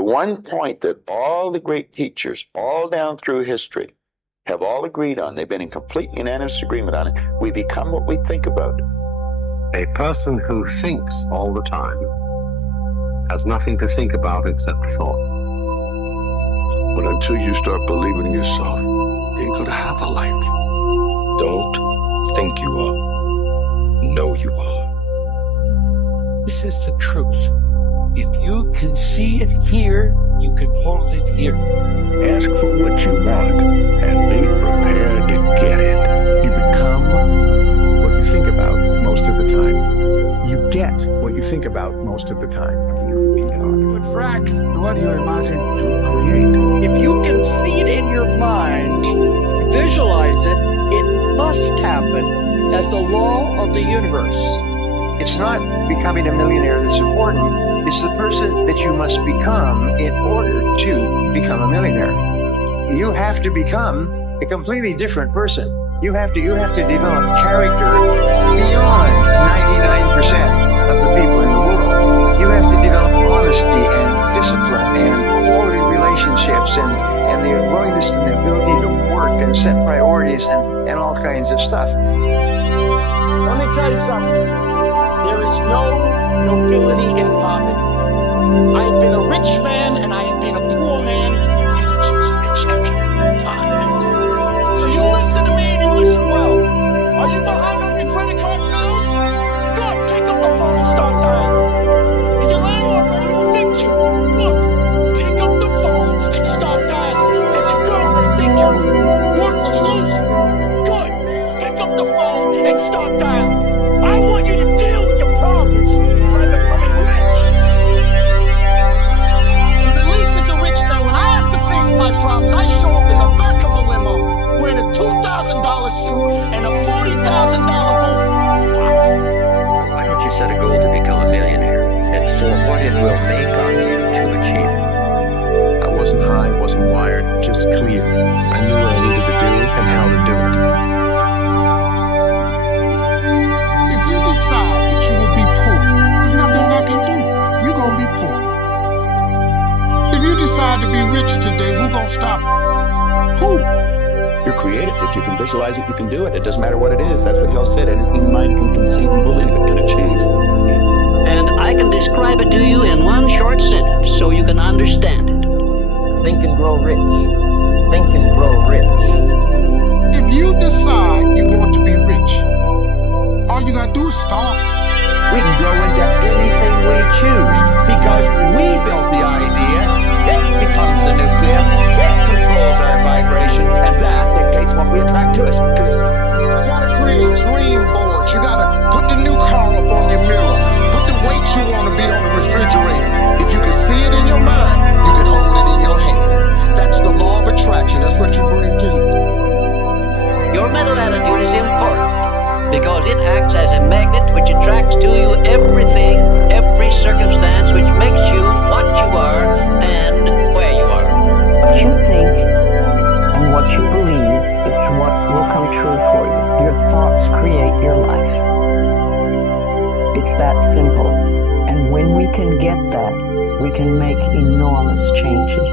The one point that all the great teachers, all down through history, have all agreed on, they've been in complete unanimous agreement on it, we become what we think about. A person who thinks all the time has nothing to think about except thought. But until you start believing in yourself, you ain't gonna have a life. Don't think you are. Know you are. This is the truth. If you can see it here, you can hold it here. Ask for what you want and be prepared to get it. You become what you think about most of the time. You get what you think about most of the time. You attract what you imagine to create. If you can see it in your mind, visualize it, it must happen. That's a law of the universe. It's not becoming a millionaire that's important. It's the person that you must become in order to become a millionaire. You have to become a completely different person. You have to develop character beyond 99% of the people in the world. You have to develop honesty and discipline and quality relationships and the willingness and the ability to work and set priorities and all kinds of stuff. Let me tell you something. There is no nobility in poverty. I have been a rich man and I have been a poor man, and I choose rich every time. So you listen to me and you listen well. Are you behind on your credit card bills? Good, pick up the phone and start dialing. Is your landlord ready to evict you? Good, pick up the phone and start dialing. Does your girlfriend think you're a worthless loser? Good, pick up the phone and start dialing. I want you to deal with your problems by becoming rich. Because at least as a rich man, when I have to face my problems, I show up in the back of a limo wearing a $2,000 suit and a $40,000 booth. Why don't you set a goal to become a millionaire and for what it will make on you to achieve it? I wasn't high, wasn't wired, just clear. I knew what I needed to do and how to do it. If you decide that you will be poor, there's nothing I can do. You're gonna be poor. If you decide to be rich today, who gonna stop you? Who? You're creative. If you can visualize it, you can do it. It doesn't matter what it is. That's what y'all said. Anything the mind can conceive and believe it can achieve. And I can describe it to you in one short sentence so you can understand it. Think and grow rich. Think and grow rich. If you decide you want to be rich, all you gotta do is start. We can grow into anything we choose because we built the idea. It becomes the nucleus. It controls our vibration, and that dictates what we attract to us. You gotta create dream boards. You gotta put the new car up on your mirror. Put the weight you want to be on the refrigerator. If you can see it in your mind, you can hold it in your hand. That's the law of attraction. That's what you bring to you. Your mental attitude is important because it acts as a magnet which attracts to you everything, every circumstance which makes you what you are and where you are. What you think and what you believe is what will come true for you. Your thoughts create your life. It's that simple. And when we can get that, we can make enormous changes.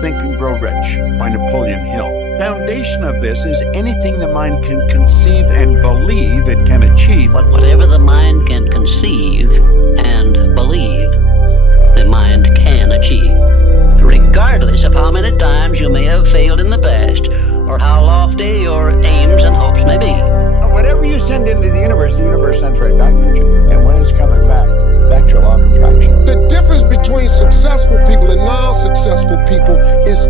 Think and Grow Rich by Napoleon Hill. Foundation of this is anything the mind can conceive and believe it can achieve. But whatever the mind can conceive and believe, the mind can achieve, regardless of how many times you may have failed in the past or how lofty your aims and hopes may be. Whatever you send into the universe sends right back at you. And when it's coming back, that's your law of attraction. The difference between successful people and non-successful people is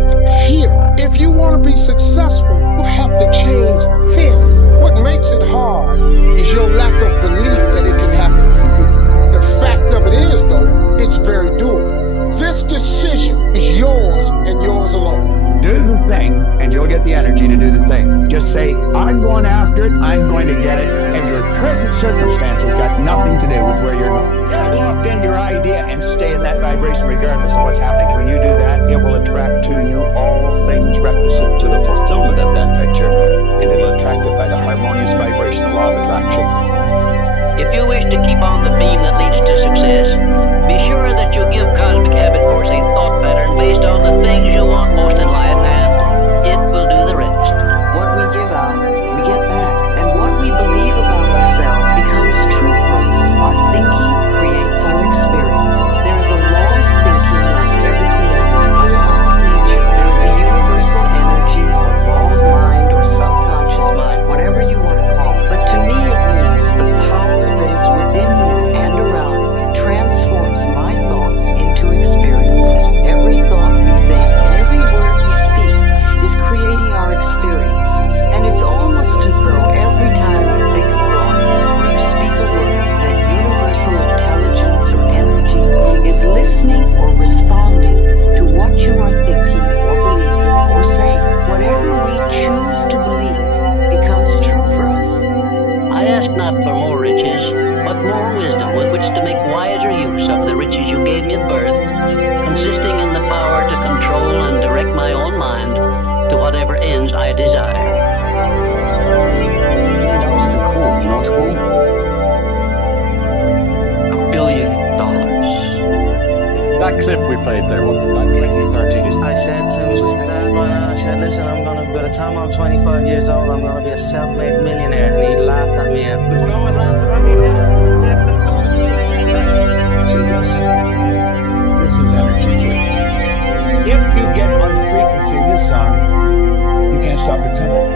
here. If you want to be successful, you have to change this. What makes it hard is your lack of belief that it can happen for you. The fact of it is, though, it's very doable. This decision is yours and yours alone. Do the thing, and you'll get the energy to do the thing. Just say, I'm going after it, I'm going to get it, and your present circumstances got nothing to do with where you're going. Get locked into your idea and stay in that vibration regardless of what's happening. When you do that, it will attract to you all things requisite to the fulfillment of that picture, and it'll attract it by the harmonious vibration of law of attraction. If you wish to keep on the beam that leads to success, be sure that you give cosmic habit for my own mind to whatever ends I desire. $1 billion isn't cool. You know what's cool? $1 billion. That clip we played there was like 2013. I said to him, I said, listen, by the time I'm 25 years old, I'm going to be a self-made millionaire. And he laughed at me. There's no one laughing at me now. I said, no, I'm See this is energy too. If you get on the frequency of this song, you can't stop becoming.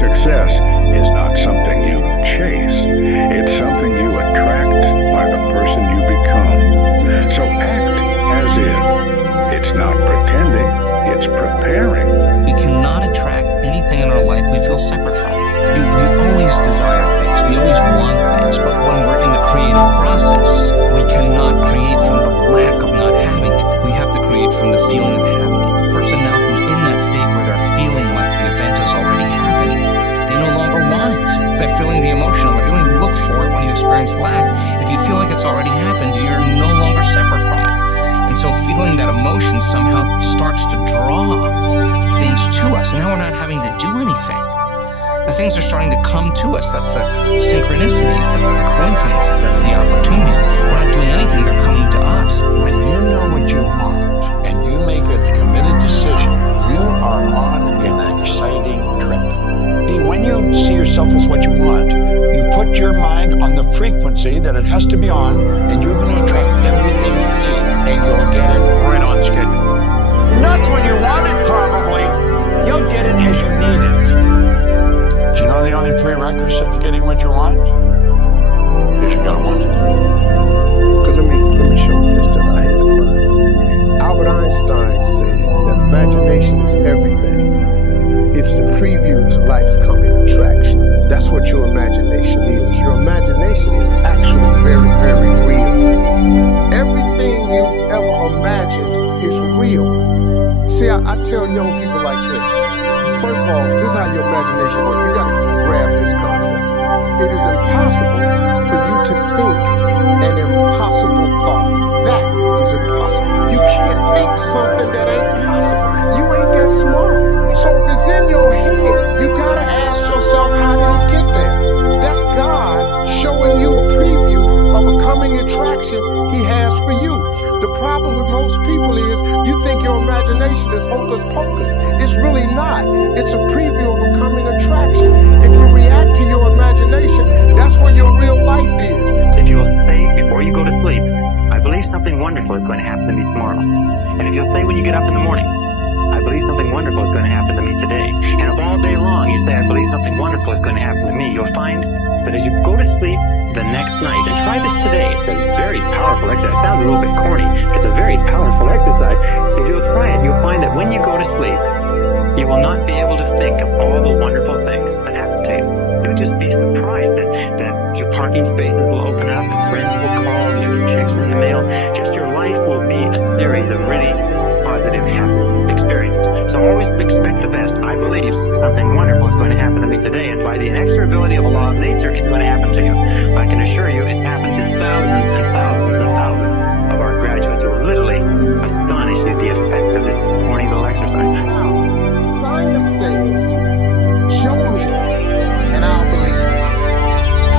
Success is not something you chase. It's something you attract by the person you become. So act as if. It's not pretending, it's preparing. We cannot attract anything in our life we feel separate from. We always desire things, we always want things, but when we're in the creative process, we cannot create from the lack of not having it. We have to create from the feeling of having it. The person now who's in that state where they're feeling like the event is already happening, they no longer want it. It's that feeling, the emotional, like you only look for it when you experience lack. If you feel like it's already happened, you're no longer separate from it. And so feeling that emotion somehow starts to draw things to us. And now we're not having to do anything. The things are starting to come to us. That's the synchronicities, that's the coincidences, that's the opportunities. We're not doing anything, they're coming to us. When you know what you want and you make a committed decision, you are on an exciting trip. See, when you see yourself as what you want, you put your mind on the frequency that it has to be on, and you're going to attract everything you need, and you'll get it right on schedule. Not when you want it, probably. You'll get it as you need it. Do you know the only prerequisite to getting what you want is you gotta want it. Because let me show you this that I had in mind. Albert Einstein said that imagination is everything. It's the preview to life's coming attraction. That's what your imagination is. Your imagination is actually very, very real. Everything you've ever imagined is real. See, I tell young people like this. First of all, this is how your imagination works. You gotta grab this concept. It is impossible for you to think an impossible thought. That is impossible. You can't think something that ain't possible. You ain't that smart. So if it's in your head, you gotta ask yourself, how did it get there? That's God showing you a preview of a coming attraction He has for you. The problem with most people is you think your imagination is hocus pocus. It's really not. It's a preview of a coming attraction. If you react to your imagination, that's where your real life is. If you will say before you go to sleep, I believe something wonderful is going to happen to me tomorrow. And if you'll say when you get up in the morning, I believe something wonderful is going to happen to me today. And if all day long you say, I believe something wonderful is going to happen to me, you'll find that as you go to sleep the next night, and try this today, it's a very powerful exercise. It sounds a little bit corny, but it's a very powerful exercise. If you'll try it, you'll find that when you go to sleep, you will not be able to think of all the wonderful things that happen to you. You'll just be surprised that your parking spaces will open up, friends will call, you get checks in the mail. Just your life will be a series of really positive, happy experiences. So always expect the best. I believe something wonderful is going to happen to me today, and by the inexorability of a law of nature, it's going to happen to you. I can assure you it happens to thousands and thousands and thousands of our graduates who are literally astonished at the effect of this morning little exercise. Science says, show me and I'll believe.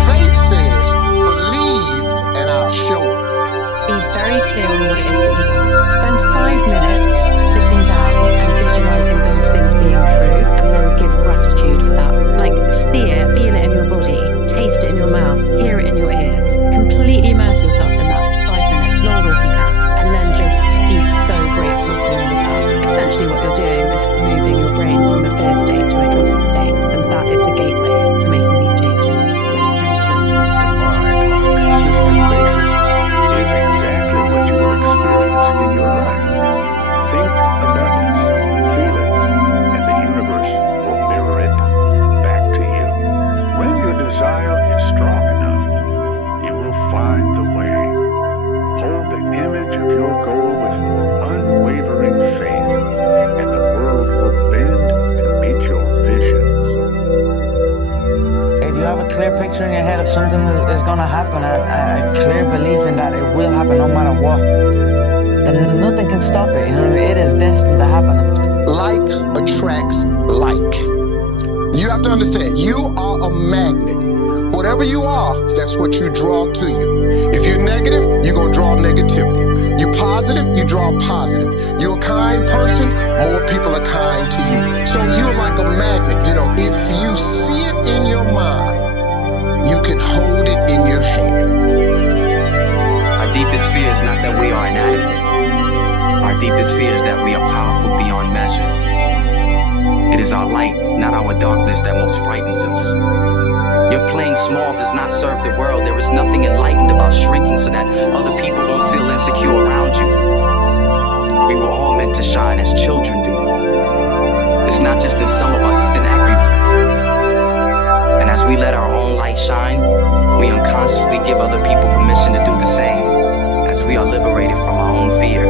Faith says, believe and I'll show you. Be very clear on what it is that you want. Spend 5 minutes sitting down and visualizing those things being true, and then give gratitude for that. Like, see it, feel it in your body, taste it in your mouth, hear it in your ears. Completely immerse yourself in that 5 minutes, longer if you can, and then just be so grateful for all of that. Essentially what you're doing is moving your brain from a fear state to a trust state, and that is the gateway to making these changes. Clear picture in your head of something is going to happen, a clear belief in that it will happen no matter what. then nothing can stop it. It is destined to happen. Like attracts like. You have to understand, you are a magnet. Whatever you are, that's what you draw to you. If you're negative, you're going to draw negativity. You're positive, you draw positive. You're a kind person, more people are kind to you. So you're like a magnet. If you see it in your mind, you can hold it in your hand. Our deepest fear is not that we are inadequate. Our deepest fear is that we are powerful beyond measure. It is our light, not our darkness, that most frightens us. Your playing small does not serve the world. There is nothing enlightened about shrinking so that other people won't feel insecure around you. We were all meant to shine as children do. It's not just in some of us, it's in everyone. And as we let our own light shine, we unconsciously give other people permission to do the same, as we are liberated from our own fear.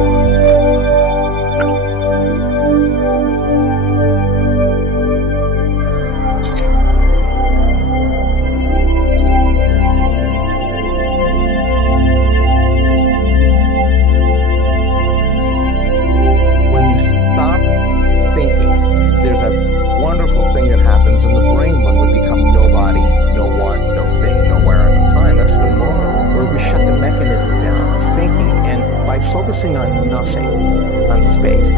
In the brain when we become nobody, no one, no thing, nowhere, and no time. That's the moment where we shut the mechanism down of thinking, and by focusing on nothing, on space,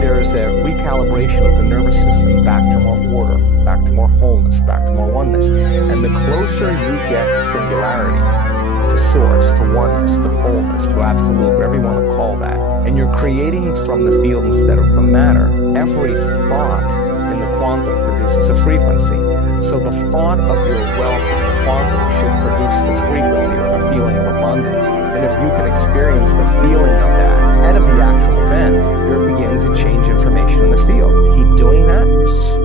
there is a recalibration of the nervous system back to more order, back to more wholeness, back to more oneness. And the closer you get to singularity, to source, to oneness, to wholeness, to absolute, whatever you want to call that, and you're creating from the field instead of from matter, every thought in the quantum produces a frequency. So the thought of your wealth in the quantum should produce the frequency or the feeling of abundance. And if you can experience the feeling of that ahead of the actual event, you're beginning to change information in the field. Keep doing that,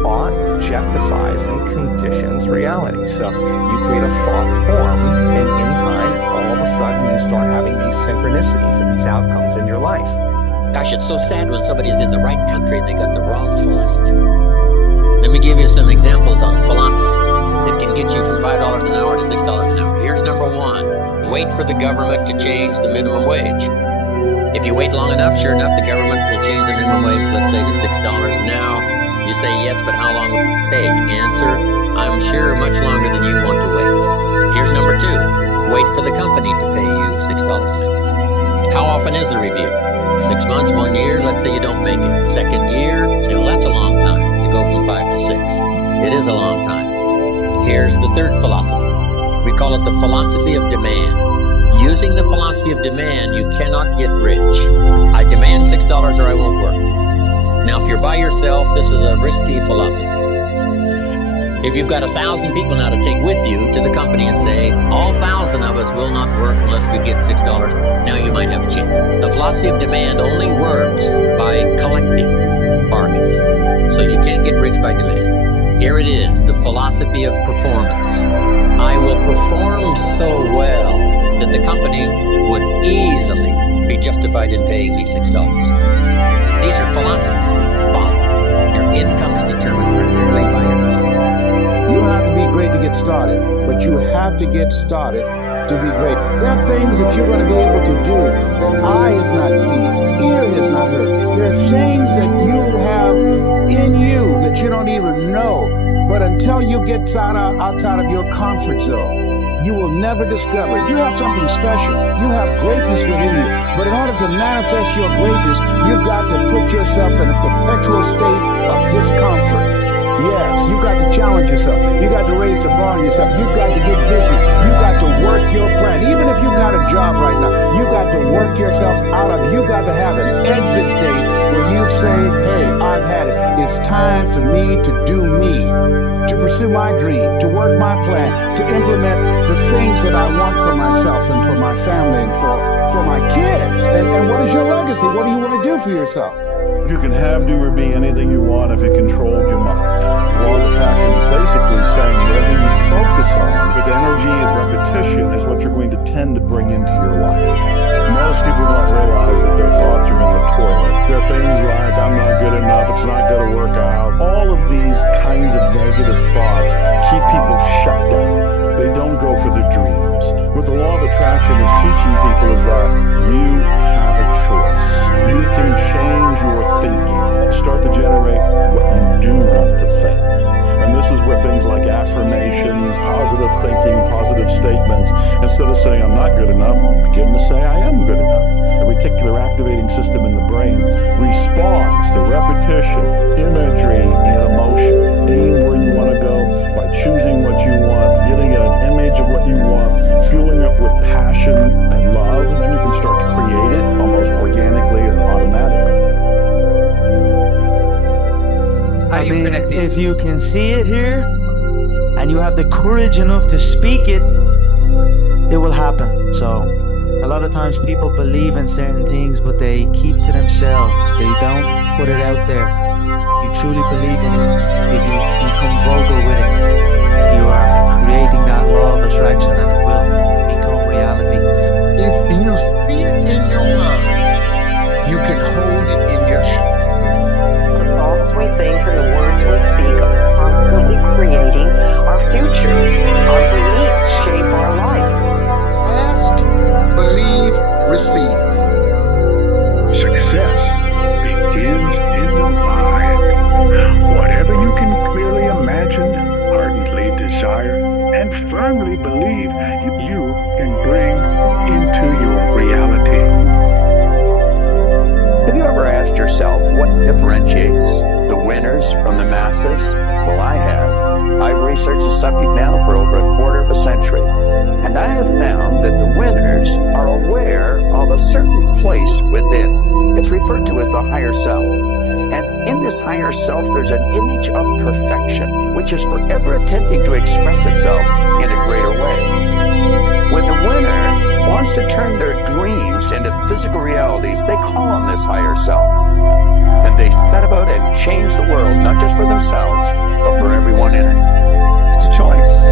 thought objectifies and conditions reality. So you create a thought form, and in time, all of a sudden, you start having these synchronicities and these outcomes in your life. Gosh, it's so sad when somebody's in the right country and they got the wrong philosophy. Let me give you some examples on philosophy. It can get you from $5 an hour to $6 an hour. Here's number one. Wait for the government to change the minimum wage. If you wait long enough, sure enough, the government will change the minimum wage, let's say to $6 now. You say yes, but how long will it take? Answer, I'm sure much longer than you want to wait. Here's number two. Wait for the company to pay you $6 an hour. How often is the review? 6 months, 1 year, let's say you don't make it. Second year, say, well, that's a long time to go from 5 to 6. It is a long time. Here's the third philosophy. We call it the philosophy of demand. Using the philosophy of demand, you cannot get rich. I demand $6 or I won't work. Now, if you're by yourself, this is a risky philosophy. If you've got 1,000 people now to take with you to the company and say, all 1,000 of us will not work unless we get $6, now you might have a chance. The philosophy of demand only works by collective bargaining. So you can't get rich by demand. Here it is, the philosophy of performance. I will perform so well that the company would easily be justified in paying me $6. These are philosophies that follow. Your income is determined primarily by your philosophy. You don't have to be great to get started, but you have to get started to be great. There are things that you're going to be able to do that eye has not seen, ear has not heard. There are things that you have in you that you don't even know. But until you get outside of your comfort zone, you will never discover it. You have something special. You have greatness within you. But in order to manifest your greatness, you've got to put yourself in a perpetual state of discomfort. Yes, you got to challenge yourself. You got to raise the bar on yourself. You've got to get busy. You got to work your plan. Even if you've got a job right now, you got to work yourself out of it. You got to have an exit date where you say, hey, I've had it. It's time for me to do me, to pursue my dream, to work my plan, to implement the things that I want for myself and for my family and for my kids. And what is your legacy? What do you want to do for yourself? You can have, do, or be anything you want if it controls your mind. The law of attraction is basically saying whatever you focus on with energy and repetition is what you're going to tend to bring into your life. Most people don't realize that their thoughts are in the toilet. There are things like, I'm not good enough, it's not going to work out. All of these kinds of negative thoughts keep people shut down. They don't go for their dreams. What the law of attraction is teaching people is that you have a choice. not good enough, begin to say, I am good enough. The reticular activating system in the brain responds to repetition, imagery, and emotion. Aim where you want to go by choosing what you want, getting an image of what you want, fueling it with passion and love, and then you can start to create it almost organically and automatically. I mean, if you can see it here, and you have the courage enough to speak it, it will happen. So a lot of times people believe in certain things, but they keep to themselves. They don't put it out there. You truly believe in it. If you become vocal with it, you are creating that law of attraction, and it will become reality. If you feel it in your mind, you can hold it in your hand. The thoughts we think and the words we speak are constantly creating our future. Our beliefs shape our life. Ask, believe, receive. Success begins in the mind. Whatever you can clearly imagine, ardently desire, and firmly believe, you can bring into your reality. Have you ever asked yourself what differentiates the winners from the masses? Well, I have. I've researched the subject now for over a quarter of a century, and I have found that the winners are aware of a certain place within. It's referred to as the higher self. And in this higher self, there's an image of perfection, which is forever attempting to express itself in a greater way. When the winner wants to turn their dreams into physical realities, they call on this higher self. And they set about and change the world, not just for themselves, but for everyone in it. It's a choice.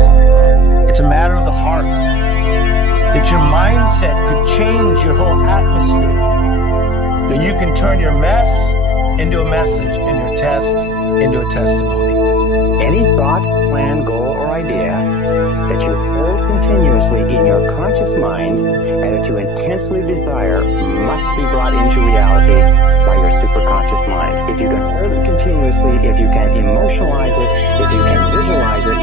It's a matter of the heart. That your mindset could change your whole atmosphere. That you can turn your mess into a message and your test into a testimony. Any thought, plan, goal, or idea that you hold continuously in your conscious mind and that you intensely desire must be brought into reality by your superconscious mind. If you can hold it continuously, if you can emotionalize it, if you can visualize it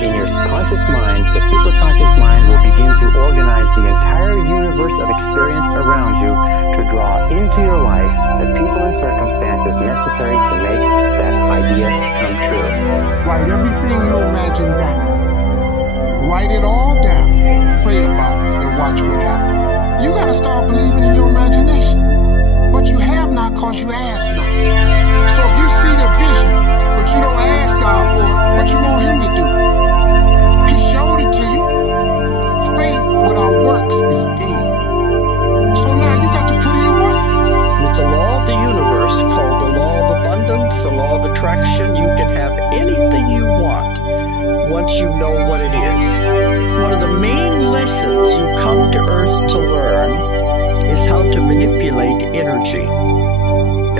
in your conscious mind, the superconscious mind will begin to organize the entire universe of experience around you to draw into your life the people and circumstances necessary to make that idea come true. Write everything you imagine down. Write it all down. Pray about it and watch what happens. You gotta start believing in your imagination. But you have not because you ask not. So if you see the vision, but you don't ask God for it, what you want him to do? He showed it to you. Faith without works is dead. So now you got to put in work. It's a law of the universe called the law of abundance, the law of attraction. You can have anything you want once you know what it is. One of the main lessons you come to Earth to learn is how to manipulate energy.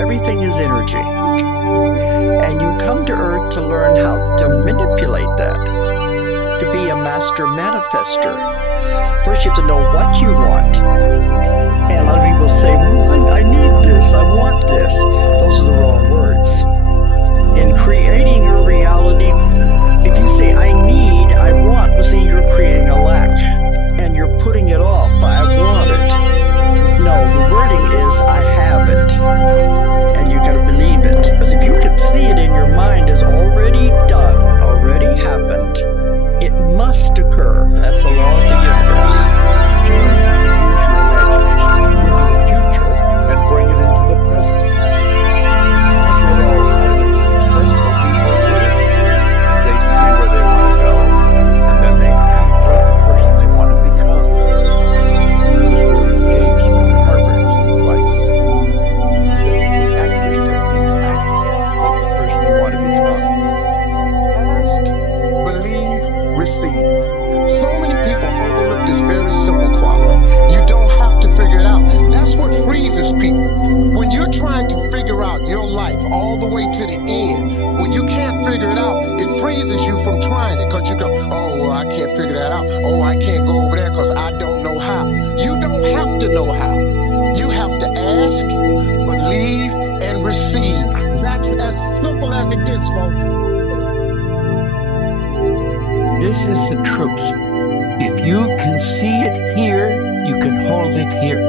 Everything is energy. And you come to Earth to learn how to manipulate that, to be a master manifester. First, you have to know what you want. And a lot of people say, well, I need this, I want this. Those are the wrong words. In creating your reality, if you say, I need, I want, well, see, you're creating a lack. And you're putting it off by, I want it. No, the wording is, I have it. And you gotta believe it. Because if you can see it in your mind as already done, already happened, it must occur. That's a law of the universe. Use your imagination to bring the future and bring it into the present. That's what all highly successful people do. They see where they want to go, and then they act like the person they want to become. James Harber's advice. He said it's the actor's technique. Act like the person you want to become. Ask, believe, receive. So many people overlook this very simple quality. You don't have to figure it out. That's what freezes people. When you're trying to figure out your life all the way to the end, when you can't figure it out, it freezes you from trying it because you go, oh, well, I can't figure that out. Oh, I can't go over there because I don't know how. You don't have to know how. You have to ask, believe, and receive. That's as simple as it gets, folks. This is the truth. If you can see it here, you can hold it here.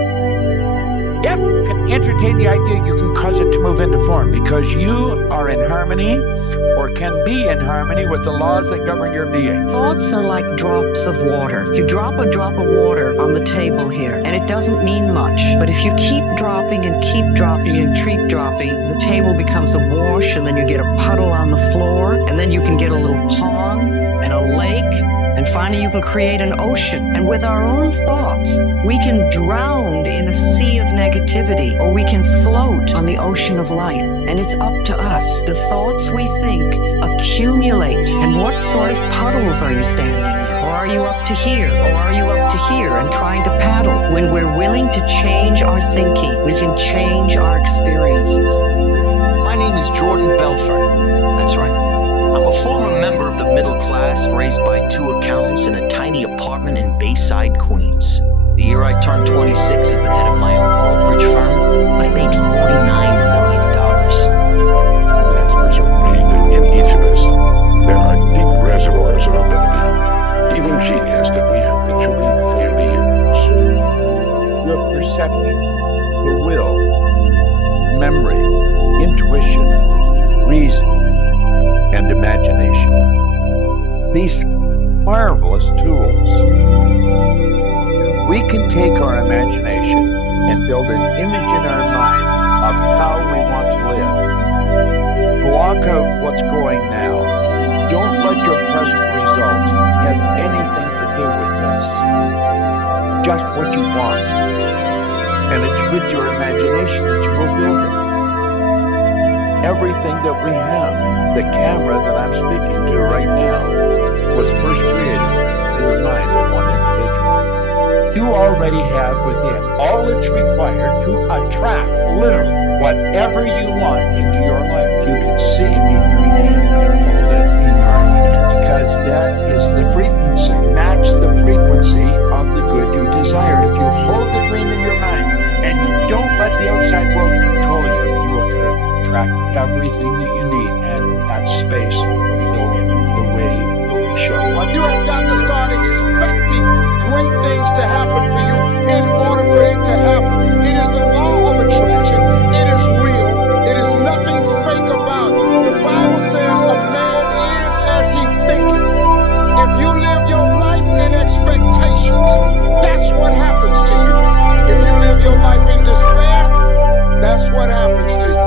Yep, you can entertain the idea, you can cause it to move into form because you are in harmony or can be in harmony with the laws that govern your being. Thoughts are like drops of water. If you drop a drop of water on the table here, and it doesn't mean much, but if you keep dropping and keep dropping and keep dropping, the table becomes a wash, and then you get a puddle on the floor, and then you can get a little pond and a lake, and finally you can create an ocean. And with our own thoughts, we can drown in a sea of negativity, or we can float on the ocean of light. And it's up to us. The thoughts we think accumulate. And what sort of puddles are you standing in? Or are you up to here? Or are you up to here and trying to paddle? When we're willing to change our thinking, we can change our experiences. My name is Jordan Belfort. That's right. I'm a former member of the middle class, raised by 2 accountants in a tiny apartment in Bayside, Queens. The year I turned 26 as the head of my own brokerage firm, I made $49 million. Experts agree that in each of us, there are deep reservoirs of ability, even genius, that we habitually fail to use. You have perception, the will, memory, intuition, reason, and imagination. These marvelous tools. We can take our imagination and build an image in our mind of how we want to live. Block out what's going now. Don't let your present results have anything to do with this. Just what you want. And it's with your imagination that you will build it. Everything that we have, the camera that I'm speaking to right now, was first created in the mind of one individual. You already have within all that's required to attract literally whatever you want into your life. You can see it in your hand and hold it in your hand, because that is the frequency. Match the frequency of the good you desire. If you hold the dream in your mind and you don't let the outside world control you, you will attract everything that you need, and that space will fill in the way that we show. You have got to start expecting great things to happen for you in order for it to happen. It is the law of attraction. It is real. It is nothing fake about it. The Bible says a man is as he thinketh. If you live your life in expectations, that's what happens to you. If you live your life in despair, that's what happens to you.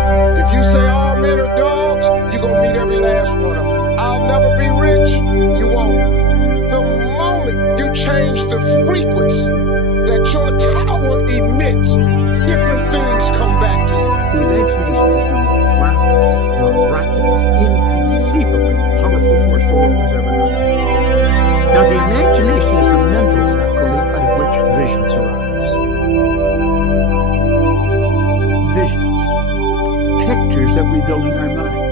If you say all men are dogs, you're going to meet every last one of them. I'll never be rich, you won't. The moment you change the frequency that your tower emits, different things come back to you. The imagination is the miraculous, inconceivably powerful force the world has ever known. Now, the imagination is the mental faculty out of which visions arise. Visions. Pictures that we build in our mind.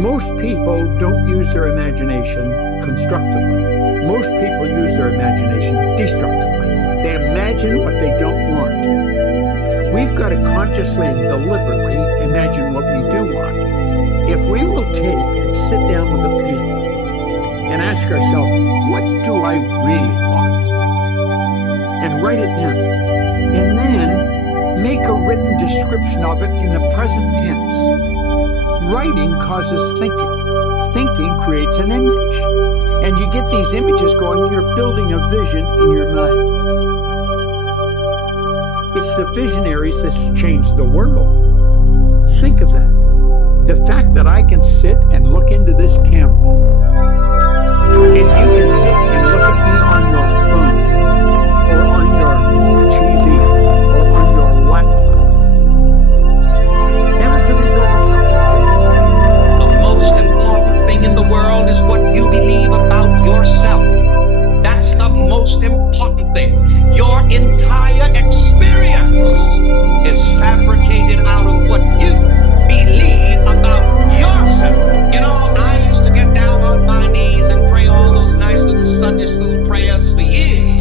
Most people don't use their imagination constructively. Most people use their imagination destructively. They imagine what they don't want. We've got to consciously and deliberately imagine what we do want. If we will take and sit down with a pen and ask ourselves, what do I really want? And write it down. And then make a written description of it in the present tense. Writing causes thinking. Thinking creates an image. And you get these images going, you're building a vision in your mind. It's the visionaries that change the world. Think of that. The fact that I can sit and look into this camera, and you can sit and look at me on your phone, or on your TV, or on your laptop. That was the result of something. The most important thing in the world is what you believe about yourself. That's the most important thing. Your entire experience is fabricated out of what you believe about yourself. You know, I used to get down on my knees and pray all those nice little Sunday school prayers for years.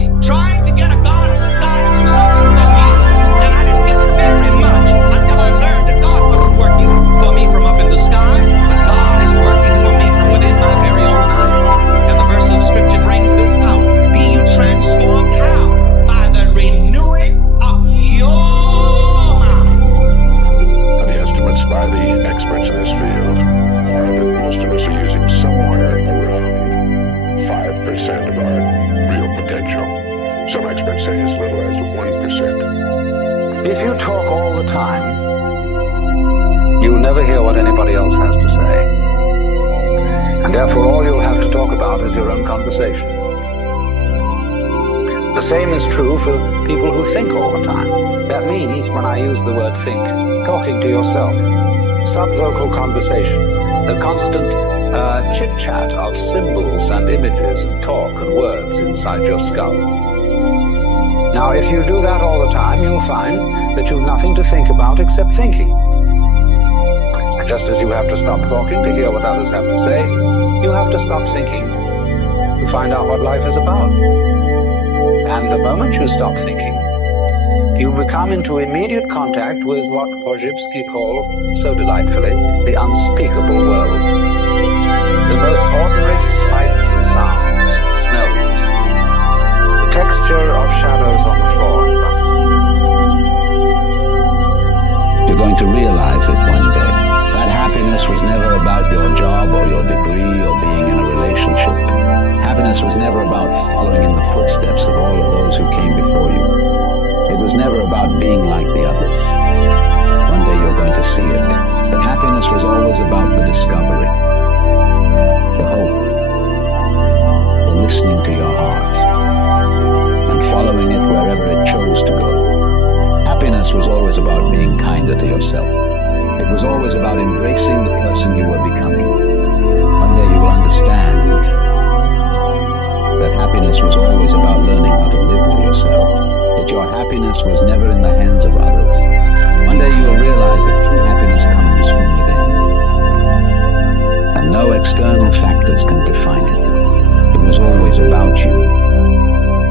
If you talk all the time, you'll never hear what anybody else has to say. And therefore all you'll have to talk about is your own conversation. The same is true for people who think all the time. That means, when I use the word think, talking to yourself. Subvocal conversation, the constant chit-chat of symbols and images and talk and words inside your skull. Now, if you do that all the time, you'll find that you've nothing to think about except thinking. And just as you have to stop talking to hear what others have to say, you have to stop thinking to find out what life is about. And the moment you stop thinking, you become into immediate contact with what Korzybski called, so delightfully, the unspeakable world. The most ordinary sights and sounds, smells, the texture of shadows on the floor. You're going to realize it one day. That happiness was never about your job or your degree or being in a relationship. Happiness was never about following in the footsteps of all of those who came before you. It was never about being like the others. One day you're going to see it. But happiness was always about the discovery, the hope, the listening to your heart, and following it wherever it chose to go. Happiness was always about being kinder to yourself. It was always about embracing the person you were becoming. One day you will understand that happiness was always about learning how to live with yourself. That your happiness was never in the hands of others. One day you will realize that true happiness comes from within. And no external factors can define it. It was always about you.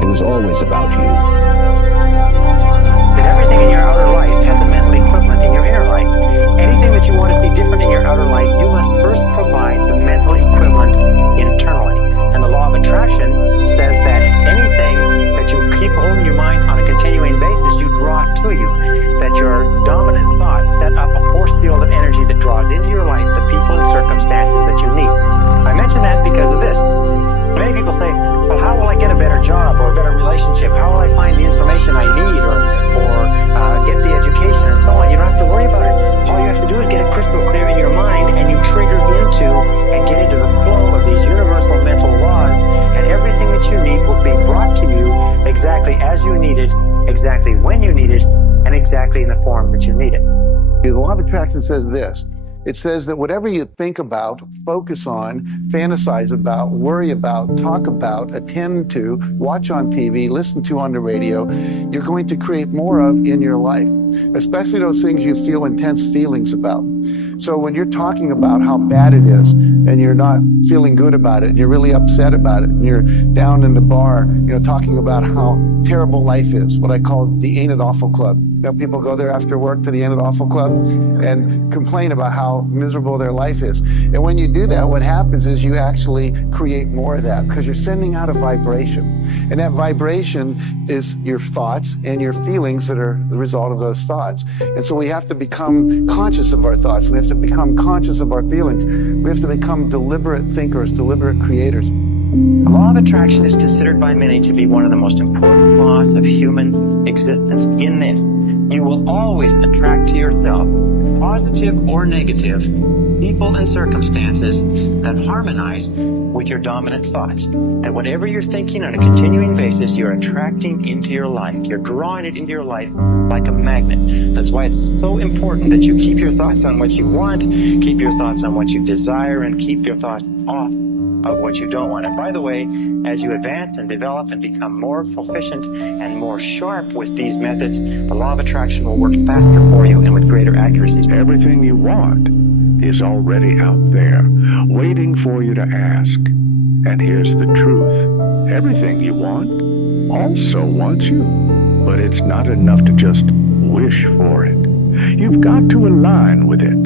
It was always about you. That everything in your outer life has a mental equivalent in your inner life. Anything that you want to see different in your outer life, you must first provide the mental equivalent internally. And the law of attraction says that anything that you keep holding your mind on a continuing basis, you draw to you. That your dominant thoughts set up a force field of energy that draws into your life the people and circumstances that you need. I mention that because of this. Many people say, well, how will I get a better job or a better relationship? How will I find the information I need or get the education and so on? You don't have to worry about it. All you have to do is get it crystal clear in your mind, and you trigger into and get into the flow of these universal mental laws, and everything that you need will be brought to you exactly as you need it, exactly when you need it, and exactly in the form that you need it. The law of attraction says this. It says that whatever you think about, focus on, fantasize about, worry about, talk about, attend to, watch on TV, listen to on the radio, you're going to create more of in your life, especially those things you feel intense feelings about. So when you're talking about how bad it is and you're not feeling good about it and you're really upset about it and you're down in the bar, talking about how terrible life is, what I call the Ain't It Awful Club. People go there after work to the Ain't It Awful Club and complain about how miserable their life is. And when you do that, what happens is you actually create more of that because you're sending out a vibration. And that vibration is your thoughts and your feelings that are the result of those thoughts. And so we have to become conscious of our thoughts. We have to become conscious of our feelings. We have to become deliberate thinkers, deliberate creators. The law of attraction is considered by many to be one of the most important laws of human existence. In this, you will always attract to yourself, positive or negative, people and circumstances that harmonize with your dominant thoughts. That whatever you're thinking on a continuing basis, you're attracting into your life. You're drawing it into your life like a magnet. That's why it's so important that you keep your thoughts on what you want, keep your thoughts on what you desire, and keep your thoughts off of what you don't want. And by the way, as you advance and develop and become more proficient and more sharp with these methods, the law of attraction will work faster for you and with greater accuracy. Everything you want is already out there, waiting for you to ask. And here's the truth. Everything you want also wants you. But it's not enough to just wish for it. You've got to align with it.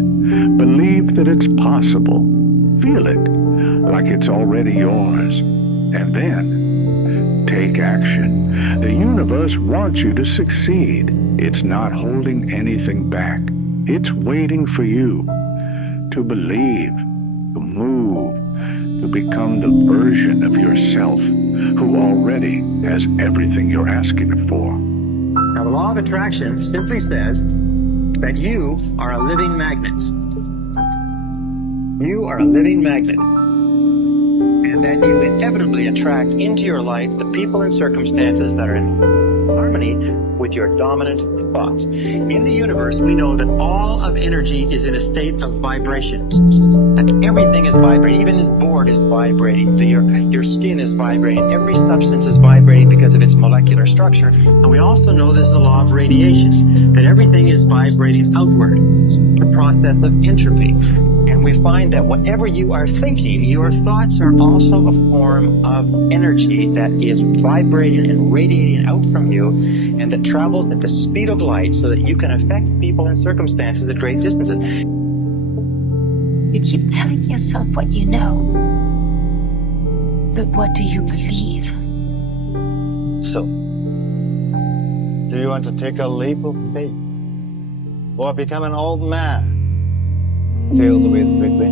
Believe that it's possible. Feel it like it's already yours. And then take action. The universe wants you to succeed. It's not holding anything back. It's waiting for you to believe, to move, to become the version of yourself who already has everything you're asking it for. Now, the law of attraction simply says that you are a living magnet. You are a living magnet. And that you inevitably attract into your life the people and circumstances that are in harmony with your dominant thoughts. In the universe, we know that all of energy is in a state of vibration. That everything is vibrating. Even this board is vibrating. So your skin is vibrating. Every substance is vibrating because of its molecular structure. And we also know there's the law of radiation, that everything is vibrating outward. The process of entropy. And we find that whatever you are thinking, your thoughts are also a form of energy that is vibrating and radiating out from you, and that travels at the speed of light so that you can affect people and circumstances at great distances. You keep telling yourself what you know, but what do you believe? So, do you want to take a leap of faith or become an old man filled with regret,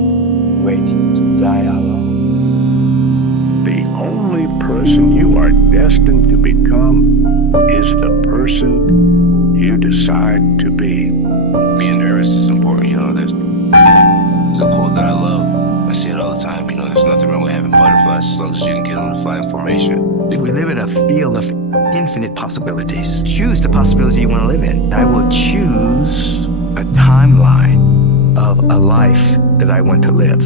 waiting to die alone? The only person you are destined to become is the person you decide to be. Being nervous is important, you know. There's a quote that I love. I see it all the time, you know, there's nothing wrong with having butterflies as long as you can get on the flying formation. We live in a field of infinite possibilities. Choose the possibility you want to live in. I will choose a timeline of a life that I want to live.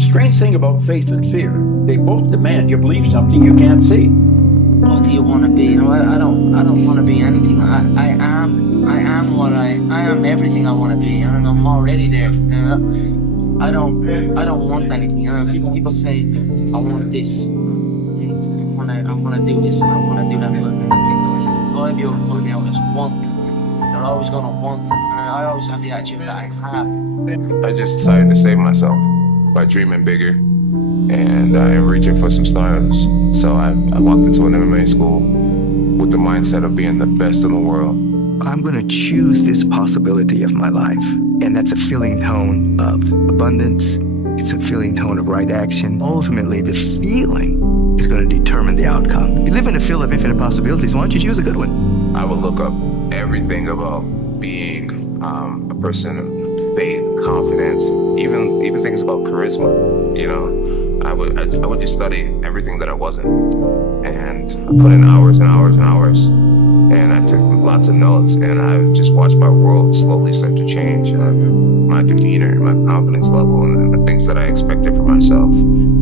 Strange thing about faith and fear, they both demand you believe something you can't see. What do you want to be? You know, I don't want to be anything. I am what I am everything I want to be. And I'm already there. You know? I don't want anything. You know, people say I want this. I want to do this and I want to do that. So if you always want, you're always gonna want. I always have the attitude that I have. I just decided to save myself by dreaming bigger and reaching for some stars. So I walked into an MMA school with the mindset of being the best in the world. I'm going to choose this possibility of my life. And that's a feeling tone of abundance. It's a feeling tone of right action. Ultimately, the feeling is going to determine the outcome. You live in a field of infinite possibilities. Why don't you choose a good one? I would look up everything about being a person of faith, confidence, even things about charisma. You know, I would just study everything that I wasn't, and I put in hours and hours and hours, and I took lots of notes, and I just watched my world slowly start to change. My demeanor, my confidence level, and the things that I expected for myself,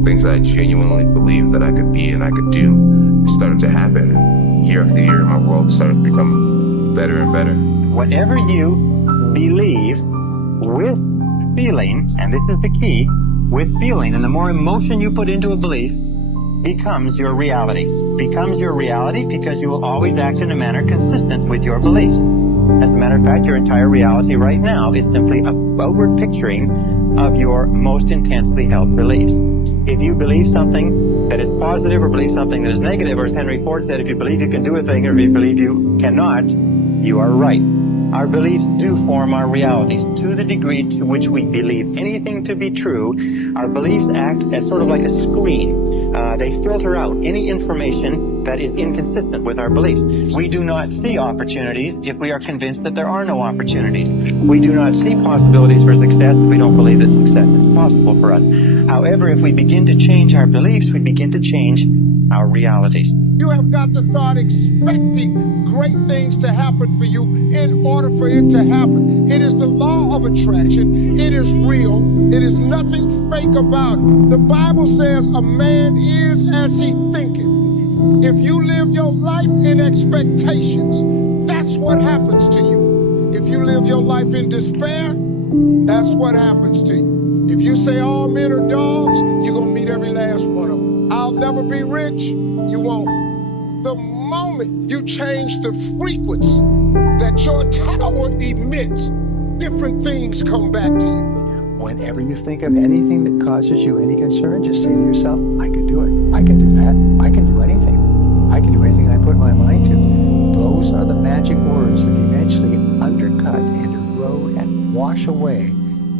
things that I genuinely believed that I could be and I could do, started to happen. Year after year, my world started to become better and better. Whatever you believe with feeling, and this is the key, with feeling, and the more emotion you put into a belief, becomes your reality. Becomes your reality because you will always act in a manner consistent with your beliefs. As a matter of fact, your entire reality right now is simply a outward picturing of your most intensely held beliefs. If you believe something that is positive or believe something that is negative, or as Henry Ford said, if you believe you can do a thing or if you believe you cannot, you are right. Our beliefs do form our realities. To the degree to which we believe anything to be true, our beliefs act as sort of like a screen. They filter out any information that is inconsistent with our beliefs. We do not see opportunities if we are convinced that there are no opportunities. We do not see possibilities for success if we don't believe that success is possible for us. However, if we begin to change our beliefs, we begin to change our realities. You have got to start expecting great things to happen for you in order for it to happen. It is the law of attraction. It is real. It is nothing fake about it. The Bible says a man is as he thinketh. If you live your life in expectations, that's what happens to you. If you live your life in despair, that's what happens to you. If you say all men are dogs, you're going to meet every last one of them. I'll never be rich, you won't. The moment you change the frequency that your tower emits, different things come back to you. Whenever you think of anything that causes you any concern, just say to yourself, I can do it. I can do that. I can do anything. I can do anything I put my mind to. Those are the magic words that eventually undercut and erode and wash away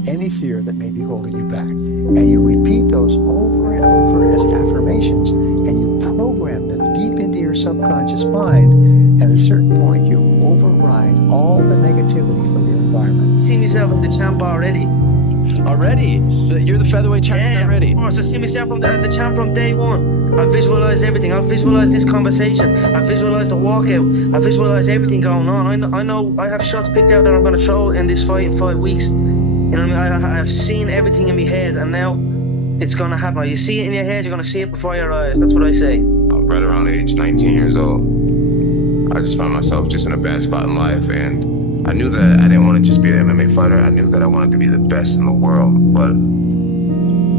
any fear that may be holding you back. And you repeat those over and over as affirmations, and you program them deep into your subconscious mind, and at a certain point you override all the negativity from your environment. See myself as the champ already. Already? You're the featherweight champion already? Of course, I see myself as the champ from day one. I visualize everything. I visualize this conversation. I visualize the walkout. I visualize everything going on. I know I have shots picked out that I'm going to throw in this fight in 5 weeks. You know what I mean? I've seen everything in my head, and now it's going to happen. You see it in your head, you're going to see it before your eyes. That's what I say. Right around age 19 years old, I just found myself just in a bad spot in life, and I knew that I didn't want to just be an MMA fighter. I knew that I wanted to be the best in the world, but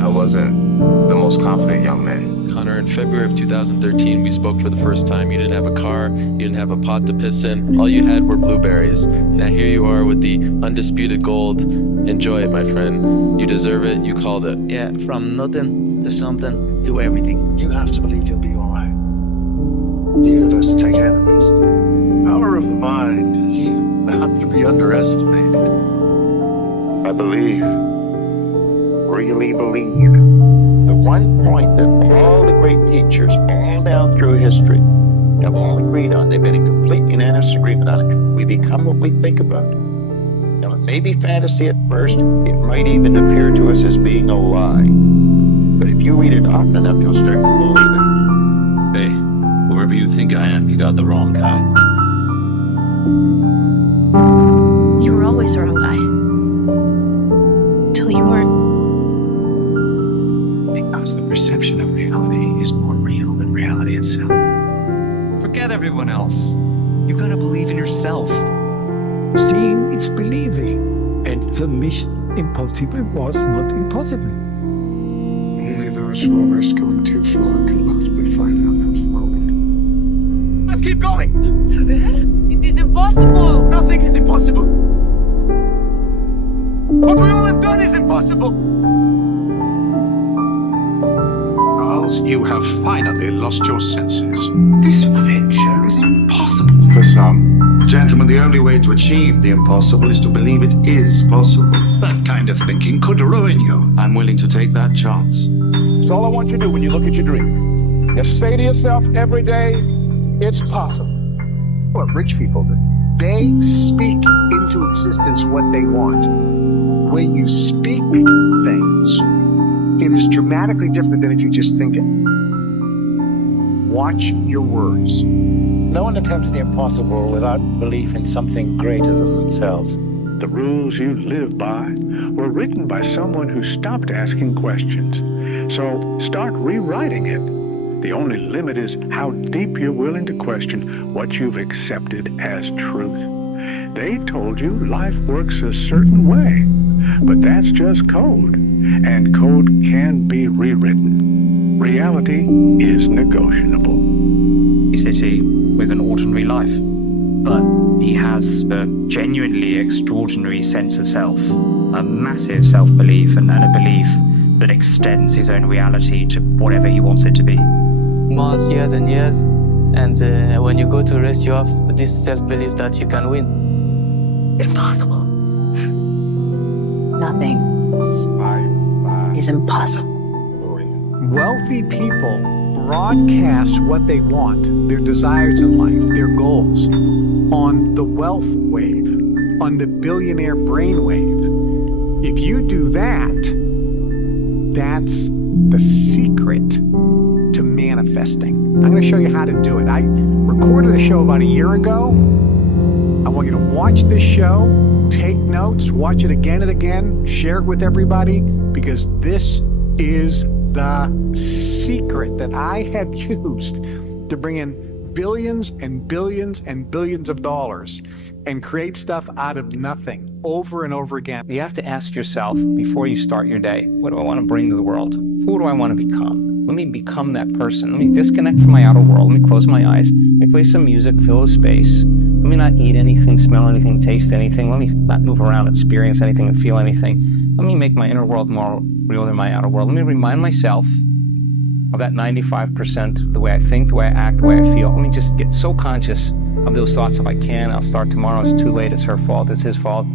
I wasn't the most confident young man. Connor, in February of 2013, we spoke for the first time. You didn't have a car, you didn't have a pot to piss in. All you had were blueberries. Now here you are with the undisputed gold. Enjoy it, my friend. You deserve it. You called it. Yeah, from nothing to something to everything. You have to believe you'll be all right. The universe will take care of the rest. Power of the mind is not to be underestimated. I believe, really believe, the one point that all the great teachers all down through history have all agreed on, they've been in complete unanimous agreement on it. We become what we think about. Now, it may be fantasy at first. It might even appear to us as being a lie. But if you read it often enough, you'll start to believe it. Hey, whoever you think I am, you got the wrong guy. You were always the wrong guy. Till you weren't. Because the perception of reality is more real than reality itself. Forget everyone else. You gotta believe in yourself. Seeing is believing, and the mission impossible was not impossible. Only those who risk going too far can ultimately find out how far. Let's keep going! To there? It is impossible! Nothing is impossible! What we all have done is impossible! Charles, you have finally lost your senses. This venture is impossible. For some, gentlemen, the only way to achieve the impossible is to believe it is possible. That kind of thinking could ruin you. I'm willing to take that chance. That's all I want you to do when you look at your dream. Just say to yourself every day, it's possible. What rich people do, they speak into existence what they want. When you speak things, it is dramatically different than if you just think it. Watch your words. No one attempts the impossible without belief in something greater than themselves. The rules you live by were written by someone who stopped asking questions. So start rewriting it. The only limit is how deep you're willing to question what you've accepted as truth. They told you life works a certain way, but that's just code, and code can be rewritten. Reality is negotiable. He's a city with an ordinary life, but he has a genuinely extraordinary sense of self, a massive self-belief and a belief that extends his own reality to whatever he wants it to be. Months, years and years, and when you go to rest, you have this self-belief that you can win. Impossible. Nothing is impossible. Wealthy people broadcast what they want, their desires in life, their goals, on the wealth wave, on the billionaire brainwave. If you do that, that's the secret to manifesting. I'm going to show you how to do it. I recorded a show about a year ago. I want you to watch this show, take notes, watch it again and again, share it with everybody, because this is the secret that I have used to bring in billions and billions and billions of dollars and create stuff out of nothing over and over again. You have to ask yourself before you start your day, what do I want to bring to the world? Who do I want to become? Let me become that person. Let me disconnect from my outer world. Let me close my eyes. Let me play some music, fill the space. Let me not eat anything, smell anything, taste anything. Let me not move around, experience anything, and feel anything. Let me make my inner world more real than my outer world. Let me remind myself of that 95%, the way I think, the way I act, the way I feel. Let me just get so conscious of those thoughts if I can. I'll start tomorrow. It's too late. It's her fault. It's his fault.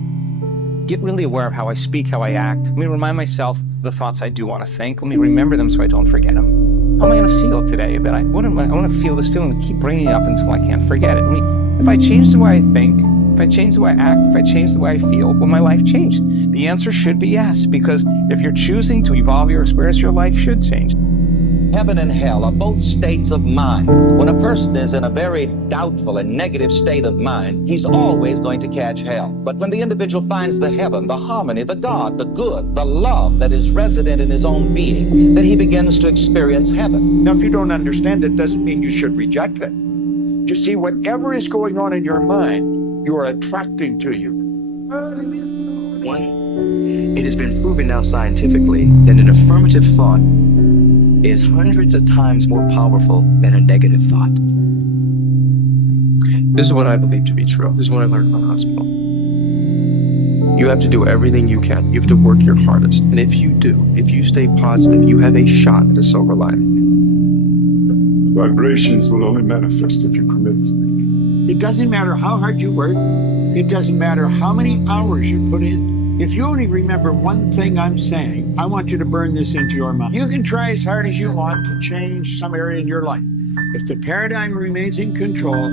Get really aware of how I speak, how I act. Let me remind myself of the thoughts I do want to think. Let me remember them so I don't forget them. how am I going to feel today? I want to feel this feeling and keep bringing it up until I can't forget it. I mean, if I change the way I think, if I change the way I act, if I change the way I feel, will my life change? The answer should be yes, because if you're choosing to evolve your experience, your life should change. Heaven and hell are both states of mind. When a person is in a very doubtful and negative state of mind, he's always going to catch hell. But when the individual finds the heaven, the harmony, the God, the good, the love that is resident in his own being, then he begins to experience heaven. Now, if you don't understand it, doesn't mean you should reject it. You see, whatever is going on in your mind, you are attracting to you. One, it has been proven now scientifically that an affirmative thought is hundreds of times more powerful than a negative thought. This is what I believe to be true. This is what I learned from the hospital. You have to do everything you can. You have to work your hardest. And if you do, if you stay positive, you have a shot at a silver lining. Vibrations will only manifest if you commit. It doesn't matter how hard you work. It doesn't matter how many hours you put in. If you only remember one thing I'm saying, I want you to burn this into your mind. You can try as hard as you want to change some area in your life. If the paradigm remains in control,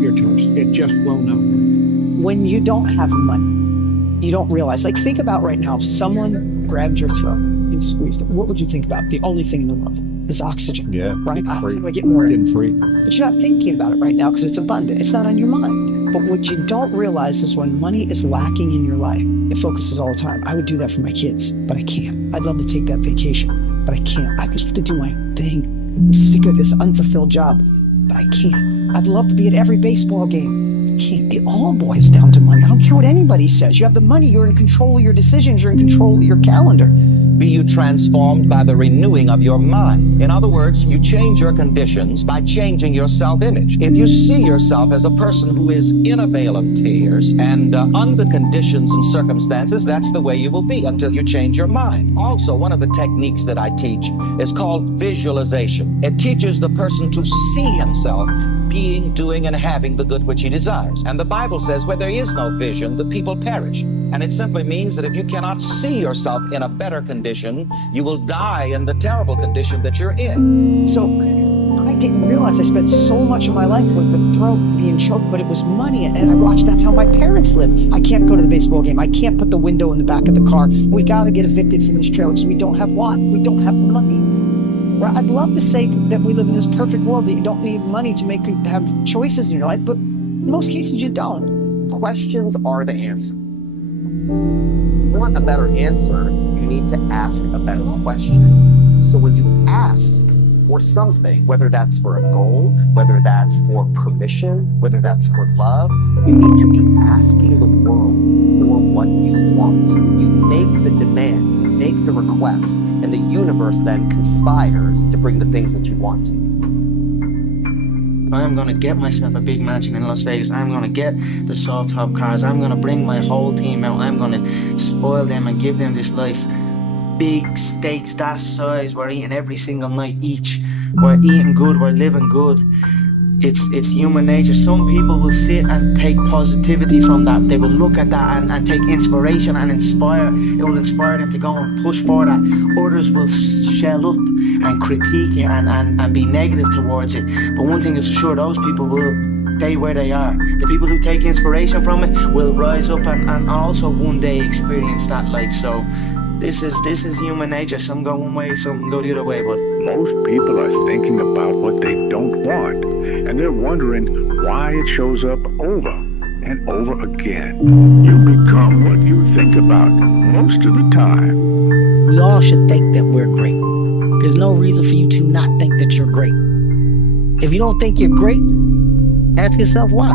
you're toast. It just will not work. When you don't have money, you don't realize. Like, think about right now, if someone grabbed your throat and squeezed it, what would you think about? The only thing in the world is oxygen. Yeah, right? free. How do I get more? Getting free. But you're not thinking about it right now because it's abundant. It's not on your mind. But what you don't realize is when money is lacking in your life, it focuses all the time. I would do that for my kids, but I can't. I'd love to take that vacation, but I can't. I just have to do my thing. I'm sick of this unfulfilled job, but I can't. I'd love to be at every baseball game. I can't. It all boils down to money. I don't care what anybody says. You have the money. You're in control of your decisions. You're in control of your calendar. Be you transformed by the renewing of your mind. In other words, you change your conditions by changing your self-image. If you see yourself as a person who is in a vale of tears and under conditions and circumstances, that's the way you will be until you change your mind. Also, one of the techniques that I teach is called visualization. It teaches the person to see himself being, doing, and having the good which he desires. And the Bible says where there is no vision, the people perish. And it simply means that if you cannot see yourself in a better condition, you will die in the terrible condition that you're in. So I didn't realize I spent so much of my life with the throat being choked, but it was money. And I watched that's how my parents lived. I can't go to the baseball game. I can't put the window in the back of the car. We got to get evicted from this trailer because we don't have what? We don't have money. Well, I'd love to say that we live in this perfect world that you don't need money to have choices in your life, but in most cases you don't. Questions are the answer. If you want a better answer, you need to ask a better question. So when you ask for something, whether that's for a goal, whether that's for permission, whether that's for love, you need to be asking the world for what you want. You make the demand, you make the request, and the universe then conspires to bring the things that you want. I'm going to get myself a big mansion in Las Vegas. I'm going to get the soft top cars. I'm going to bring my whole team out. I'm going to spoil them and give them this life. Big steaks that size. We're eating every single night each. We're eating good. We're living good. It's human nature. Some people will sit and take positivity from that. They will look at that and take inspiration and inspire. It will inspire them to go and push for that. Others will shell up and critique it and be negative towards it. But one thing is for sure, those people will stay where they are. The people who take inspiration from it will rise up and also one day experience that life. So this is human nature. Some go one way, some go the other way. But most people are thinking about what they don't want, and they're wondering why it shows up over and over again. You become what you think about most of the time. We all should think that we're great. There's no reason for you to not think that you're great. If you don't think you're great, ask yourself why.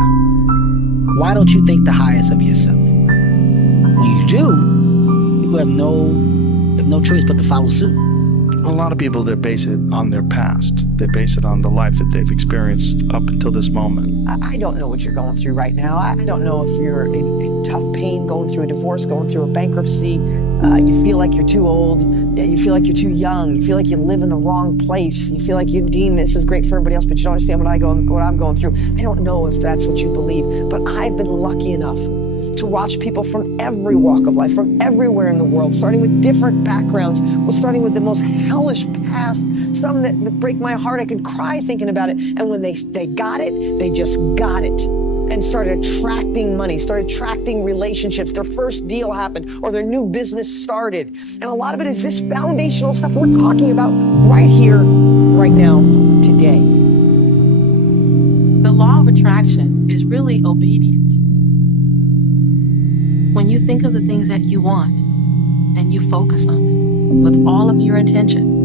Why don't you think the highest of yourself? When you do, people have no choice but to follow suit. A lot of people, they base it on their past. They base it on the life that they've experienced up until this moment. I don't know what you're going through right now. I don't know if you're in tough pain, going through a divorce, going through a bankruptcy. You feel like you're too old. You feel like you're too young. You feel like you live in the wrong place. You feel like Dean, this is great for everybody else, but you don't understand what I'm going through. I don't know if that's what you believe, but I've been lucky enough to watch people from every walk of life, from everywhere in the world, starting with different backgrounds, starting with the most hellish past some that break my heart. I could cry thinking about it. And when they got it, they just got it and started attracting money, started attracting relationships. Their first deal happened or their new business started. And a lot of it is this foundational stuff we're talking about right here, right now, today. The law of attraction is really obedient. When you think of the things that you want and you focus on them with all of your attention,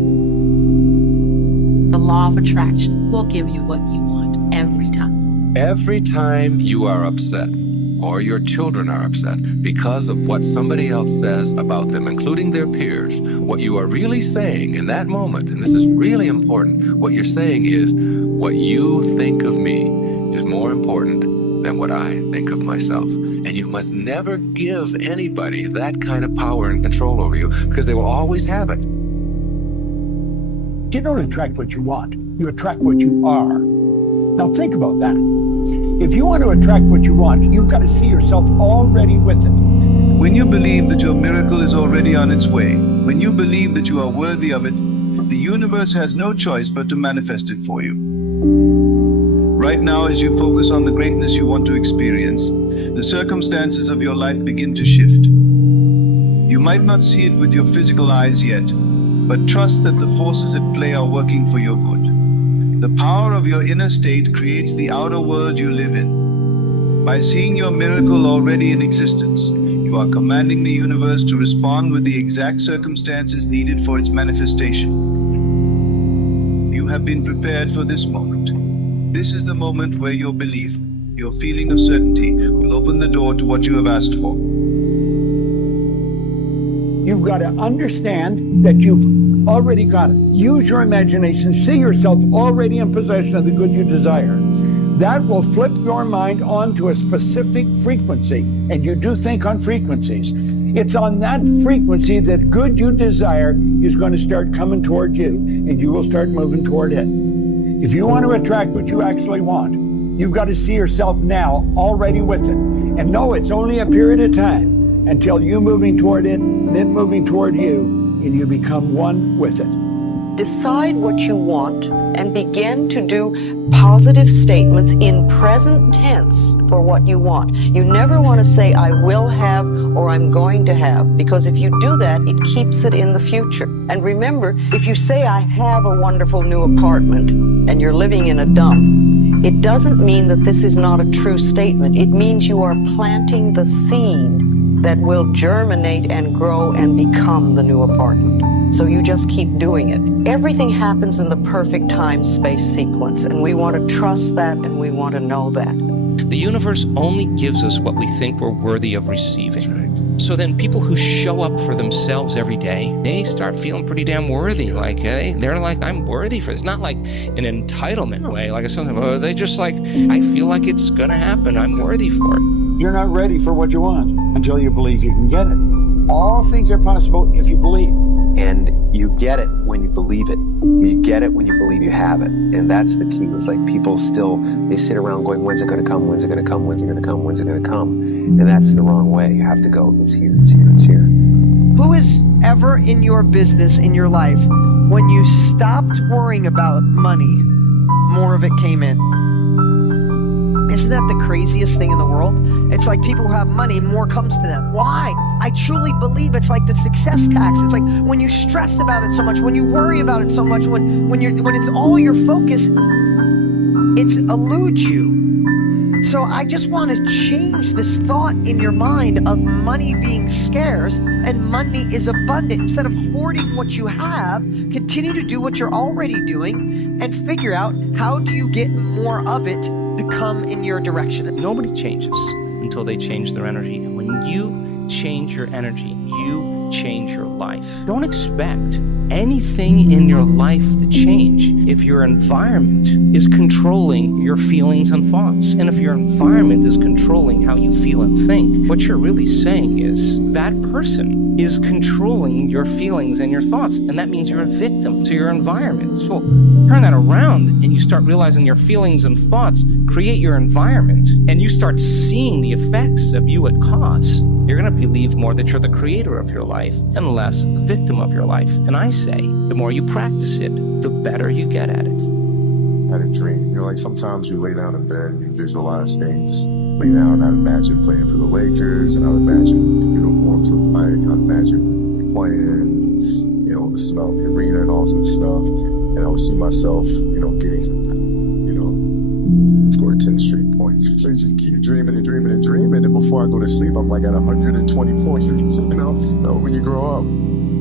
the law of attraction will give you what you want every time. Every time you are upset or your children are upset because of what somebody else says about them, including their peers, what you are really saying in that moment, and this is really important, what you're saying is, what you think of me is more important than what I think of myself. And you must never give anybody that kind of power and control over you, because they will always have it. You don't attract what you want. You attract what you are. Now think about that. If you want to attract what you want, you've got to see yourself already with it. When you believe that your miracle is already on its way, when you believe that you are worthy of it, the universe has no choice but to manifest it for you. Right now, as you focus on the greatness you want to experience, the circumstances of your life begin to shift. You might not see it with your physical eyes yet, but trust that the forces at play are working for your good. The power of your inner state creates the outer world you live in. By seeing your miracle already in existence, you are commanding the universe to respond with the exact circumstances needed for its manifestation. You have been prepared for this moment. This is the moment where your belief, your feeling of certainty, will open the door to what you have asked for. You've got to understand that you've already got it. Use your imagination. See yourself already in possession of the good you desire. That will flip your mind onto a specific frequency. And you do think on frequencies. It's on that frequency that good you desire is going to start coming toward you, and you will start moving toward it. If you want to attract what you actually want, you've got to see yourself now already with it. And know it's only a period of time until you moving toward it and it moving toward you, and you become one with it. Decide what you want and begin to do positive statements in present tense for what you want. You never want to say, I will have or I'm going to have, because if you do that, it keeps it in the future. And remember, if you say, I have a wonderful new apartment and you're living in a dump, it doesn't mean that this is not a true statement. It means you are planting the seed that will germinate and grow and become the new apartment. So you just keep doing it. Everything happens in the perfect time-space sequence, and we want to trust that and we want to know that. The universe only gives us what we think we're worthy of receiving. Right. So then people who show up for themselves every day, they start feeling pretty damn worthy. Like they're like, I'm worthy for this. Not like an entitlement way, like something. They just like, I feel like it's gonna happen. I'm worthy for it. You're not ready for what you want until you believe you can get it. All things are possible if you believe. And you get it when you believe it. You get it when you believe you have it. And that's the key. It's like people still, they sit around going, when's it going to come? When's it going to come? When's it going to come? When's it going to come? And that's the wrong way. You have to go, it's here, it's here, it's here. Who is ever in your business, in your life, when you stopped worrying about money, more of it came in? Isn't that the craziest thing in the world? It's like people who have money, more comes to them. Why? I truly believe it's like the success tax. It's like when you stress about it so much, when you worry about it so much, when it's all your focus, it eludes you. So I just want to change this thought in your mind of money being scarce and money is abundant. Instead of hoarding what you have, continue to do what you're already doing and figure out how do you get more of it to come in your direction. Nobody changes until they change their energy. And when you change your energy, you change your life. Don't expect anything in your life to change if your environment is controlling your feelings and thoughts. And if your environment is controlling how you feel and think, what you're really saying is that person is controlling your feelings and your thoughts. And that means you're a victim to your environment. So turn that around and you start realizing your feelings and thoughts create your environment, and you start seeing the effects of you at cause. You're going to believe more that you're the creator of your life. life and less the victim of your life. And I say, the more you practice it, the better you get at it. I had a dream. You know, like sometimes you lay down in bed and you visualize things. Lay down, I'd imagine playing for the Lakers, and I'd imagine the uniforms look like, I'd imagine playing, you know, the smell of the arena and all sorts of stuff. And I would see myself, you know, getting, you know, scoring 10 straight points. So you just keep dreaming and dreaming and dreaming. And before I go to sleep, I'm like at 120 points. You know, when you grow up,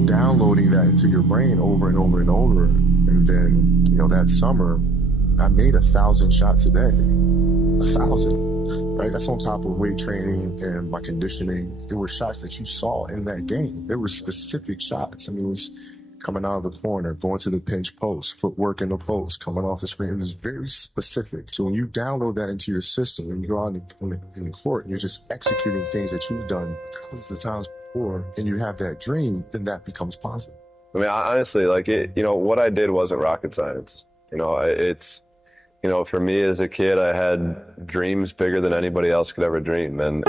downloading that into your brain over and over and over. And then, you know, that summer, I made 1,000 shots a day. 1,000, right? That's on top of weight training and my conditioning. There were shots that you saw in that game. There were specific shots. I mean, it was coming out of the corner, going to the pinch post, footwork in the post, coming off the screen. It was very specific. So when you download that into your system, and you go out in the court, and you're just executing things that you've done hundreds of times before, and you have that dream, then that becomes possible. I mean, honestly, like, you know, what I did wasn't rocket science. You know, it's, you know, for me as a kid, I had dreams bigger than anybody else could ever dream. And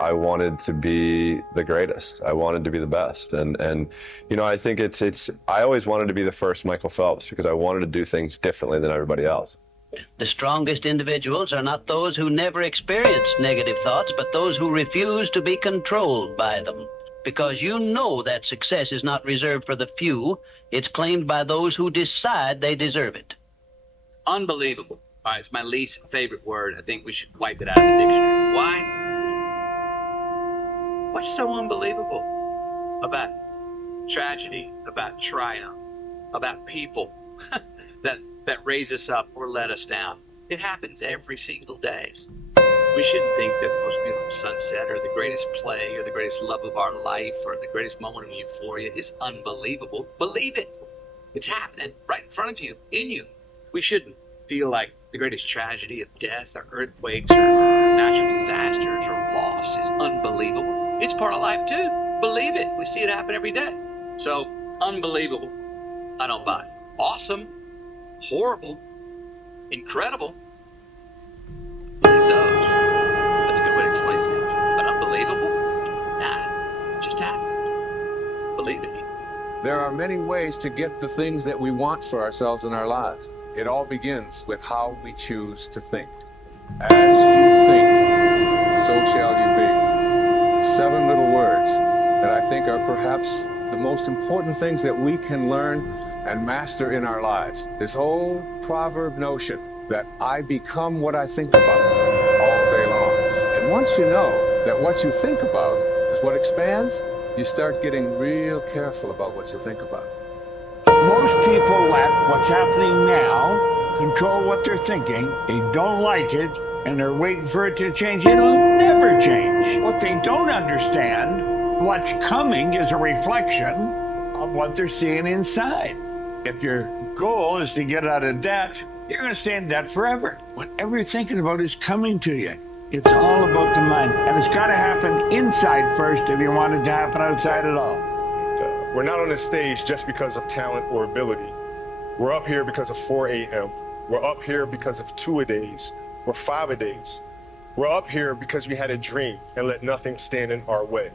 I wanted to be the greatest. I wanted to be the best. And you know, I think I always wanted to be the first Michael Phelps because I wanted to do things differently than everybody else. The strongest individuals are not those who never experience negative thoughts, but those who refuse to be controlled by them. Because you know that success is not reserved for the few, it's claimed by those who decide they deserve it. Unbelievable. All right, it's my least favorite word. I think we should wipe it out of the dictionary. Why? What's so unbelievable about tragedy, about triumph, about people that raise us up or let us down? It happens every single day. We shouldn't think that the most beautiful sunset or the greatest play or the greatest love of our life or the greatest moment of euphoria is unbelievable. Believe it. It's happening right in front of you, in you. We shouldn't feel like the greatest tragedy of death or earthquakes or natural disasters or loss is unbelievable. It's part of life too. Believe it. We see it happen every day. So, unbelievable. I don't buy it. Awesome. Horrible. Incredible. Believe those. That's a good way to explain things. But unbelievable? Nah, it just happened. Believe it. There are many ways to get the things that we want for ourselves in our lives. It all begins with how we choose to think. As you think, so shall you be. 7 little words that I think are perhaps the most important things that we can learn and master in our lives. This whole proverb notion that I become what I think about all day long. And once you know that what you think about is what expands, you start getting real careful about what you think about. Most people let what's happening now control what they're thinking. They don't like it, and they're waiting for it to change. It'll never change. What they don't understand, what's coming is a reflection of what they're seeing inside. If your goal is to get out of debt, you're going to stay in debt forever. Whatever you're thinking about is coming to you. It's all about the mind. And it's got to happen inside first if you want it to happen outside at all. We're not on the stage just because of talent or ability. We're up here because of 4 a.m. We're up here because of 2-a-days or 5-a-days. We're up here because we had a dream and let nothing stand in our way.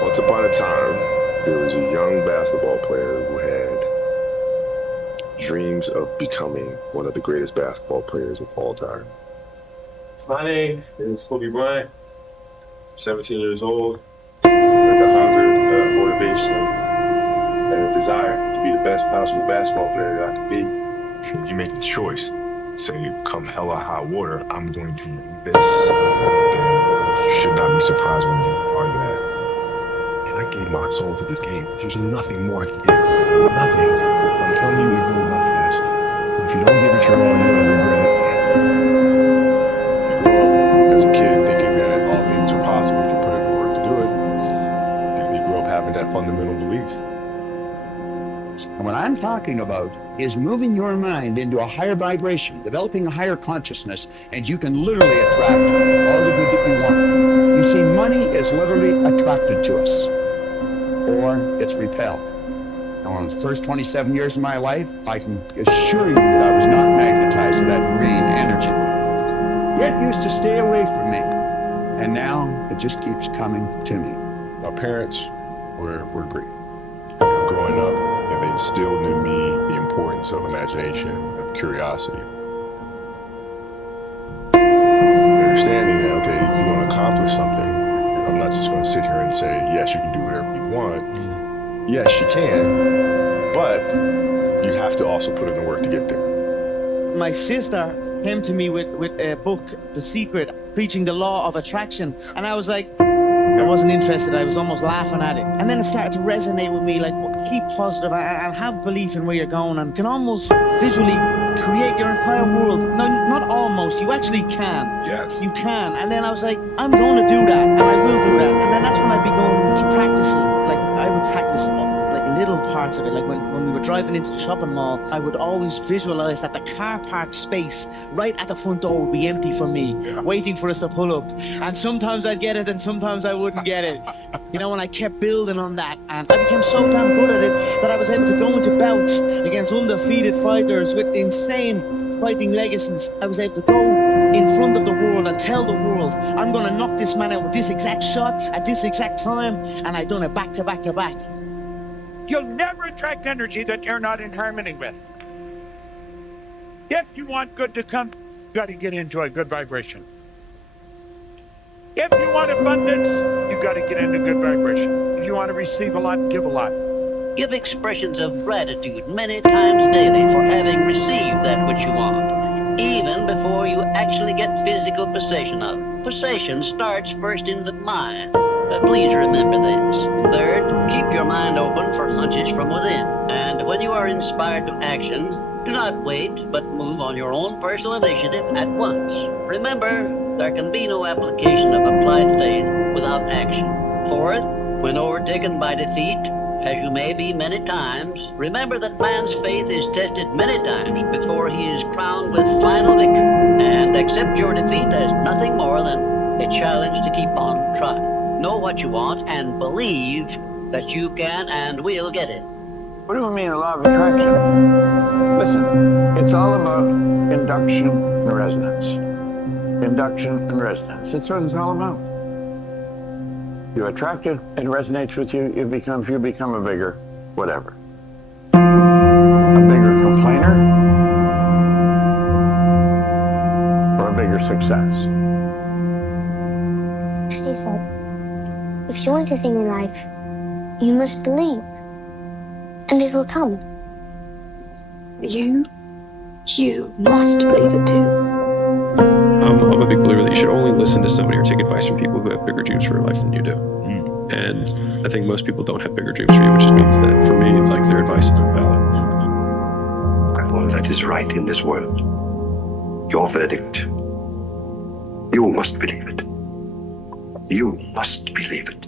Once upon a time, there was a young basketball player who had dreams of becoming one of the greatest basketball players of all time. My name is Kobe Bryant. I'm 17 years old. With the hunger, the motivation, and the desire to be the best possible basketball player that I can be. You make a choice, say, come hell or high water, I'm going to do this. Then you should not be surprised when you are that. And I gave my soul to this game. There's nothing more I can give. Nothing. I'm telling you, it will not fast. If you don't give it your all, you're going to regret it. You grow up as a kid thinking that all things are possible if you put in the work to do it. And you grow up having that fundamental belief. And what I'm talking about is moving your mind into a higher vibration, developing a higher consciousness, and you can literally attract all the good that you want. You see, money is literally attracted to us, or it's repelled. Now, in the first 27 years of my life, I can assure you that I was not magnetized to that green energy. Yet used to stay away from me, and now it just keeps coming to me. My My parents were great. Growing up, they instilled in me the importance of imagination, of curiosity. Understanding that, okay, if you want to accomplish something, I'm not just going to sit here and say, yes, you can do whatever you want. Yes, you can, but you have to also put in the work to get there. My sister came to me with a book, The Secret, preaching the law of attraction. And I was like, I wasn't interested. I was almost laughing at it. And then it started to resonate with me, like, keep positive and have belief in where you're going, and can almost visually create your entire world. No, not almost, you actually can. Yes. You can. And then I was like, I'm going to do that, and I will do that. And then that's when I began to practice it. Like, I would practice like little parts of it. Like when we were driving into the shopping mall, I would always visualize that the car park space right at the front door would be empty for me, waiting for us to pull up. And sometimes I'd get it and sometimes I wouldn't get it. You know, and I kept building on that, and I became so damn good at it that I was able to go into bouts against undefeated fighters with insane fighting legacies. I was able to go in front of the world and tell the world, I'm going to knock this man out with this exact shot at this exact time, and I done it back to back to back. You'll never attract energy that you're not in harmony with. If you want good to come, you got to get into a good vibration. If you want abundance, you got to get into good vibration. If you want to receive a lot, give a lot. Give expressions of gratitude many times daily for having received that which you want, even before you actually get physical possession of it. Possession starts first in the mind. Please remember this. Third, keep your mind open for hunches from within. And when you are inspired to action, do not wait, but move on your own personal initiative at once. Remember, there can be no application of applied faith without action. Fourth, when overtaken by defeat, as you may be many times, remember that man's faith is tested many times before he is crowned with final victory. And accept your defeat as nothing more than a challenge to keep on trying. Know what you want and believe that you can and will get it. What do we mean, law of attraction? Listen, it's all about induction and resonance. Induction and resonance. That's what it's all about. You attract it, it resonates with you, you become a bigger whatever. A bigger complainer or a bigger success. She said, if you want a thing in life, you must believe, and it will come. You must believe it too. I'm a big believer that you should only listen to somebody or take advice from people who have bigger dreams for your life than you do. And I think most people don't have bigger dreams for you, which just means that for me, like, their advice isn't valid. All that is right in this world, your verdict, you must believe it. You must believe it.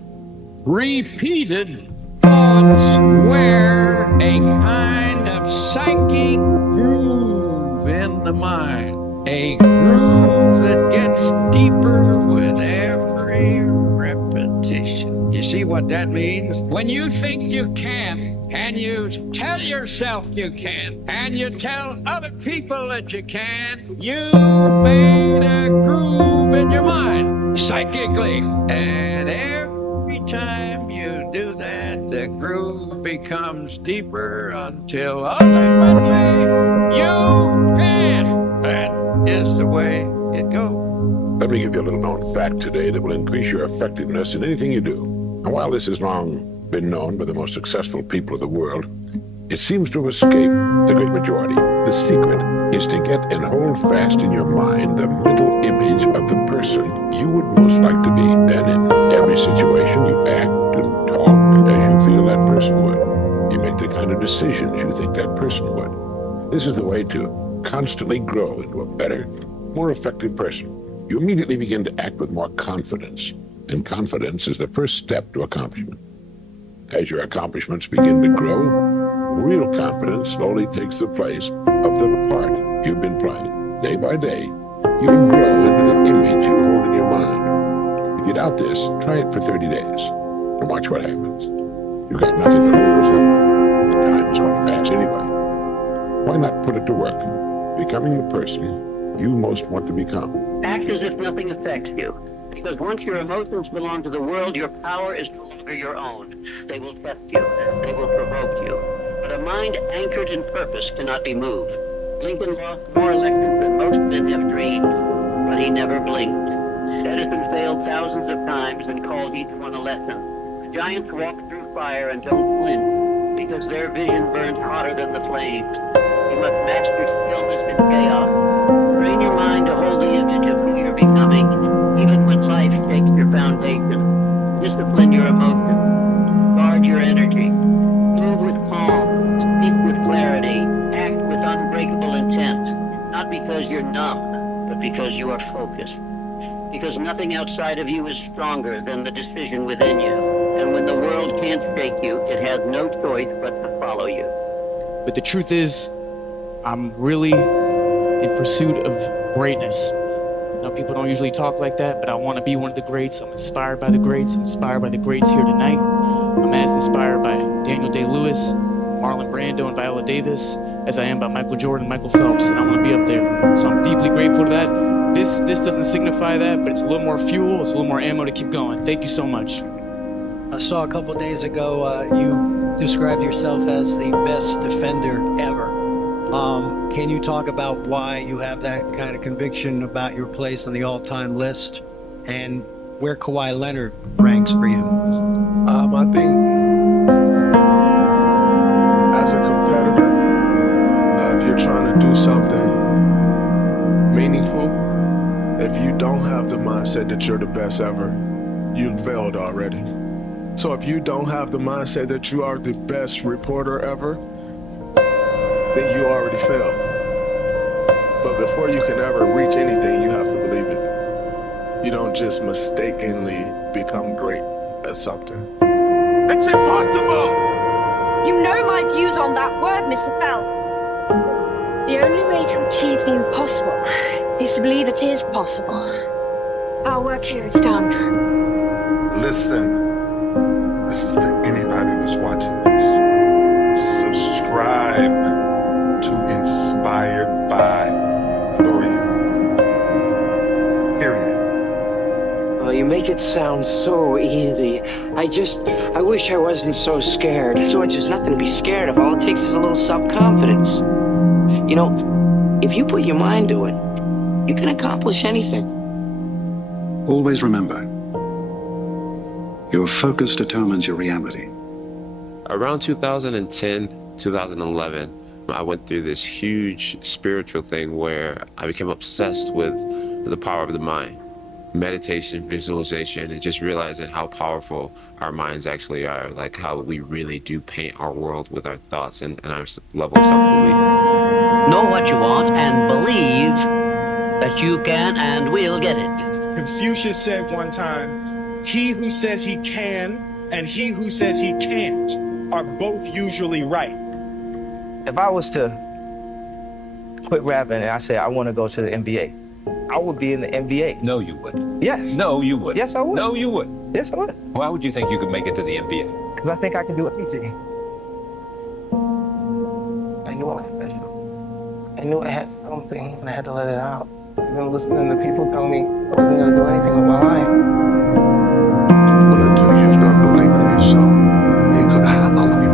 Repeated thoughts wear a kind of psychic groove in the mind. A groove that gets deeper with every repetition. You see what that means? When you think you can, and you tell yourself you can, and you tell other people that you can, you've made a groove in your mind, psychically. And every time you do that, the groove becomes deeper until ultimately you can. That is the way it goes. Let me give you a little known fact today that will increase your effectiveness in anything you do. And while this has long been known by the most successful people of the world, it seems to have escaped the great majority. The secret is to get and hold fast in your mind the mental image of the person you would most like to be. Then in every situation you act and talk as you feel that person would. You make the kind of decisions you think that person would. This is the way to constantly grow into a better, more effective person. You immediately begin to act with more confidence, and confidence is the first step to accomplishment. As your accomplishments begin to grow, real confidence slowly takes the place of the part you've been playing. Day by day, you can grow into the image you hold in your mind. If you doubt this, try it for 30 days and watch what happens. You've got nothing to lose, though. The time is going to pass anyway. Why not put it to work, becoming the person you most want to become? Act as if nothing affects you. Because once your emotions belong to the world, your power is no longer your own. They will test you. They will provoke you. But a mind anchored in purpose cannot be moved. Lincoln lost more elections than most men have dreamed, but he never blinked. Edison failed thousands of times and called each one a lesson. Giants walk through fire and don't flinch because their vision burns hotter than the flames. You must master stillness in chaos. Train your mind to hold the image of who you're becoming, even when life shakes your foundation. Discipline your emotions. Guard your energy. Move with calm. Speak with clarity. Act with unbreakable intent. Not because you're numb, but because you are focused. Because nothing outside of you is stronger than the decision within you. And when the world can't shake you, it has no choice but to follow you. But the truth is, I'm really in pursuit of greatness. Now, people don't usually talk like that, but I want to be one of the greats. I'm inspired by the greats. I'm inspired by the greats here tonight. I'm as inspired by Daniel Day-Lewis, Marlon Brando, and Viola Davis as I am by Michael Jordan, Michael Phelps, and I want to be up there. So I'm deeply grateful to that. This doesn't signify that, but it's a little more fuel, it's a little more ammo to keep going. Thank you so much. I saw a couple days ago you described yourself as the best defender ever. Can you talk about why you have that kind of conviction about your place on the all-time list and where Kawhi Leonard ranks for you? I think as a competitor, if you're trying to do something meaningful, if you don't have the mindset that you're the best ever, you've failed already. So if you don't have the mindset that you are the best reporter ever, then you already failed. But before you can ever reach anything, you have to believe it. You don't just mistakenly become great at something. It's impossible! You know my views on that word, Mr. Bell. The only way to achieve the impossible is to believe it is possible. Our work here is done. Listen, this is to anybody who's watching this. Subscribe to Inspired by Gloria. Period. Oh, you make it sound so easy. I wish I wasn't so scared. George, there's nothing to be scared of. All it takes is a little self-confidence. You know, if you put your mind to it, you can accomplish anything. Always remember, your focus determines your reality. Around 2010, 2011, I went through this huge spiritual thing where I became obsessed with the power of the mind. Meditation, visualization, and just realizing how powerful our minds actually are, like how we really do paint our world with our thoughts and our level of self-belief. Know what you want and believe that you can and will get it. Confucius said one time, he who says he can and he who says he can't are both usually right. If I was to quit rapping and I said I want to go to the NBA, I would be in the NBA. No, you wouldn't. Yes. No, you wouldn't. Yes, I would. No, you wouldn't. Yes, I would. Why would you think you could make it to the NBA? Because I think I can do anything. I knew I had something and I had to let it out. I've been listening to people tell me I wasn't going to do anything with my life. But until you start believing in yourself, you could have a life.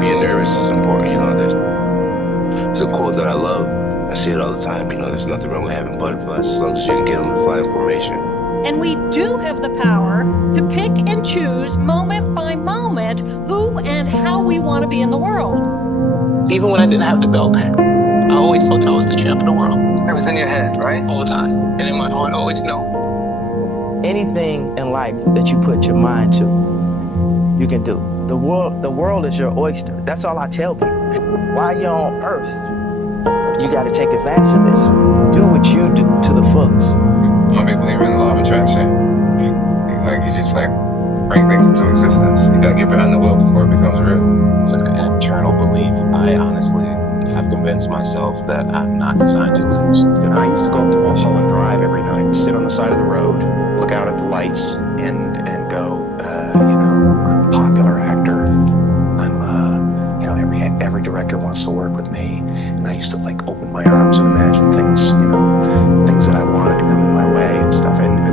Being nervous is important, you know. There's a quote that I love. I see it all the time, you know, there's nothing wrong with having butterflies as long as you can get them to fly in formation. And we do have the power to pick and choose moment by moment who and how we want to be in the world. Even when I didn't have the belt, I always felt I was the champ of the world. It was in your head, right? All the time. And in my heart, I always know. Anything in life that you put your mind to, you can do. The world is your oyster. That's all I tell people. While you're on earth, you got to take advantage of this. Do what you do to the fullest. I'm a big believer in the law of attraction. You just bring things into existence. You gotta get behind the wheel before it becomes real. It's like an internal belief. I honestly have convinced myself that I'm not designed to lose. And I used to go up to Mulholland Drive every night, sit on the side of the road, look out at the lights, and go, I'm a popular actor. Every director wants to work with me. And I used to open my arms and imagine things, things that I wanted to come in my way and stuff. And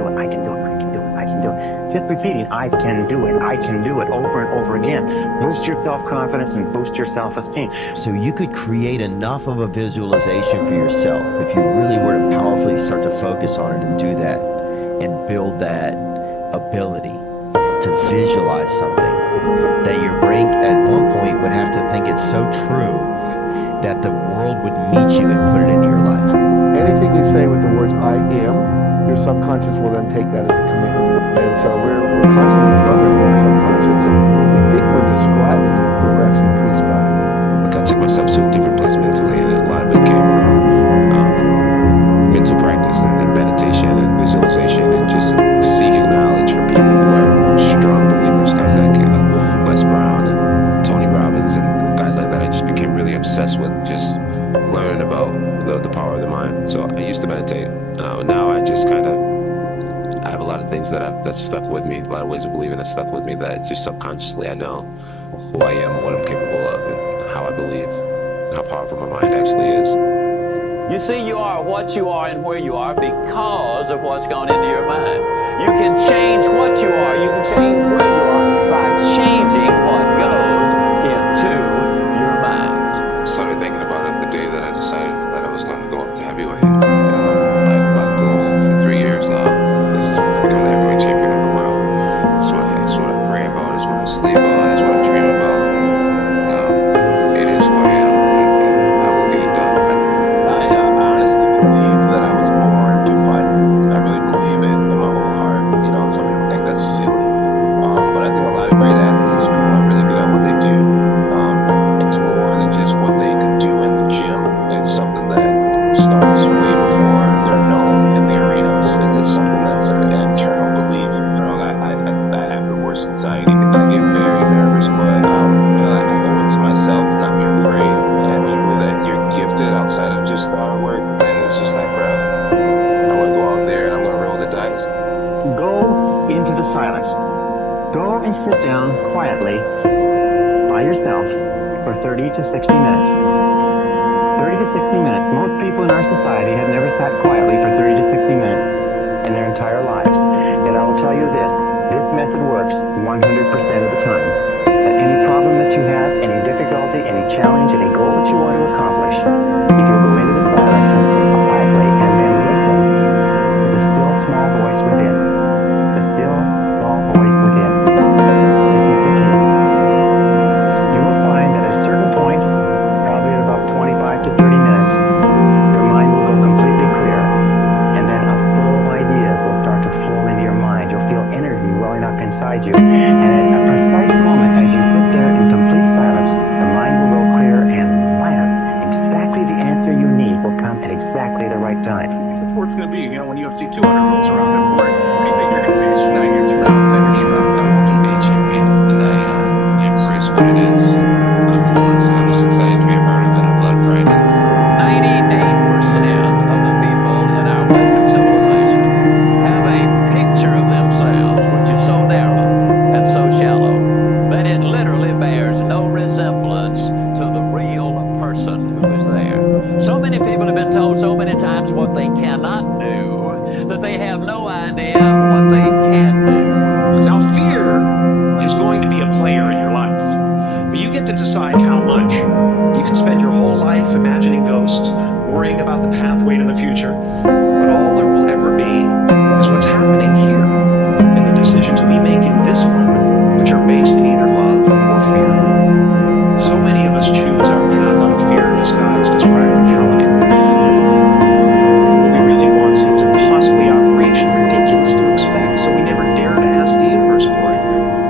do it, I can do it, I can do it, I can do it. Just repeating, I can do it over and over again. Boost your self-confidence and boost your self-esteem. So you could create enough of a visualization for yourself if you really were to powerfully start to focus on it and do that and build that ability to visualize something that your brain at one point would have to think it's so true that the world would meet you and put it into your life. Anything you say with the words I am, your subconscious will then take that as a command. And so we're constantly programming our subconscious. We think we're describing it, but we're actually prescribing it. Like I took myself to a different place mentally, and a lot of it came from mental practice and meditation and visualization and just seeking knowledge from people who are strong believers, guys like Les Brown and Tony Robbins and guys like that. I just became really obsessed with just learning about the power of the mind. So I used to meditate. Now I just kind of, I have a lot of things that stuck with me, a lot of ways of believing that stuck with me that just subconsciously I know who I am and what I'm capable of and how I believe and how powerful my mind actually is. You see, you are what you are and where you are because of what's gone into your mind. You can change what you are, you can change where you are by changing what goes into your mind. Started thinking about it the day that I decided that I was going to go up to heavyweight. My goal for 3 years now is to become the heavyweight champion of the world. It's what I pray about, it's what I sleep on, it's what I dream about. It is who I am, and I will get it done. I honestly believe that I was born to fight. I really believe it in my whole heart. You know, some people think that's silly. But I think a lot of great athletes who are really good at what they do, it's more than just what they can do in the gym. It's something that starts way before they're known in the arenas. And it's something that's an internal belief. You know, I have the worst anxiety. I get very nervous, but I go into myself to not be afraid. And you know that you're gifted outside of just the hard work. And it's just like, bro, I'm going to go out there and I'm going to roll the dice. Go into the silence. Go and sit down quietly by yourself for 30 to 60 minutes. 30 to 60 minutes. Most people in our society have never sat quietly for 30 to 60 minutes in their entire lives. And I will tell you this method works 100% of the time. That any problem that you have, any difficulty, any challenge, any goal that you want to accomplish, if you go into the silence quietly and then listen to the still small voice within. The still small voice within. This is the key. You will find that at certain points, probably at about 25 to 30 minutes, your mind will go completely clear, and then a flow of ideas will start to flow into your mind. You'll feel energy welling up inside you, and at a precise moment, as you sit there in complete silence, the mind will go clear, and bam, exactly the answer you need will come at exactly the right time. Support's going to be, when UFC 200 rolls around in Warren, what do you think you're going to say? So now you're throughout, then you're surrounded by ultimate champion, and I embrace what it is that I've born, so I'm just excited to be a part of it. I'm blood pride. 98% of the people in our Western civilization have a picture of themselves which is so narrow and so shallow that it literally bears no resemblance to the real person who is there. So many people have been told so many times what they cannot do that they have no idea what they can do. Now, fear is going to be a player in your life, but you get to decide how much. You can spend your whole life imagining ghosts, worrying about the pathway to the future, but all there will ever be is what's happening here and the decisions we make in this moment, which are based in either love or fear. So many of us choose our path out of fear disguised as practicality. What we really want seems impossibly outrageous and ridiculous to expect, so we never dare to ask the universe for it.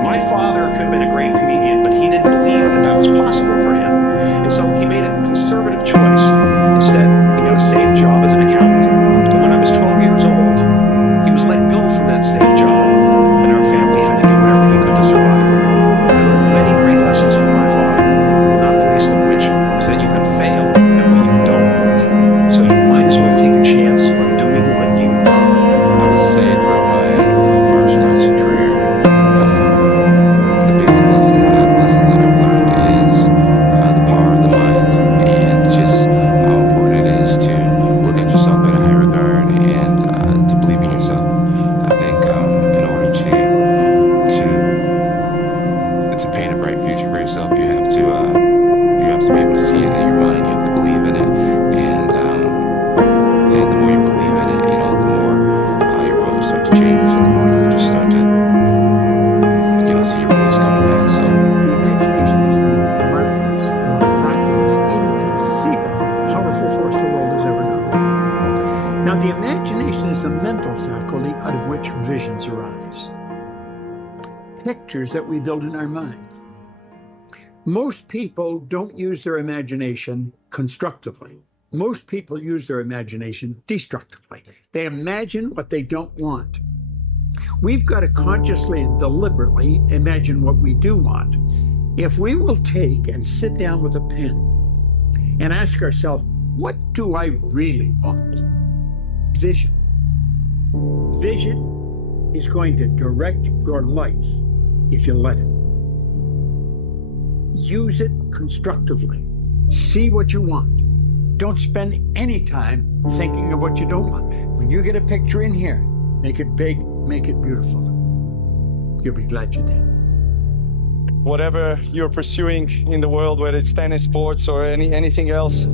My father could have been a great comedian, but he didn't believe that that was possible for him, and so he made a conservative choice. Instead, he got a safe job as an accountant. visions arise. Pictures that we build in our mind. Most people don't use their imagination constructively. Most people use their imagination destructively. They imagine what they don't want. We've got to consciously and deliberately imagine what we do want. If we will take and sit down with a pen and ask ourselves, what do I really want? Vision. Vision is going to direct your life if you let it. Use it constructively. See what you want. Don't spend any time thinking of what you don't want. When you get a picture in here, make it big, make it beautiful. You'll be glad you did. Whatever you're pursuing in the world, whether it's tennis, sports, or anything else,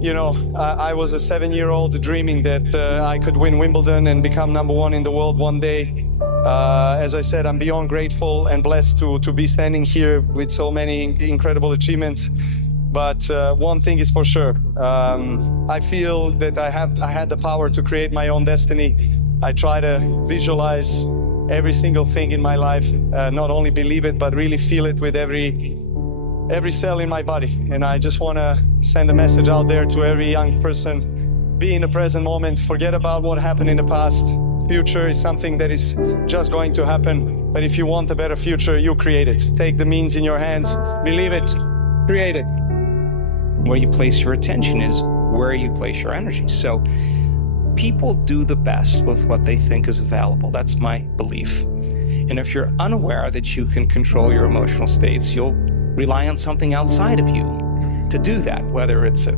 you know, I was a 7-year-old dreaming that I could win Wimbledon and become #1 in the world one day. As I said, I'm beyond grateful and blessed to be standing here with so many incredible achievements. But one thing is for sure, I feel that I had the power to create my own destiny. I try to visualize every single thing in my life, not only believe it, but really feel it with every cell in my body. And I just want to send a message out there to every young person. Be in the present moment, forget about what happened in the past. Future is something that is just going to happen. But if you want a better future, you create it. Take the means in your hands, believe it, create it. Where you place your attention is where you place your energy. So people do the best with what they think is available. That's my belief. And if you're unaware that you can control your emotional states, you'll rely on something outside of you to do that, whether it's a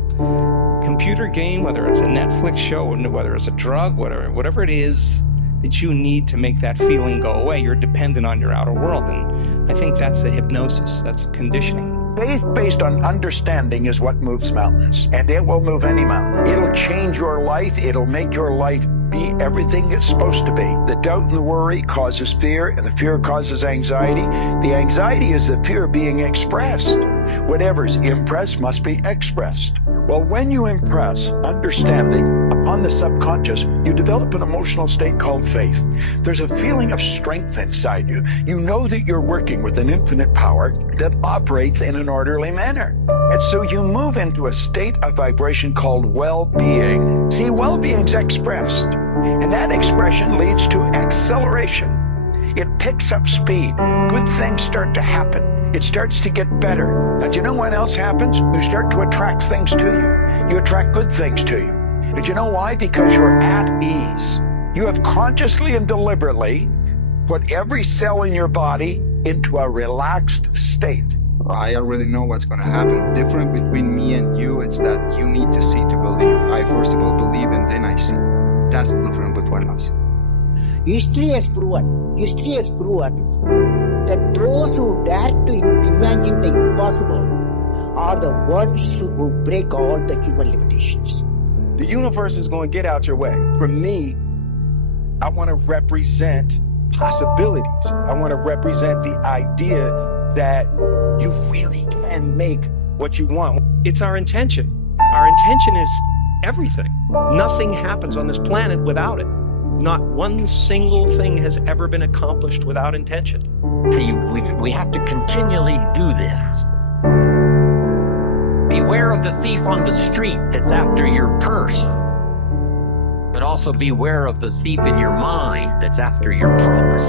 computer game, whether it's a Netflix show, whether it's a drug, whatever it is that you need to make that feeling go away. You're dependent on your outer world. And I think that's a hypnosis, that's conditioning. Faith based on understanding is what moves mountains, and it will move any mountain. It'll change your life. It'll make your life be everything it's supposed to be. The doubt and the worry causes fear, and the fear causes anxiety. The anxiety is the fear being expressed. Whatever's impressed must be expressed. Well, when you impress understanding upon the subconscious, you develop an emotional state called faith. There's a feeling of strength inside you. You know that you're working with an infinite power that operates in an orderly manner. And so you move into a state of vibration called well-being. See, well-being's expressed, and that expression leads to acceleration. It picks up speed. Good things start to happen. It starts to get better. And you know what else happens? You start to attract things to you. You attract good things to you. And you know why? Because you're at ease. You have consciously and deliberately put every cell in your body into a relaxed state. I already know what's going to happen. The difference between me and you is that you need to see to believe. I first of all believe and then I see. That's the difference between us. History has proven that those who dare to imagine the impossible are the ones who break all the human limitations. The universe is going to get out your way. For me, I want to represent possibilities. I want to represent the idea that you really can make what you want. It's our intention. Our intention is everything. Nothing happens on this planet without it. Not one single thing has ever been accomplished without intention. See, we have to continually do this. Beware of the thief on the street that's after your purse. But also beware of the thief in your mind that's after your promise.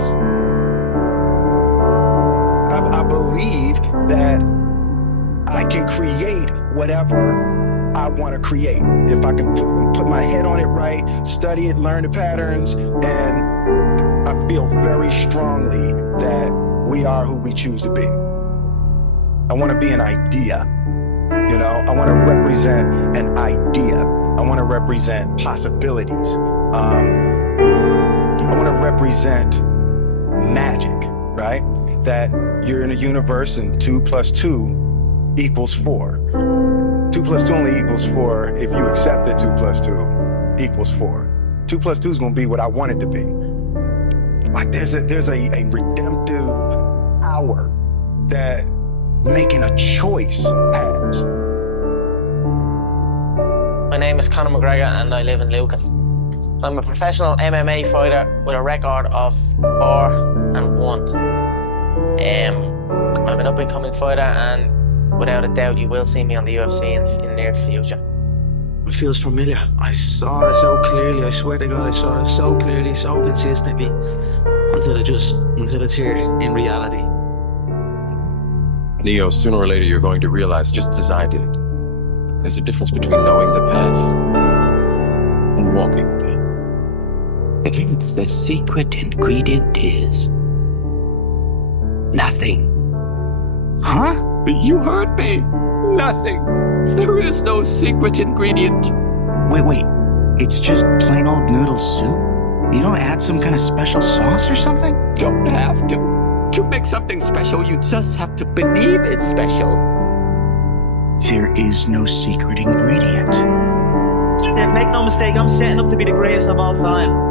I believe that I can create whatever I want to create. If I can put my head on it right, study it, learn the patterns, and I feel very strongly that we are who we choose to be. I want to be an idea, you know? I want to represent an idea. I want to represent possibilities. I want to represent magic, right? That you're in a universe and 2 + 2 = 4. 2 + 2 only equals 4 if you accept that 2 + 2 = 4. 2 + 2 is going to be what I want it to be. Like there's a redemptive power that making a choice has. My name is Conor McGregor and I live in Lucan. I'm a professional MMA fighter with a record of 4-1. I'm an up-and-coming fighter, and without a doubt, you will see me on the UFC in the near future. It feels familiar. I saw it so clearly. I swear to God, I saw it so clearly, so consistently, until it's here in reality. Neo, sooner or later you're going to realize, just as I did, there's a difference between knowing the path and walking the path. The secret ingredient is nothing. Huh? You heard me. Nothing. There is no secret ingredient. Wait. It's just plain old noodle soup? You don't add some kind of special sauce or something? Don't have to. To make something special, you just have to believe it's special. There is no secret ingredient. And make no mistake, I'm setting up to be the greatest of all time.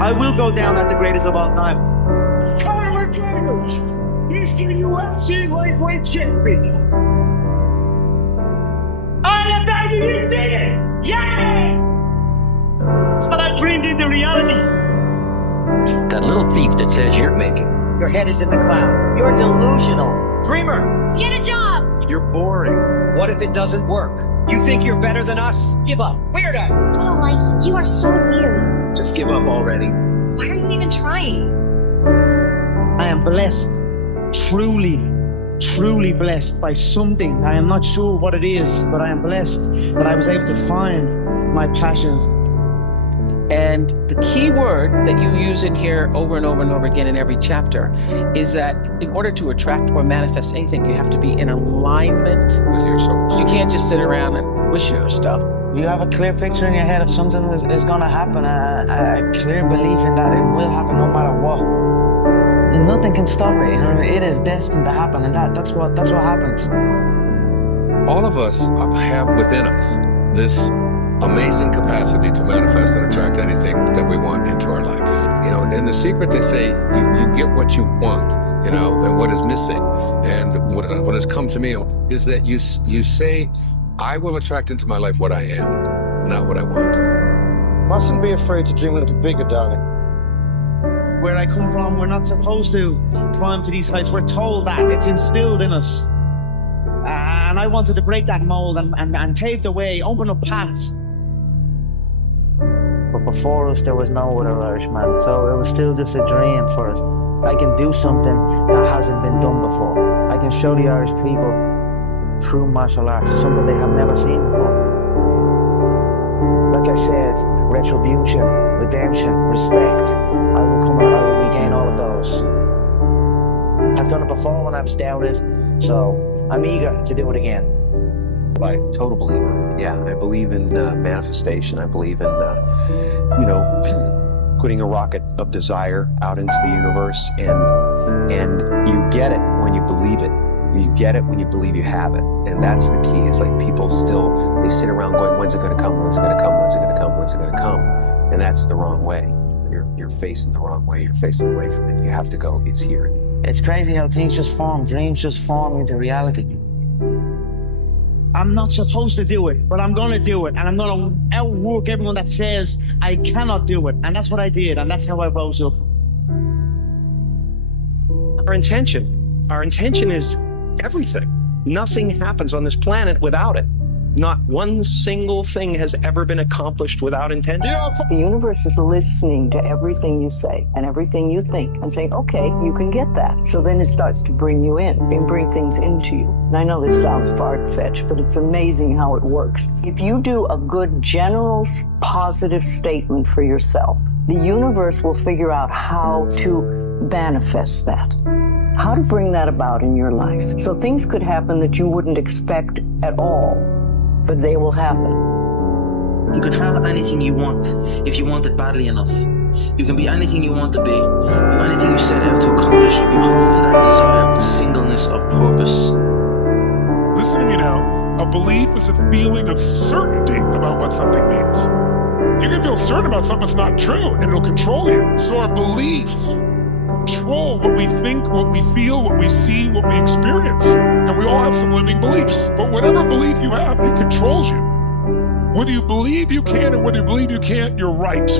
I will go down as the greatest of all time. Tyler Jones, he's the UFC lightweight champion. I am back, you did it! Yeah! It's what I dreamed into reality. That little beep that says you're making. Your head is in the cloud. You're delusional. Dreamer. Get a job. You're boring. What if it doesn't work? You think you're better than us? Give up. Weirdo. Oh, life, you are so weird. Just give up already. Why are you even trying? I am blessed. Truly blessed by something. I am not sure what it is, but I am blessed that I was able to find my passions. And the key word that you use in here over and over and over again in every chapter is that in order to attract or manifest anything, you have to be in alignment with your soul. You can't just sit around and wish your stuff. You have a clear picture in your head of something is going to happen, a clear belief in that it will happen no matter what. Nothing can stop it. You know, it is destined to happen, and that's what happens. All of us have within us this amazing capacity to manifest and attract anything that we want into our life. You know, in the secret they say you get what you want, you know, and what is missing. And what has come to me is that you say, I will attract into my life what I am, not what I want. Mustn't be afraid to dream a little bigger, darling. Where I come from, we're not supposed to climb to these heights. We're told that. It's instilled in us. And I wanted to break that mold and pave the way, open up paths. But before us, there was no other Irishman, so it was still just a dream for us. I can do something that hasn't been done before. I can show the Irish people true martial arts, something they have never seen before. Like I said, retribution, redemption, respect. I will regain all of those. I've done it before when I was doubted, so I'm eager to do it again. I'm a total believer. Yeah, I believe in manifestation. I believe in, putting a rocket of desire out into the universe, and you get it when you believe it. You get it when you believe you have it, and that's the key. It's like people they sit around going, when's it going to come? When's it going to come? When's it going to come? When's it going to come? And that's the wrong way. You're facing the wrong way. You're facing away from it. You have to go, it's here. It's crazy how things just form, dreams just form into reality. I'm not supposed to do it, but I'm going to do it, and I'm going to outwork everyone that says I cannot do it, and that's what I did, and that's how I rose up. Our intention is everything. Nothing happens on this planet without it. Not one single thing has ever been accomplished without intention. The universe is listening to everything you say and everything you think and saying, okay, you can get that. So then it starts to bring you in and bring things into you. And I know this sounds far-fetched, but it's amazing how it works. If you do a good general positive statement for yourself, the universe will figure out how to manifest that. How to bring that about in your life. So things could happen that you wouldn't expect at all, but they will happen. You can have anything you want if you want it badly enough. You can be anything you want to be. Anything you set out to accomplish will be home to that desire with singleness of purpose. Listen to me now. A belief is a feeling of certainty about what something means. You can feel certain about something that's not true, and it'll control you. So our beliefs control what we think, what we feel, what we see, what we experience. And we all have some limiting beliefs. But whatever belief you have, it controls you. Whether you believe you can or whether you believe you can't, you're right.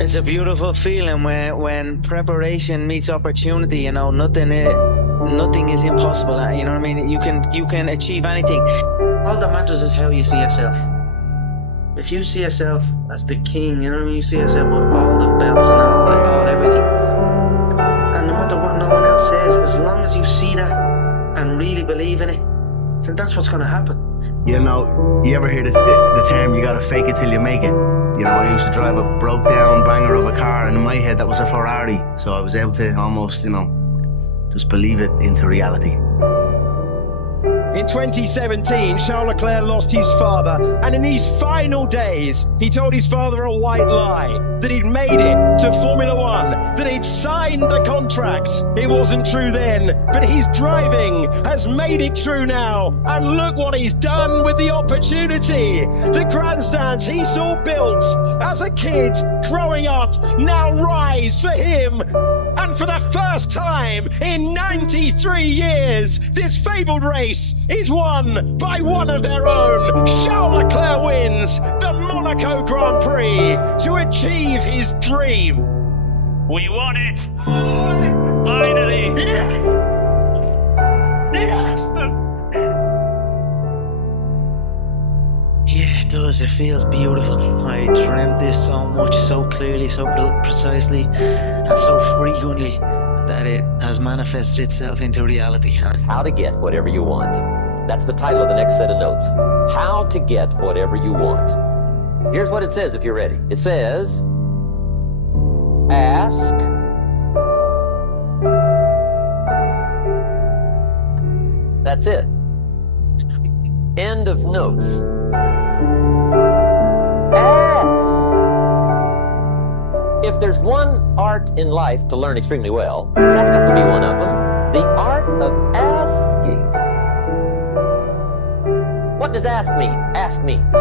It's a beautiful feeling when preparation meets opportunity. You know, nothing is impossible. You know what I mean? You can achieve anything. All that matters is how you see yourself. If you see yourself as the king, you know what I mean? You see yourself with all the belts and all everything. And no matter what no one else says, as long as you see that and really believe in it, then that's what's going to happen. You know, you ever hear the term, you gotta fake it till you make it? You know, I used to drive a broke down banger of a car, and in my head that was a Ferrari. So I was able to almost, you know, just believe it into reality. In 2017, Charles Leclerc lost his father, and in his final days, he told his father a white lie, that he'd made it to Formula One, that he'd signed the contract. It wasn't true then, but his driving has made it true now, and look what he's done with the opportunity. The grandstands he saw built as a kid growing up now rise for him. And for the first time in 93 years, this fabled race is won by one of their own. Charles Leclerc wins the Monaco Grand Prix to achieve his dream. We won it! Finally! Yeah, it does. It feels beautiful. I dreamt this so much, so clearly, so precisely, and so frequently that it has manifested itself into reality. It's how to get whatever you want. That's the title of the next set of notes. How to get whatever you want. Here's what it says if you're ready. It says, ask, that's it. End of notes. Ask. If there's one art in life to learn extremely well, that's got to be one of them. The art of asking. What does ask mean? Ask means,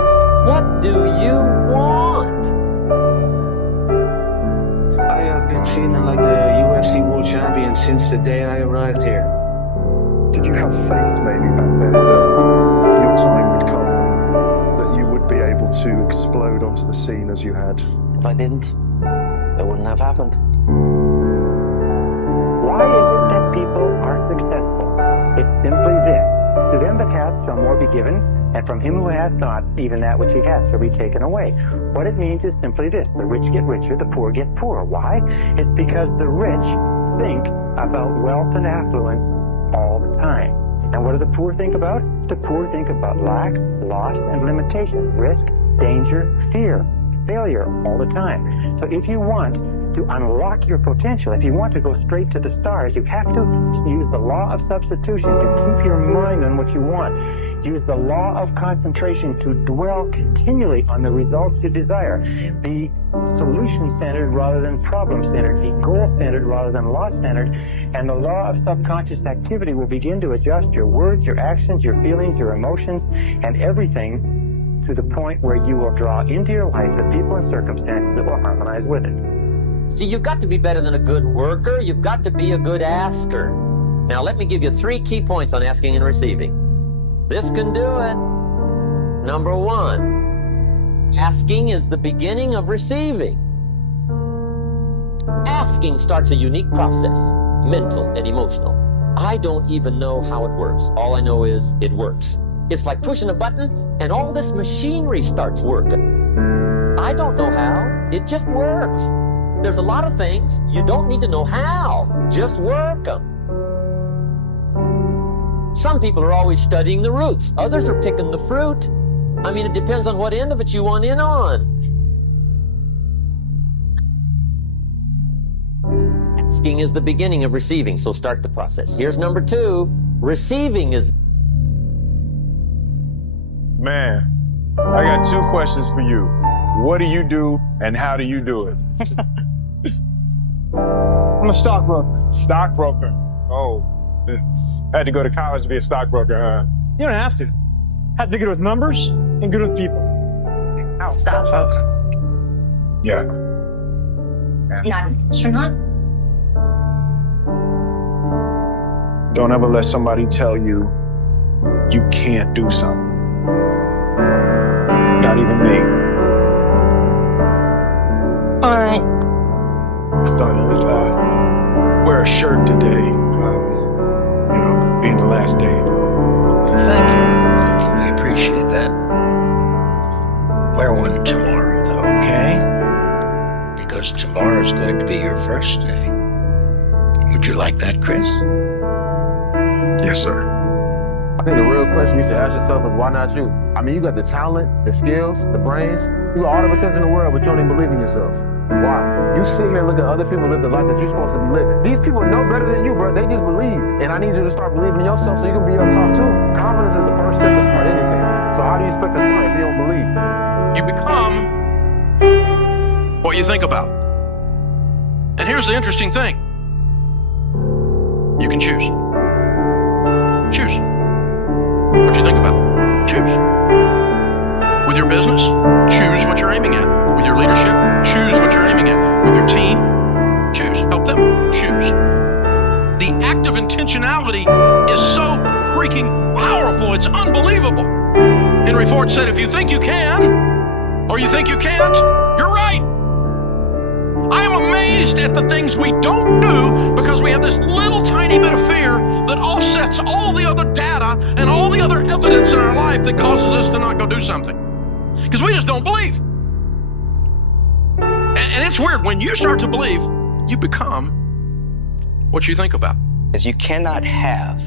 what do you want? I have been feeling like the UFC world champion since the day I arrived here. Did you have faith maybe back then that your time would come and that you would be able to explode onto the scene as you had? If I didn't, it wouldn't have happened. Why is it that people are successful? It's simply this. To them that hath shall more be given, and from him who hath not, even that which he hath shall be taken away. What it means is simply this. The rich get richer, the poor get poorer. Why? It's because the rich think about wealth and affluence all the time. And what do the poor think about? The poor think about lack, loss, and limitation, risk, danger, fear, failure all the time. So if you want to unlock your potential, if you want to go straight to the stars, you have to use the law of substitution to keep your mind on what you want. Use the law of concentration to dwell continually on the results you desire. Be solution-centered rather than problem-centered. Be goal-centered rather than loss-centered. And the law of subconscious activity will begin to adjust your words, your actions, your feelings, your emotions, and everything to the point where you will draw into your life the people and circumstances that will harmonize with it. See, you've got to be better than a good worker. You've got to be a good asker. Now, let me give you 3 key points on asking and receiving. This can do it. Number 1, asking is the beginning of receiving. Asking starts a unique process, mental and emotional. I don't even know how it works. All I know is it works. It's like pushing a button and all this machinery starts working. I don't know how. It just works. There's a lot of things you don't need to know how. Just work them. Some people are always studying the roots. Others are picking the fruit. I mean, it depends on what end of it you want in on. Asking is the beginning of receiving, so start the process. Here's number 2. Receiving is... Man, I got 2 questions for you. What do you do and how do you do it? I'm a stockbroker. Stockbroker? Oh. Had to go to college to be a stockbroker, huh? You don't have to. Have to be good with numbers and good with people. Oh, stockbroker. Yeah. Not an astronaut. Don't ever let somebody tell you you can't do something. Not even me. All right. I thought I'd wear a shirt today. Being the last day and all. Thank you. We appreciate that. Wear one tomorrow, though, okay? Because tomorrow is going to be your first day. Would you like that, Chris? Yes, sir. I think the real question you should ask yourself is, why not you? I mean, you got the talent, the skills, the brains. You got all the potential in the world, but you don't even believe in yourself. Why? You sit here and look at other people live the life that you're supposed to be living. These people are no better than you, bro. They just believed. And I need you to start believing in yourself so you can be up top too. Confidence is the first step to start anything. So how do you expect to start if you don't believe? You become what you think about. And here's the interesting thing. You can choose. Choose. What you think about. Choose. With your business, choose what you're aiming at. With your leadership, choose what you're aiming at. With your team, choose. Help them, choose. The act of intentionality is so freaking powerful, it's unbelievable. Henry Ford said, if you think you can, or you think you can't, you're right. I am amazed at the things we don't do because we have this little tiny bit of fear that offsets all the other data and all the other evidence in our life that causes us to not go do something. Because we just don't believe. And it's weird, when you start to believe, you become what you think about. Because you cannot have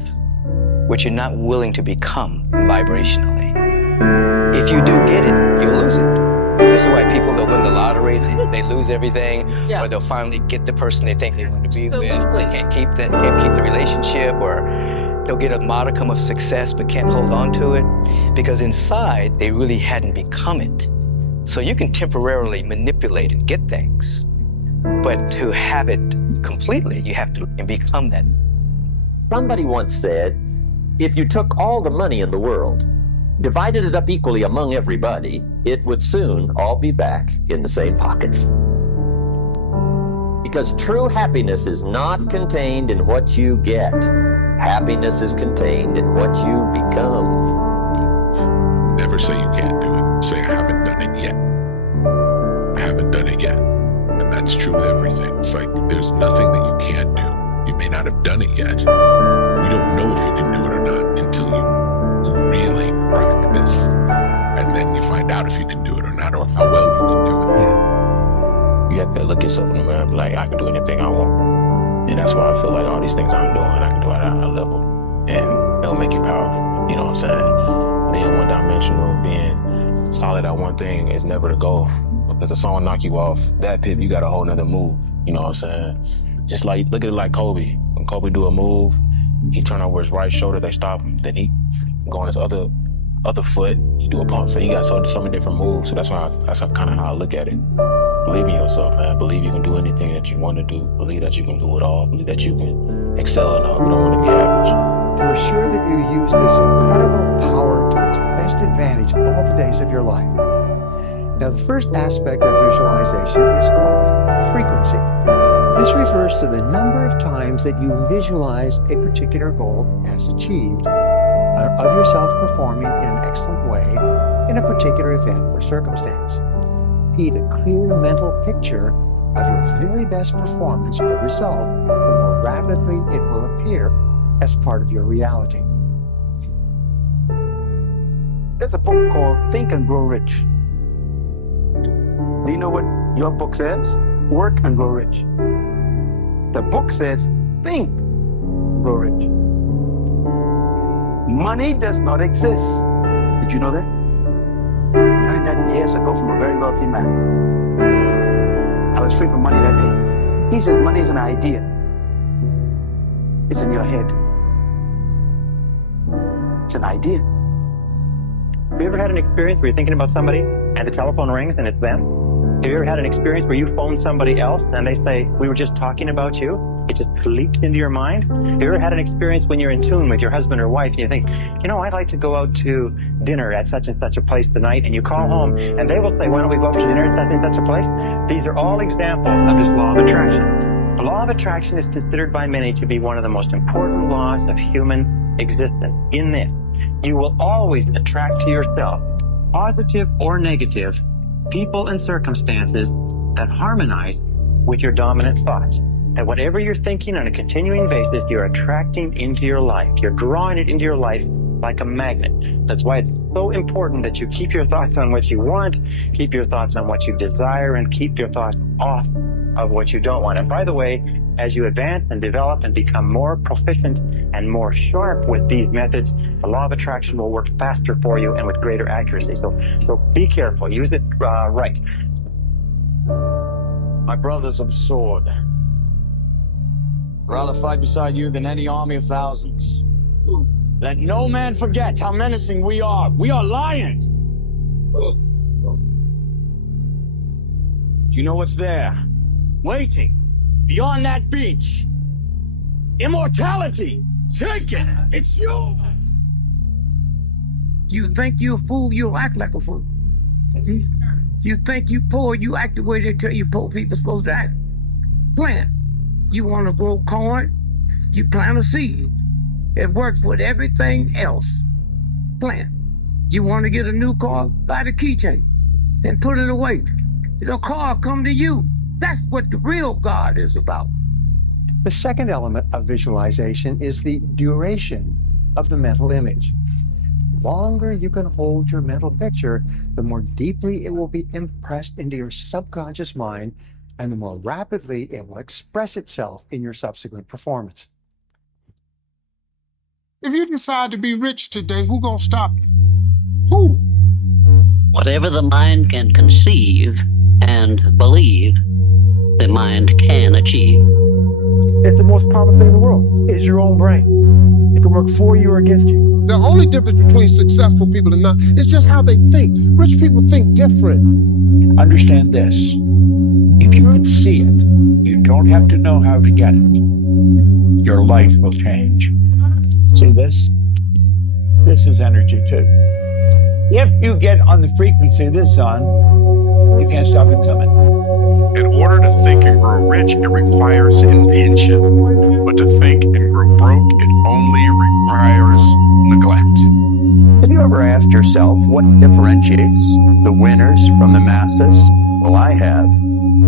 what you're not willing to become vibrationally. If you do get it, you'll lose it. This is why people, they'll win the lottery, they lose everything, or they'll finally get the person they think they want to be with. They can't keep the relationship, or they'll get a modicum of success but can't hold on to it because inside they really hadn't become it. So you can temporarily manipulate and get things, but to have it completely, you have to become that. Somebody once said, if you took all the money in the world, divided it up equally among everybody, it would soon all be back in the same pocket. Because true happiness is not contained in what you get. Happiness is contained in what you become. Never say you can't do it. Say, I haven't done it yet. I haven't done it yet. And that's true with everything. It's like there's nothing that you can't do. You may not have done it yet. You don't know if you can do it or not until you really practice. And then you find out if you can do it or not, or how well you can do it. Yeah. You have to look yourself in the mirror and be like, I can do anything I want. And that's why I feel like all these things I'm doing, I can do it at a level. And it'll make you powerful. You know what I'm saying? Being one-dimensional, being solid at one thing is never the goal. Because if someone knock you off that pivot, you got a whole nother move. You know what I'm saying? Just like, look at it like Kobe. When Kobe do a move, he turn over his right shoulder, they stop him. Then he go on his other foot, you do a pump fake. You got so many different moves. So that's kind of how I look at it. Believe in yourself, man. Believe you can do anything that you want to do. Believe that you can do it all. Believe that you can excel in all. You don't want to be average. To assure that you use this incredible power to its best advantage all the days of your life. Now, the first aspect of visualization is called frequency. This refers to the number of times that you visualize a particular goal as achieved, of yourself performing in an excellent way in a particular event or circumstance. Paint a clear mental picture of your very best performance or result, the more rapidly it will appear as part of your reality. There's a book called Think and Grow Rich. Do you know what your book says? Work and grow rich. The book says, think, grow rich. Money does not exist. Did you know that? I learned that years ago from a very wealthy man. I was free from money that day. He says money is an idea. It's in your head. It's an idea. Have you ever had an experience where you're thinking about somebody and the telephone rings and it's them? Have you ever had an experience where you phone somebody else and they say, we were just talking about you? It just leaps into your mind. Have you ever had an experience when you're in tune with your husband or wife and you think, you know, I'd like to go out to dinner at such and such a place tonight, and you call home and they will say, why don't we go out to dinner at such and such a place? These are all examples of this law of attraction. The law of attraction is considered by many to be one of the most important laws of human existence. In this, you will always attract to yourself positive or negative, people and circumstances that harmonize with your dominant thoughts. That whatever you're thinking on a continuing basis, you're attracting into your life. You're drawing it into your life like a magnet. That's why it's so important that you keep your thoughts on what you want, keep your thoughts on what you desire, and keep your thoughts off of what you don't want. And by the way, as you advance and develop and become more proficient and more sharp with these methods, the law of attraction will work faster for you and with greater accuracy. So be careful. Use it right. My brother's of the sword. Rather fight beside you than any army of thousands. Let no man forget how menacing we are. We are lions. Do you know what's there? Waiting. Beyond that beach. Immortality. Take it. It's yours. You think you're a fool, you'll act like a fool. You think you poor, you act the way they tell you poor people supposed to act. Plant. You want to grow corn, you plant a seed. It works with everything else. Plant. You want to get a new car, buy the keychain and put it away. The car come to you. That's what the real God is about. The second element of visualization is the duration of the mental image. The longer you can hold your mental picture, the more deeply it will be impressed into your subconscious mind, and the more rapidly it will express itself in your subsequent performance. If you decide to be rich today, who gonna stop you? Who? Whatever the mind can conceive and believe, the mind can achieve. It's the most powerful thing in the world. It's your own brain. It can work for you or against you. The only difference between successful people and not is just how they think. Rich people think different. Understand this. If you can see it, you don't have to know how to get it. Your life will change. See this? This is energy too. If you get on the frequency this on, you can't stop it coming. In order to think and grow rich, it requires intention. But to think and grow broke, it only requires neglect. Have you ever asked yourself what differentiates the winners from the masses? Well, I have.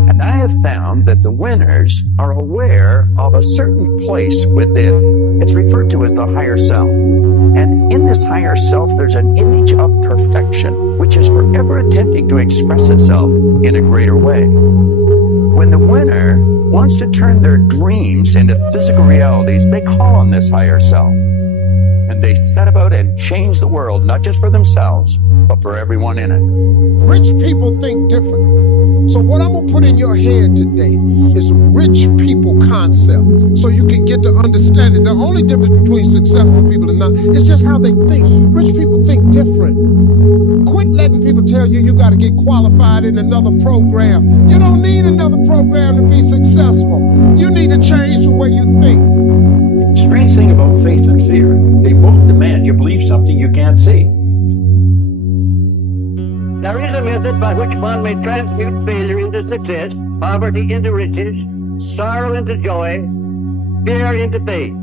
And I have found that the winners are aware of a certain place within. It's referred to as the higher self. And in this higher self, there's an image of perfection, which is forever attempting to express itself in a greater way. When the winner wants to turn their dreams into physical realities, they call on this higher self. And they set about and change the world, not just for themselves, but for everyone in it. Rich people think different. So what I'm gonna put in your head today is a rich people concept, so you can get to understand it. The only difference between successful people and not is just how they think. Rich people think different. Quit letting people tell you you gotta get qualified in another program. You don't need another program to be successful. You need to change the way you think. Strange thing about faith and fear, they both demand you believe something you can't see. There is a method by which one may transmute failure into success, poverty into riches, sorrow into joy, fear into faith.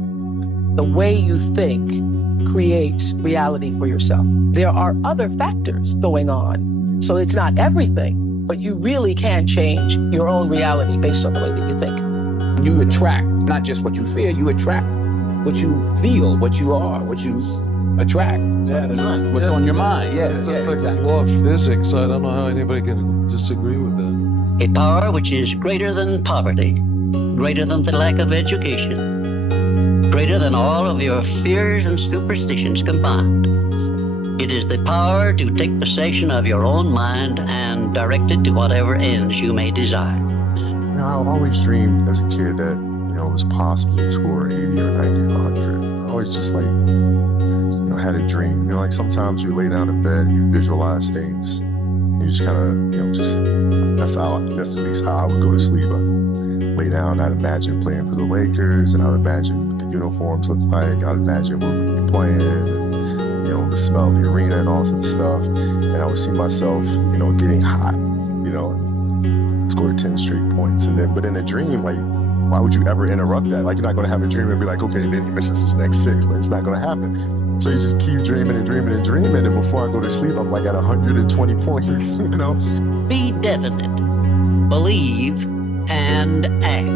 The way you think creates reality for yourself. There are other factors going on, so it's not everything, but you really can change your own reality based on the way that you think. You attract not just what you fear, you attract what you feel, what you are, what you attract. What's on your mind. Yes, It's like law of physics. I don't know how anybody can disagree with that. A power which is greater than poverty, greater than the lack of education, greater than all of your fears and superstitions combined. It is the power to take possession of your own mind and direct it to whatever ends you may desire. You know, I always dreamed as a kid that, it was possible to score 80 or 90 or 100. I always just had a dream. Like sometimes you lay down in bed and you visualize things. You just kind of, that's at least how I would go to sleep. I'd lay down, I'd imagine playing for the Lakers, and I'd imagine what the uniforms look like. I'd imagine where we'd be playing, and, the smell of the arena and all this stuff. And I would see myself, getting hot, and score 10 straight points. But in a dream, why would you ever interrupt that? You're not going to have a dream and be like, okay, then you miss this next 6. It's not going to happen. So you just keep dreaming and dreaming and dreaming, and before I go to sleep, I'm like at 120 points, you know? Be definite. Believe and act.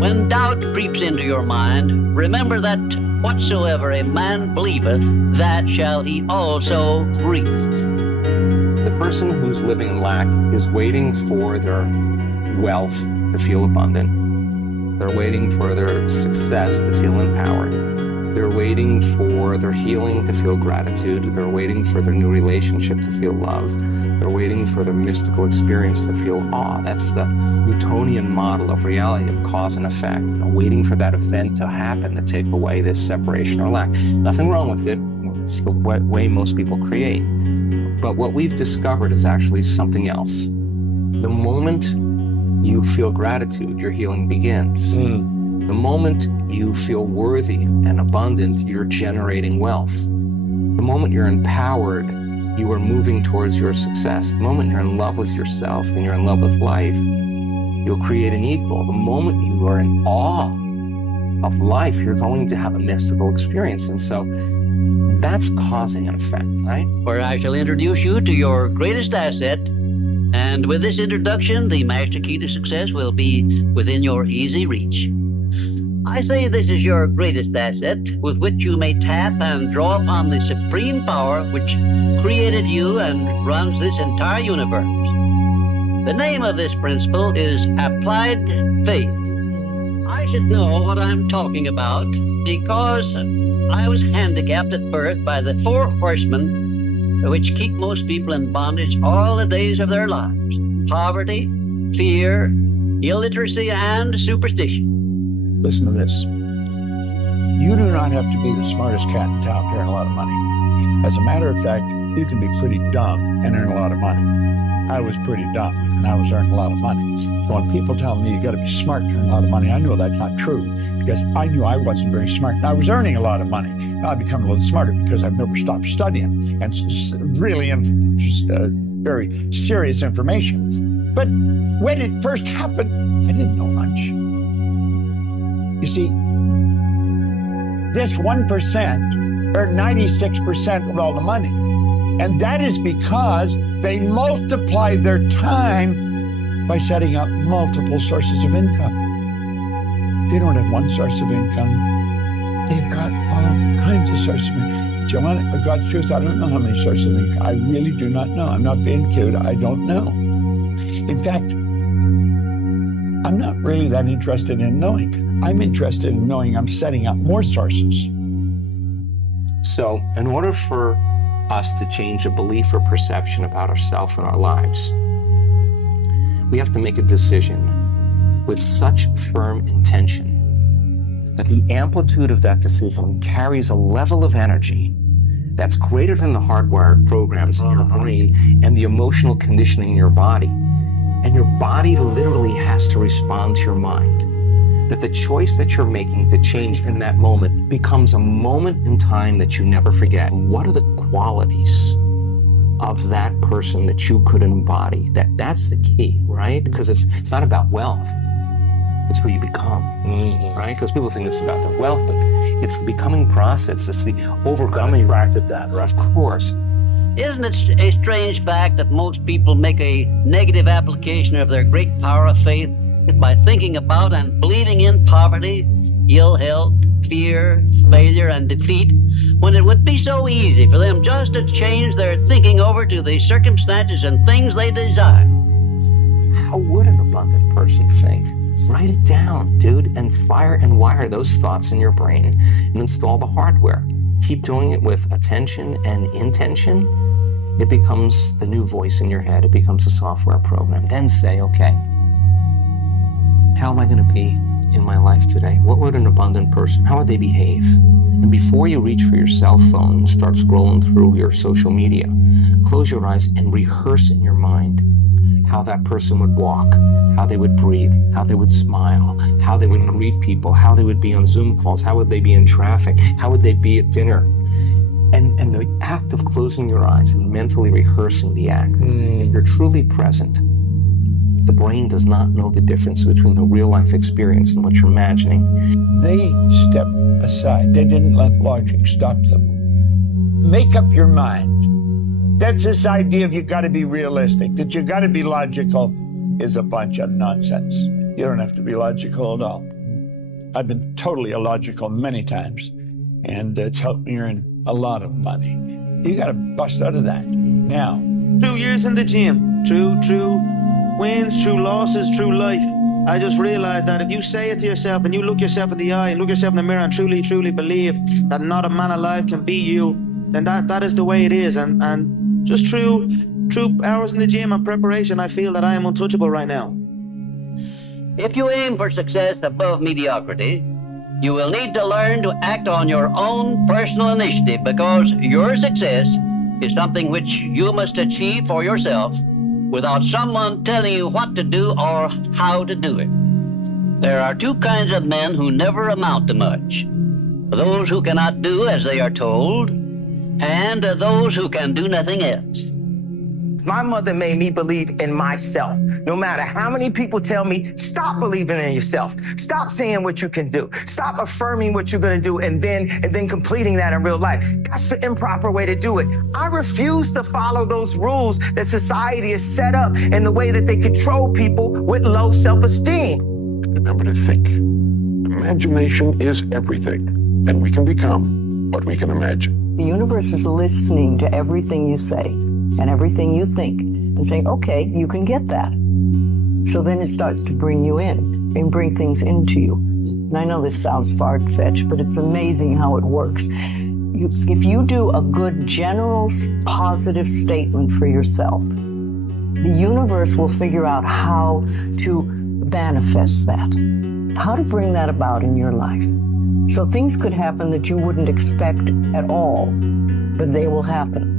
When doubt creeps into your mind, remember that whatsoever a man believeth, that shall he also reap. The person who's living in lack is waiting for their wealth to feel abundant. They're waiting for their success to feel empowered. They're waiting for their healing to feel gratitude. They're waiting for their new relationship to feel love. They're waiting for their mystical experience to feel awe. That's the Newtonian model of reality, of cause and effect. You know, waiting for that event to happen to take away this separation or lack. Nothing wrong with it. It's the way most people create. But what we've discovered is actually something else. The moment you feel gratitude, your healing begins. The moment you feel worthy and abundant, you're generating wealth. The moment you're empowered, you are moving towards your success. The moment you're in love with yourself and you're in love with life, you'll create an equal. The moment you are in awe of life, you're going to have a mystical experience. And so that's causing an effect, right? Where I shall introduce you to your greatest asset. And with this introduction, the master key to success will be within your easy reach. I say this is your greatest asset with which you may tap and draw upon the supreme power which created you and runs this entire universe. The name of this principle is applied faith. I should know what I'm talking about because I was handicapped at birth by the 4 horsemen which keep most people in bondage all the days of their lives: poverty, fear, illiteracy, and superstition. Listen to this. You do not have to be the smartest cat in town to earn a lot of money. As a matter of fact, you can be pretty dumb and earn a lot of money. I was pretty dumb and I was earning a lot of money. So when people tell me you got to be smart to earn a lot of money, I know that's not true because I knew I wasn't very smart and I was earning a lot of money. Now I've become a little smarter because I've never stopped studying and really very serious information. But when it first happened, I didn't know much. You see, this 1% earned 96% of all the money. And that is because they multiplied their time by setting up multiple sources of income. They don't have one source of income. They've got all kinds of sources of income. John, God's truth, I don't know how many sources of income. I really do not know. I'm not being cute. I don't know. In fact, I'm not really that interested in knowing. I'm interested in knowing I'm setting up more sources. So in order for us to change a belief or perception about ourselves and our lives, we have to make a decision with such firm intention that the amplitude of that decision carries a level of energy that's greater than the hardwired programs in your brain and the emotional conditioning in your body. And your body literally has to respond to your mind. That the choice that you're making to change in that moment becomes a moment in time that you never forget. What are the qualities of that person that you could embody? That's the key, right? Because it's not about wealth. It's who you become, right? Because people think it's about their wealth, but it's the becoming process. It's the overcoming. Practice that, right? Of course. Isn't it a strange fact that most people make a negative application of their great power of faith by thinking about and believing in poverty, ill health, fear, failure, and defeat, when it would be so easy for them just to change their thinking over to the circumstances and things they desire? How would an abundant person think? Write it down, dude, and fire and wire those thoughts in your brain and install the hardware. Keep doing it with attention and intention. It becomes the new voice in your head. It becomes a software program. Then say, okay, how am I going to be in my life today? What would an abundant person, how would they behave? And before you reach for your cell phone and start scrolling through your social media, close your eyes and rehearse in your mind how that person would walk, how they would breathe, how they would smile, how they would greet people, how they would be on Zoom calls, how would they be in traffic, how would they be at dinner. And the act of closing your eyes and mentally rehearsing the act, if you're truly present, the brain does not know the difference between the real life experience and what you're imagining. They stepped aside. They didn't let logic stop them. make up your mind. That's this idea of you got to be realistic, that you got to be logical is a bunch of nonsense. You don't have to be logical at all. I've been totally illogical many times, and it's helped me earn a lot of money. You got to bust out of that now. 2 years in the gym, true wins, true losses, true life. I just realized that if you say it to yourself and you look yourself in the eye and look yourself in the mirror and truly believe that not a man alive can be you, then that is the way it is. And just true hours in the gym and preparation, I feel that I am untouchable right now. If you aim for success above mediocrity, you will need to learn to act on your own personal initiative, because your success is something which you must achieve for yourself without someone telling you what to do or how to do it. There are two kinds of men who never amount to much: those who cannot do as they are told, and those who can do nothing else. My mother made me believe in myself. No matter how many people tell me, stop believing in yourself. Stop saying what you can do. Stop affirming what you're going to do and then completing that in real life. That's the improper way to do it. I refuse to follow those rules that society has set up in the way that they control people with low self-esteem. Remember to think. Imagination is everything, and we can become what we can imagine. The universe is listening to everything you say and everything you think and saying, okay, you can get that. So then it starts to bring you in and bring things into you. And I know this sounds far-fetched, but it's amazing how it works. If you do a good general positive statement for yourself, the universe will figure out how to manifest that, how to bring that about in your life. So things could happen that you wouldn't expect at all, but they will happen.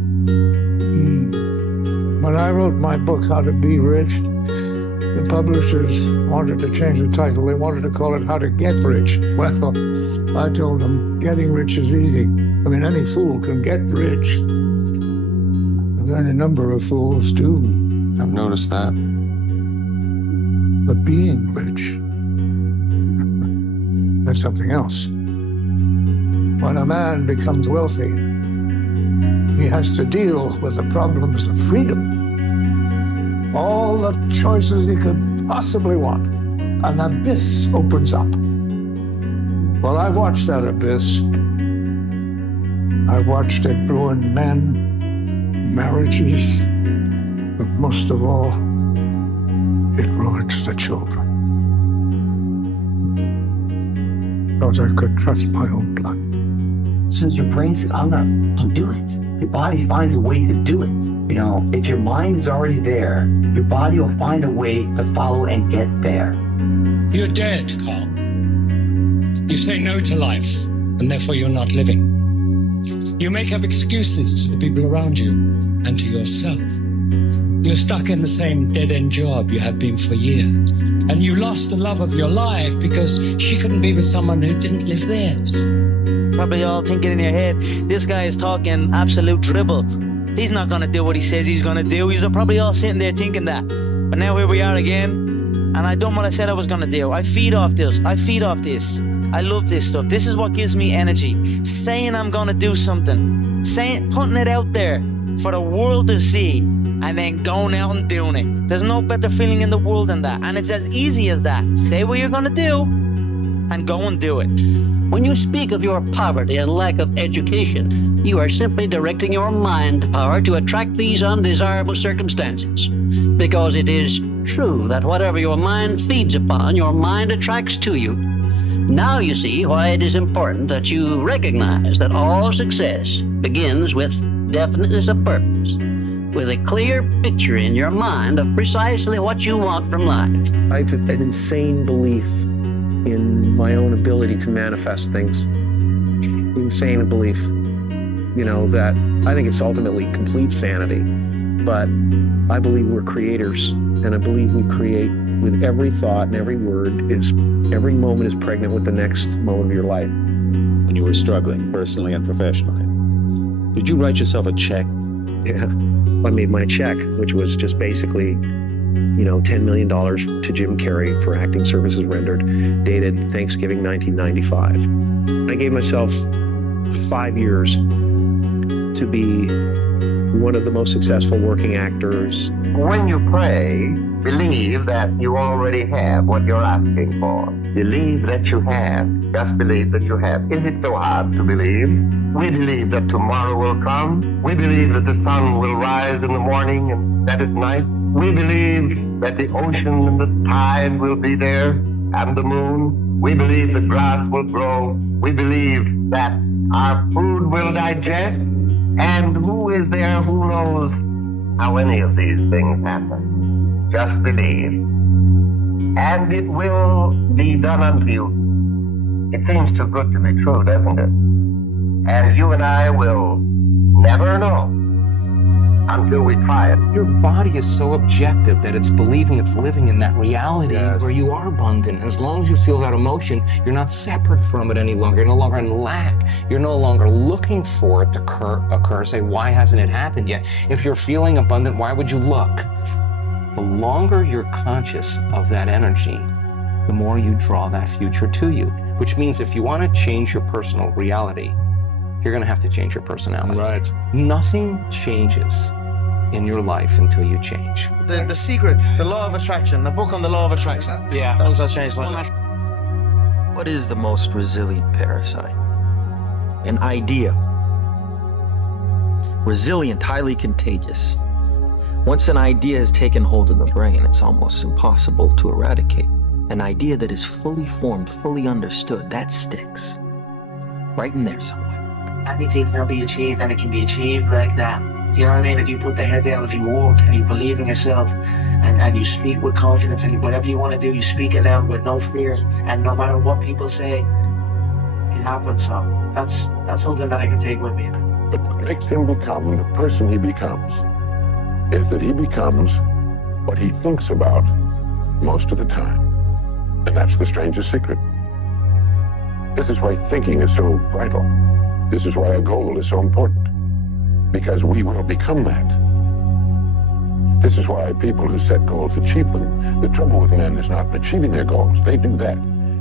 When I wrote my book, How to Be Rich, the publishers wanted to change the title. They wanted to call it How to Get Rich. Well, I told them, getting rich is easy. I mean, any fool can get rich. And any number of fools do. I've noticed that. But being rich, that's something else. When a man becomes wealthy, he has to deal with the problems of freedom. All the choices he could possibly want. An abyss opens up. Well, I watched that abyss. I watched it ruin men, marriages, but most of all, it ruined the children. Because I could trust my own blood. As soon as your brain says, I'm gonna do it, your body finds a way to do it. You know, if your mind is already there, your body will find a way to follow and get there. You're dead, Carl. You say no to life, and therefore you're not living. You make up excuses to the people around you and to yourself. You're stuck in the same dead-end job you have been for years. And you lost the love of your life because she couldn't be with someone who didn't live theirs. Probably all thinking in your head, this guy is talking absolute dribble. He's not going to do what he says he's going to do. You're probably all sitting there thinking that. But now here we are again, and I done what I said I was going to do. I feed off this. I love this stuff. This is what gives me energy. Saying I'm going to do something. Putting it out there for the world to see, and then going out and doing it. There's no better feeling in the world than that. And it's as easy as that. Say what you're going to do, and go and do it. When you speak of your poverty and lack of education, you are simply directing your mind power to attract these undesirable circumstances. Because it is true that whatever your mind feeds upon, your mind attracts to you. Now you see why it is important that you recognize that all success begins with definiteness of purpose, with a clear picture in your mind of precisely what you want from life. I have an insane belief in my own ability to manifest things. Insane belief, that I think it's ultimately complete sanity. But I believe we're creators, and I believe we create with every thought and every word. Every moment is pregnant with the next moment of your life. When you were struggling, personally and professionally, did you write yourself a check? Yeah, I made my check, which was just basically $10 million to Jim Carrey for acting services rendered, dated Thanksgiving 1995. I gave myself 5 years to be one of the most successful working actors. When you pray, believe that you already have what you're asking for. Believe that you have. Just believe that you have. Is it so hard to believe? We believe that tomorrow will come. We believe that the sun will rise in the morning and set at night. We believe that the ocean and the tide will be there and the moon. We believe the grass will grow. We believe that our food will digest. And who is there who knows how any of these things happen? Just believe. And it will be done unto you. It seems too good to be true, doesn't it? And you and I will never know until we try it. Your body is so objective that it's believing it's living in that reality where you are abundant. And as long as you feel that emotion, you're not separate from it any longer. You're no longer in lack. You're no longer looking for it to occur. Say, why hasn't it happened yet? If you're feeling abundant, why would you look? The longer you're conscious of that energy, the more you draw that future to you. Which means if you want to change your personal reality, you're going to have to change your personality. Right. Nothing changes in your life until you change. The secret, the law of attraction, the book on the law of attraction. Yeah. That was what changed my life. What is the most resilient parasite? An idea. Resilient, highly contagious. Once an idea has taken hold of the brain, it's almost impossible to eradicate. An idea that is fully formed, fully understood, that sticks. Right in there somewhere. Anything can be achieved, and it can be achieved like that. You know what I mean? If you put the head down, if you walk and you believe in yourself and you speak with confidence and whatever you want to do, you speak it out with no fear, and no matter what people say, it happens. So that's something that I can take with me. But what makes him become the person he becomes is that he becomes what he thinks about most of the time. And that's the strangest secret. This is why thinking is so vital. This is why a goal is so important, because we will become that. This is why people who set goals achieve them. The trouble with men is not achieving their goals. They do that.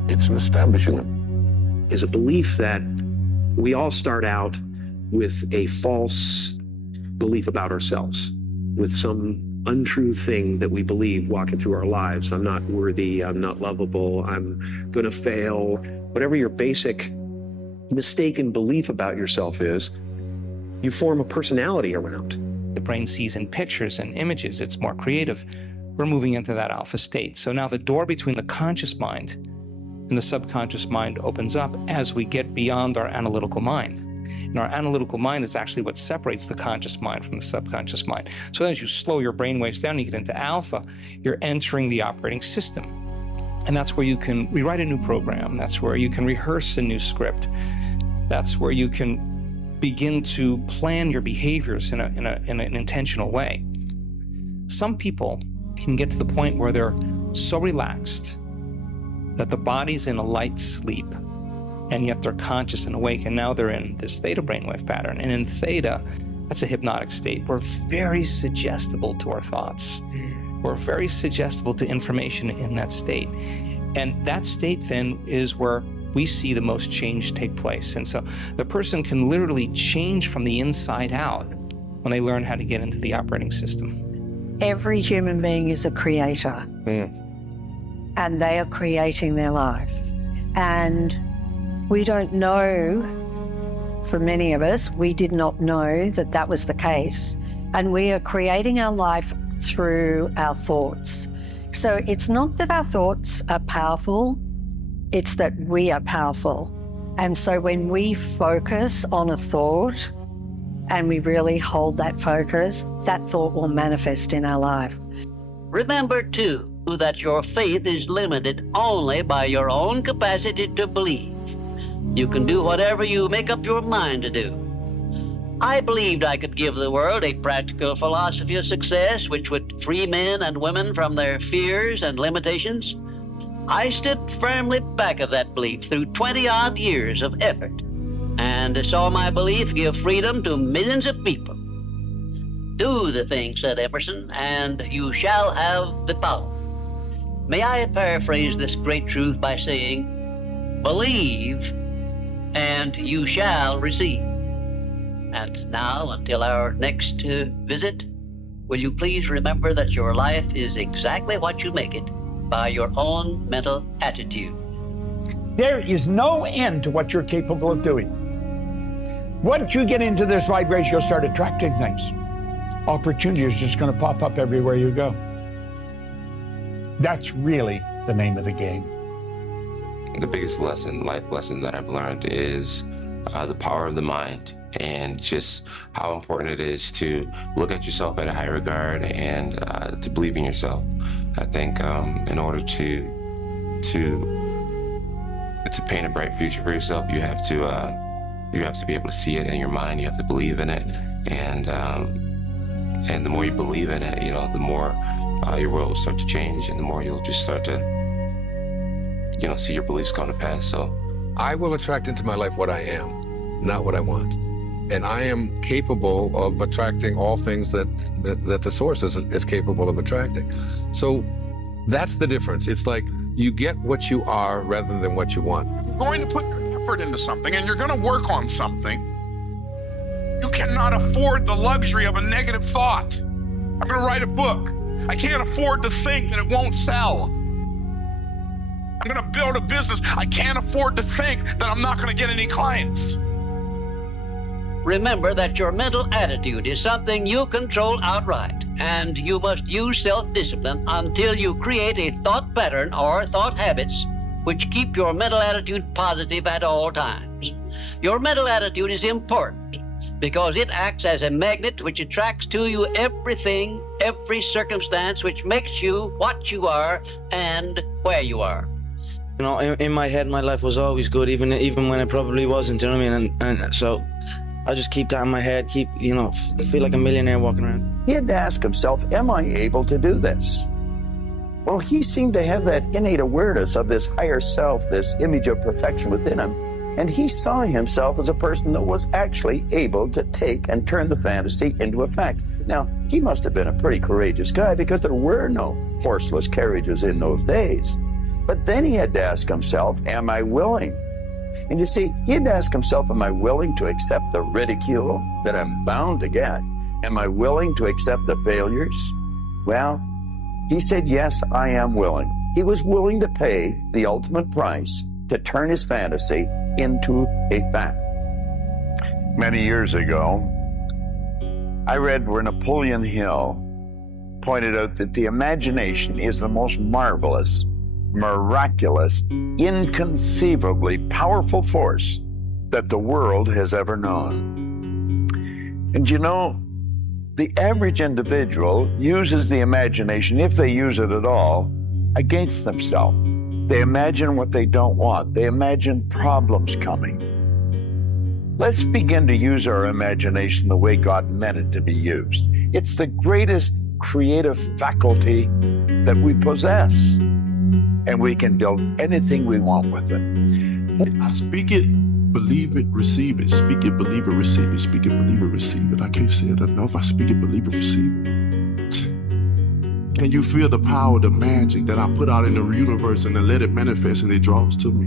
It's in establishing them. Is a belief that we all start out with a false belief about ourselves, with some untrue thing that we believe walking through our lives. I'm not worthy, I'm not lovable, I'm gonna fail. Whatever your basic mistaken belief about yourself is, you form a personality around. The brain sees in pictures and images, it's more creative. We're moving into that alpha state. So now the door between the conscious mind and the subconscious mind opens up as we get beyond our analytical mind. And our analytical mind is actually what separates the conscious mind from the subconscious mind. So as you slow your brain waves down, you get into alpha, you're entering the operating system. And that's where you can rewrite a new program. That's where you can rehearse a new script. That's where you can begin to plan your behaviors in an intentional way. Some people can get to the point where they're so relaxed that the body's in a light sleep, and yet they're conscious and awake, and now they're in this theta brainwave pattern. And in theta, that's a hypnotic state. We're very suggestible to our thoughts. We're very suggestible to information in that state. And that state then is where we see the most change take place. And so the person can literally change from the inside out when they learn how to get into the operating system. Every human being is a creator. And they are creating their life. And we don't know, for many of us, we did not know that that was the case. And we are creating our life through our thoughts. So it's not that our thoughts are powerful, it's that we are powerful. And so when we focus on a thought and we really hold that focus, that thought will manifest in our life. Remember, too, that your faith is limited only by your own capacity to believe. You can do whatever you make up your mind to do. I believed I could give the world a practical philosophy of success which would free men and women from their fears and limitations. I stood firmly back of that belief through 20-odd years of effort, and saw my belief give freedom to millions of people. Do the thing, said Emerson, and you shall have the power. May I paraphrase this great truth by saying, believe, and you shall receive. And now, until our next visit, will you please remember that your life is exactly what you make it by your own mental attitude. There is no end to what you're capable of doing. Once you get into this vibration, you'll start attracting things. Opportunity is just going to pop up everywhere you go. That's really the name of the game. The biggest life lesson that I've learned is the power of the mind, and just how important it is to look at yourself at a high regard and to believe in yourself. I think in order to paint a bright future for yourself, you have to be able to see it in your mind. You have to believe in it, and the more you believe in it, the more your world will start to change, and the more you'll just start to see your beliefs come to pass. So I will attract into my life what I am, not what I want. And I am capable of attracting all things that the source is capable of attracting. So that's the difference. It's like you get what you are rather than what you want. You're going to put your effort into something and you're going to work on something. You cannot afford the luxury of a negative thought. I'm going to write a book. I can't afford to think that it won't sell. I'm going to build a business. I can't afford to think that I'm not going to get any clients. Remember that your mental attitude is something you control outright, and you must use self-discipline until you create a thought pattern or thought habits which keep your mental attitude positive at all times. Your mental attitude is important because it acts as a magnet which attracts to you everything, every circumstance which makes you what you are and where you are. In my head, my life was always good, even when it probably wasn't, you know what I mean? And so I just keep that in my head, feel like a millionaire walking around. He had to ask himself, am I able to do this? Well, he seemed to have that innate awareness of this higher self, this image of perfection within him, and he saw himself as a person that was actually able to take and turn the fantasy into a fact. Now, he must have been a pretty courageous guy because there were no horseless carriages in those days. But then he had to ask himself, am I willing? And you see, he had to ask himself, am I willing to accept the ridicule that I'm bound to get? Am I willing to accept the failures? Well, he said, yes, I am willing. He was willing to pay the ultimate price to turn his fantasy into a fact. Many years ago, I read where Napoleon Hill pointed out that the imagination is the most marvelous, miraculous, inconceivably powerful force that the world has ever known. And the average individual uses the imagination, if they use it at all, against themselves. They imagine what they don't want. They imagine problems coming. Let's begin to use our imagination the way God meant it to be used. It's the greatest creative faculty that we possess. And we can build anything we want with it. I speak it, believe it, receive it. Speak it, believe it, receive it. Speak it, believe it, receive it. I can't say it enough. I speak it, believe it, receive it. Can you feel the power, the magic that I put out in the universe and then let it manifest and it draws to me?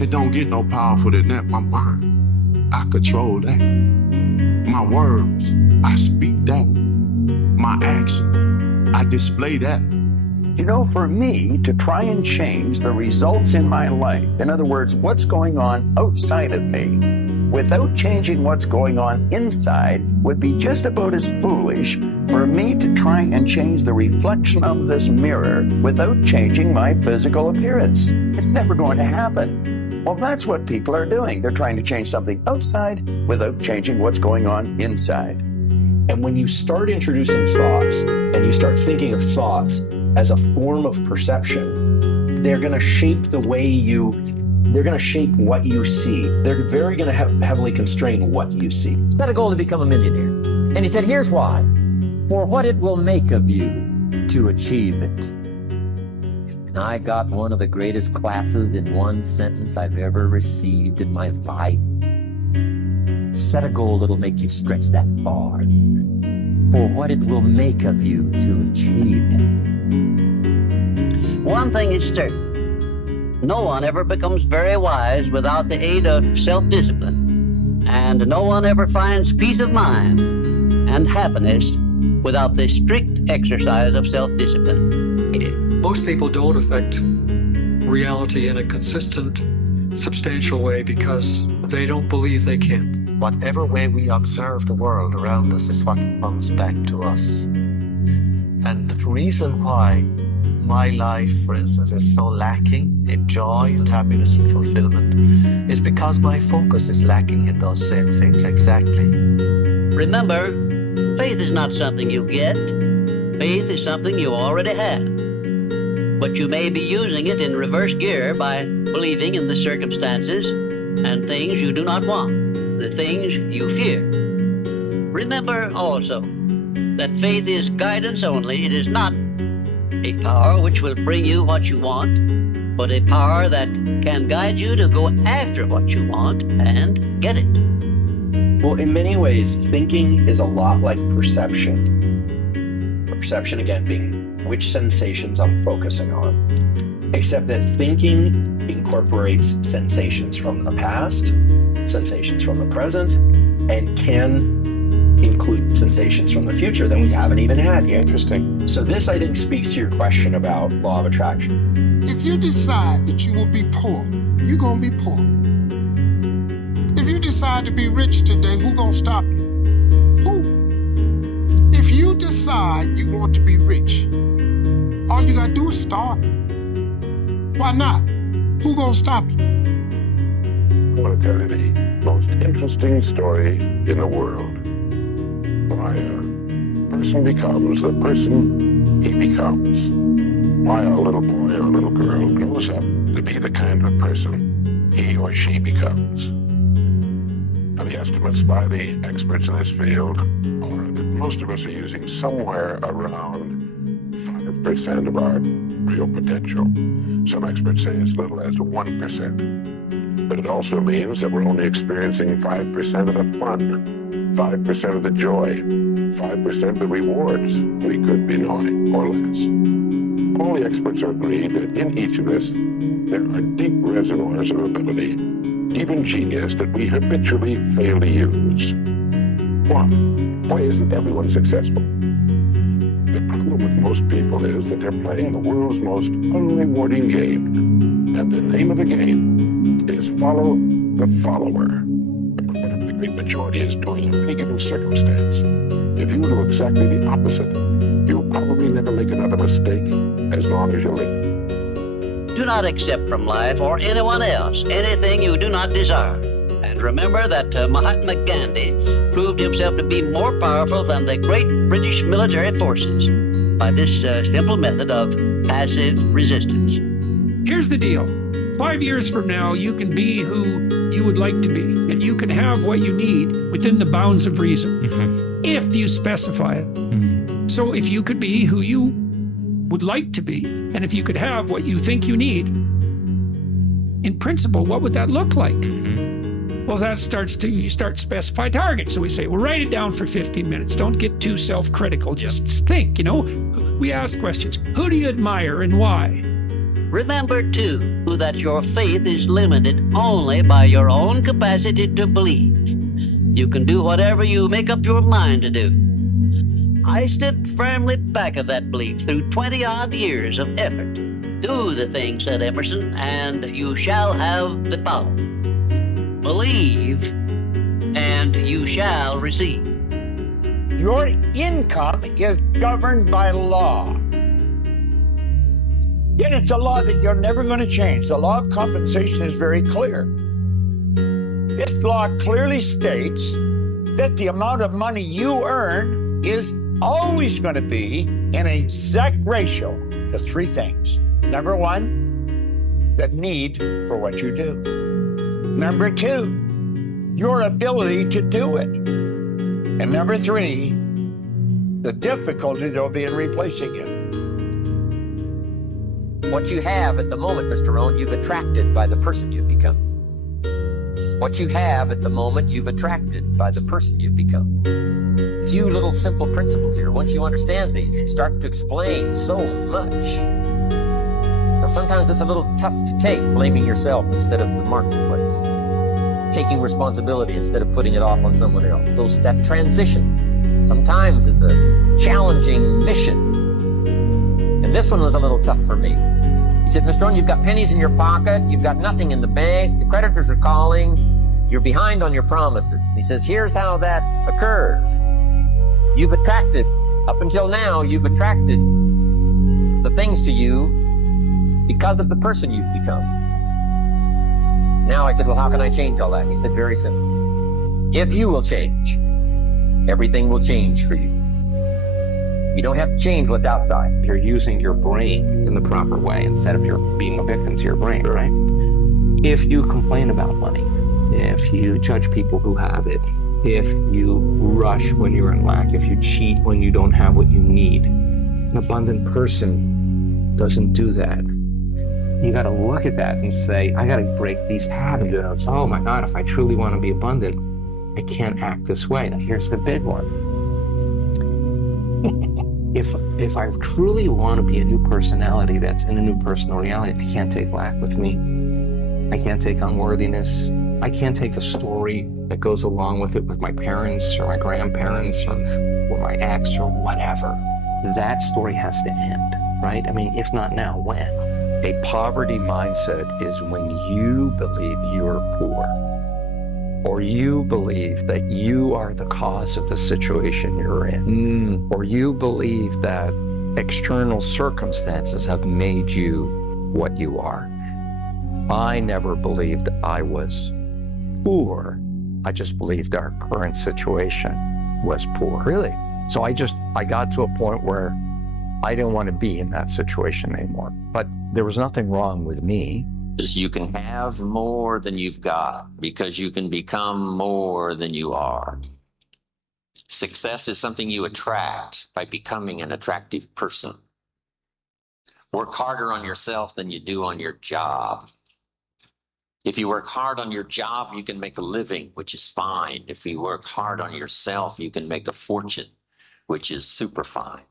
It don't get no powerful than that. My mind, I control that. My words, I speak that. My action, I display that. For me to try and change the results in my life, in other words, what's going on outside of me, without changing what's going on inside, would be just about as foolish for me to try and change the reflection of this mirror without changing my physical appearance. It's never going to happen. Well, that's what people are doing. They're trying to change something outside without changing what's going on inside. And when you start introducing thoughts and you start thinking of thoughts as a form of perception, they're going to shape they're going to shape what you see. They're very going to heavily constrain what you see. He's got a goal to become a millionaire. And he said, here's why. For what it will make of you to achieve it. And I got one of the greatest classes in one sentence I've ever received in my life. Set a goal that'll make you stretch that far. For what it will make of you to achieve it. One thing is certain. No one ever becomes very wise without the aid of self-discipline. And no one ever finds peace of mind and happiness without the strict exercise of self-discipline. Most people don't affect reality in a consistent, substantial way because they don't believe they can. Whatever way we observe the world around us is what comes back to us. And the reason why my life, for instance, is so lacking in joy and happiness and fulfillment is because my focus is lacking in those same things exactly. Remember, faith is not something you get. Faith is something you already have. But you may be using it in reverse gear by believing in the circumstances and things you do not want, the things you fear. Remember also that faith is guidance only. It is not a power which will bring you what you want, but a power that can guide you to go after what you want and get it. Well, in many ways, thinking is a lot like perception. Perception, again, being which sensations I'm focusing on. Except that thinking incorporates sensations from the past, sensations from the present, and can include sensations from the future that we haven't even had yet. Interesting. So this, I think, speaks to your question about law of attraction. If you decide that you will be poor, you're going to be poor. If you decide to be rich today, who's going to stop you? Who? If you decide you want to be rich, all you got to do is start. Why not? Who's going to stop you? I want to tell you the most interesting story in the world. Why a person becomes the person he becomes. Why a little boy or a little girl grows up to be the kind of person he or she becomes. Now, the estimates by the experts in this field are that most of us are using somewhere around 5% of our real potential. Some experts say as little as 1%. But it also means that we're only experiencing 5% of the fun, 5% of the joy, 5% of the rewards we could be knowing, or less. All the experts are agreed that in each of us, there are deep reservoirs of ability, even genius, that we habitually fail to use. Why isn't everyone successful? The problem with most people is that they're playing the world's most unrewarding game. And the name of the game is follow the follower. Whatever the great majority is doing in any given circumstance. If you do exactly the opposite, you'll probably never make another mistake as long as you live. Do not accept from life or anyone else anything you do not desire. And remember that Mahatma Gandhi proved himself to be more powerful than the great British military forces by this simple method of passive resistance. Here's the deal. 5 years from now, you can be who you would like to be, and you can have what you need within the bounds of reason, if you specify it. So if you could be who you would like to be, and if you could have what you think you need, in principle, what would that look like? Well, that you start to specify targets. So we say, well, write it down for 15 minutes. Don't get too self-critical. Just think, we ask questions. Who do you admire and why? Remember, too, that your faith is limited only by your own capacity to believe. You can do whatever you make up your mind to do. I stood firmly back of that belief through 20-odd years of effort. Do the thing, said Emerson, and you shall have the power. Believe, and you shall receive. Your income is governed by law. Yet it's a law that you're never going to change. The law of compensation is very clear. This law clearly states that the amount of money you earn is always going to be in an exact ratio to three things. Number one, the need for what you do. Number two, your ability to do it. And number three, the difficulty there'll be in replacing it. What you have at the moment, Mr. Rohn, you've attracted by the person you've become. What you have at the moment, you've attracted by the person you've become. A few little simple principles here. Once you understand these, it starts to explain so much. Now, sometimes it's a little tough to take, blaming yourself instead of the marketplace. taking responsibility instead of putting it off on someone else. That transition sometimes is a challenging mission. And this one was a little tough for me. He said, Mr. Owen, you've got pennies in your pocket, you've got nothing in the bank, the creditors are calling, you're behind on your promises. He says, here's how that occurs. You've attracted, up until now, you've attracted the things to you because of the person you've become. Now I said, well, how can I change all that? He said, very simple. If you will change, everything will change for you. You don't have to change what's outside. You're using your brain in the proper way instead of being a victim to your brain, right? If you complain about money, if you judge people who have it, if you rush when you're in lack, if you cheat when you don't have what you need, an abundant person doesn't do that. You got to look at that and say, I got to break these habits. Oh my God, if I truly want to be abundant, I can't act this way. Now here's the big one. If I truly want to be a new personality that's in a new personal reality, I can't take lack with me. I can't take unworthiness. I can't take the story that goes along with it with my parents or my grandparents or my ex or whatever. That story has to end, right? I mean, if not now, when? A poverty mindset is when you believe you're poor, or you believe that you are the cause of the situation you're in, or you believe that external circumstances have made you what you are. I never believed I was poor. I just believed our current situation was poor. Really? So I got to a point where I didn't want to be in that situation anymore. But there was nothing wrong with me. Is you can have more than you've got because you can become more than you are. Success is something you attract by becoming an attractive person. Work harder on yourself than you do on your job. If you work hard on your job, you can make a living, which is fine. If you work hard on yourself, you can make a fortune, which is super fine.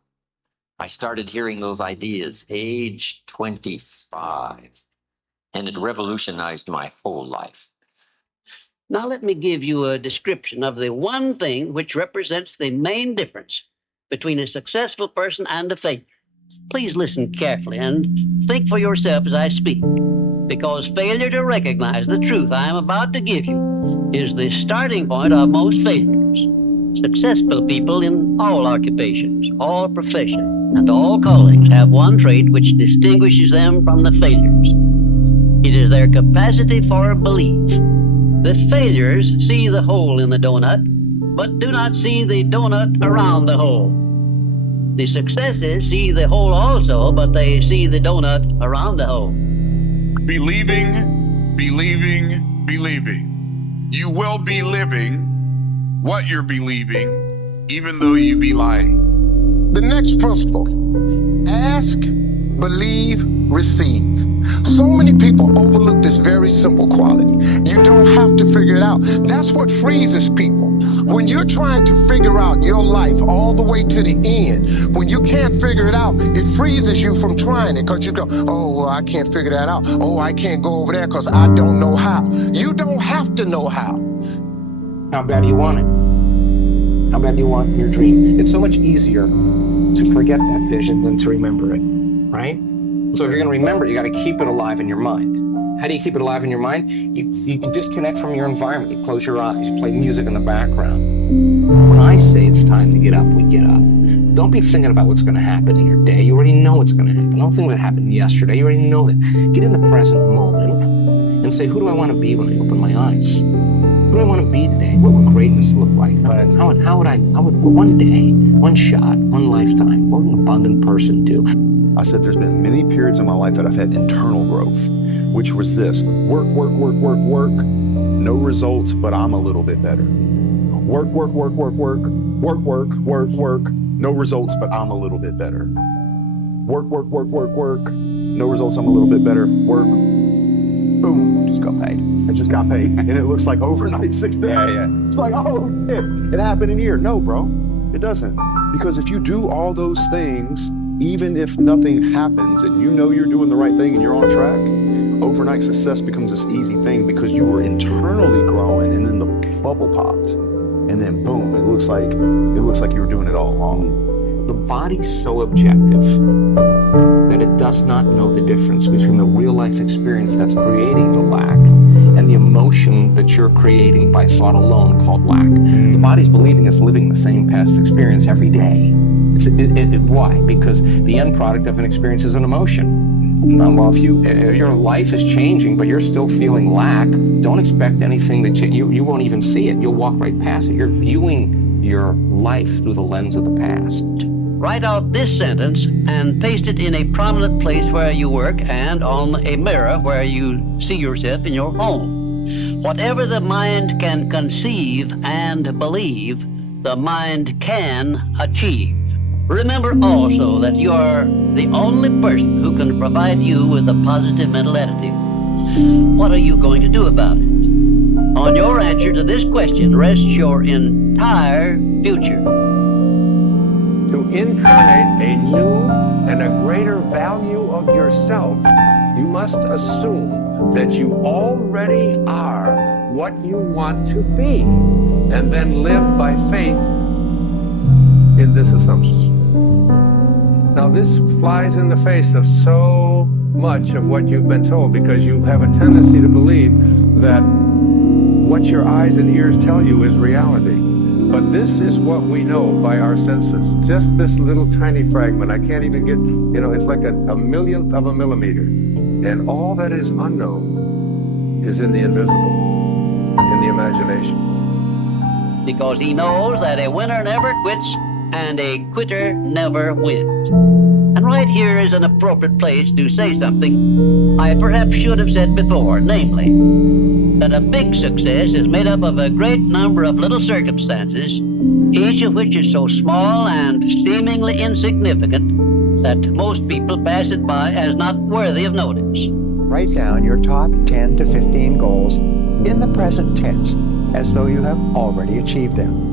I started hearing those ideas age 25. And it revolutionized my whole life. Now let me give you a description of the one thing which represents the main difference between a successful person and a failure. Please listen carefully and think for yourself as I speak, because failure to recognize the truth I am about to give you is the starting point of most failures. Successful people in all occupations, all professions, and all callings have one trait which distinguishes them from the failures. It is their capacity for belief. The failures see the hole in the donut, but do not see the donut around the hole. The successes see the hole also, but they see the donut around the hole. Believing, believing, believing. You will be living what you're believing, even though you be lying. The next principle, ask, believe, receive. So many people overlook this very simple quality. You don't have to figure it out. That's what freezes people. When you're trying to figure out your life all the way to the end, when you can't figure it out, it freezes you from trying it because you go, oh, well, I can't figure that out. Oh, I can't go over there because I don't know how. You don't have to know how. How bad do you want it? How bad do you want your dream? It's so much easier to forget that vision than to remember it, right? So if you're going to remember it, you got to keep it alive in your mind. How do you keep it alive in your mind? You disconnect from your environment. You close your eyes. You play music in the background. When I say it's time to get up, we get up. Don't be thinking about what's going to happen in your day. You already know what's going to happen. Don't think what happened yesterday. You already know it. Get in the present moment and say, who do I want to be when I open my eyes? Who do I want to be today? What would greatness look like? How would one day, one shot, one lifetime, what would an abundant person do? I said there's been many periods in my life that I've had internal growth, which was this: work, no results, but I'm a little bit better. Work, no results, but I'm a little bit better. Work, no results, I'm a little bit better. Work, boom, just got paid. I just got paid. And it looks like overnight 6 days. Yeah. It's like, oh, it happened in a year. No, bro, it doesn't. Because if you do all those things, even if nothing happens and you know you're doing the right thing and you're on track, overnight success becomes this easy thing because you were internally growing, and then the bubble popped, and then boom, it looks like you were doing it all along. The body's so objective that it does not know the difference between the real life experience that's creating the lack and the emotion that you're creating by thought alone called lack. The body's believing it's living the same past experience every day. Why? Because the end product of an experience is an emotion. Well, if your life is changing, but you're still feeling lack, don't expect anything that you won't even see it. You'll walk right past it. You're viewing your life through the lens of the past. Write out this sentence and paste it in a prominent place where you work and on a mirror where you see yourself in your home. Whatever the mind can conceive and believe, the mind can achieve. Remember also that you are the only person who can provide you with a positive mental attitude. What are you going to do about it? On your answer to this question rests your entire future. To incarnate a new and a greater value of yourself, you must assume that you already are what you want to be, and then live by faith in this assumption. Now, this flies in the face of so much of what you've been told, because you have a tendency to believe that what your eyes and ears tell you is reality. But this is what we know by our senses. Just this little tiny fragment. I can't even get, it's like a millionth of a millimeter. And all that is unknown is in the invisible, in the imagination. Because he knows that a winner never quits and a quitter never wins. And right here is an appropriate place to say something I perhaps should have said before, namely, that a big success is made up of a great number of little circumstances, each of which is so small and seemingly insignificant that most people pass it by as not worthy of notice. Write down your top 10 to 15 goals in the present tense as though you have already achieved them.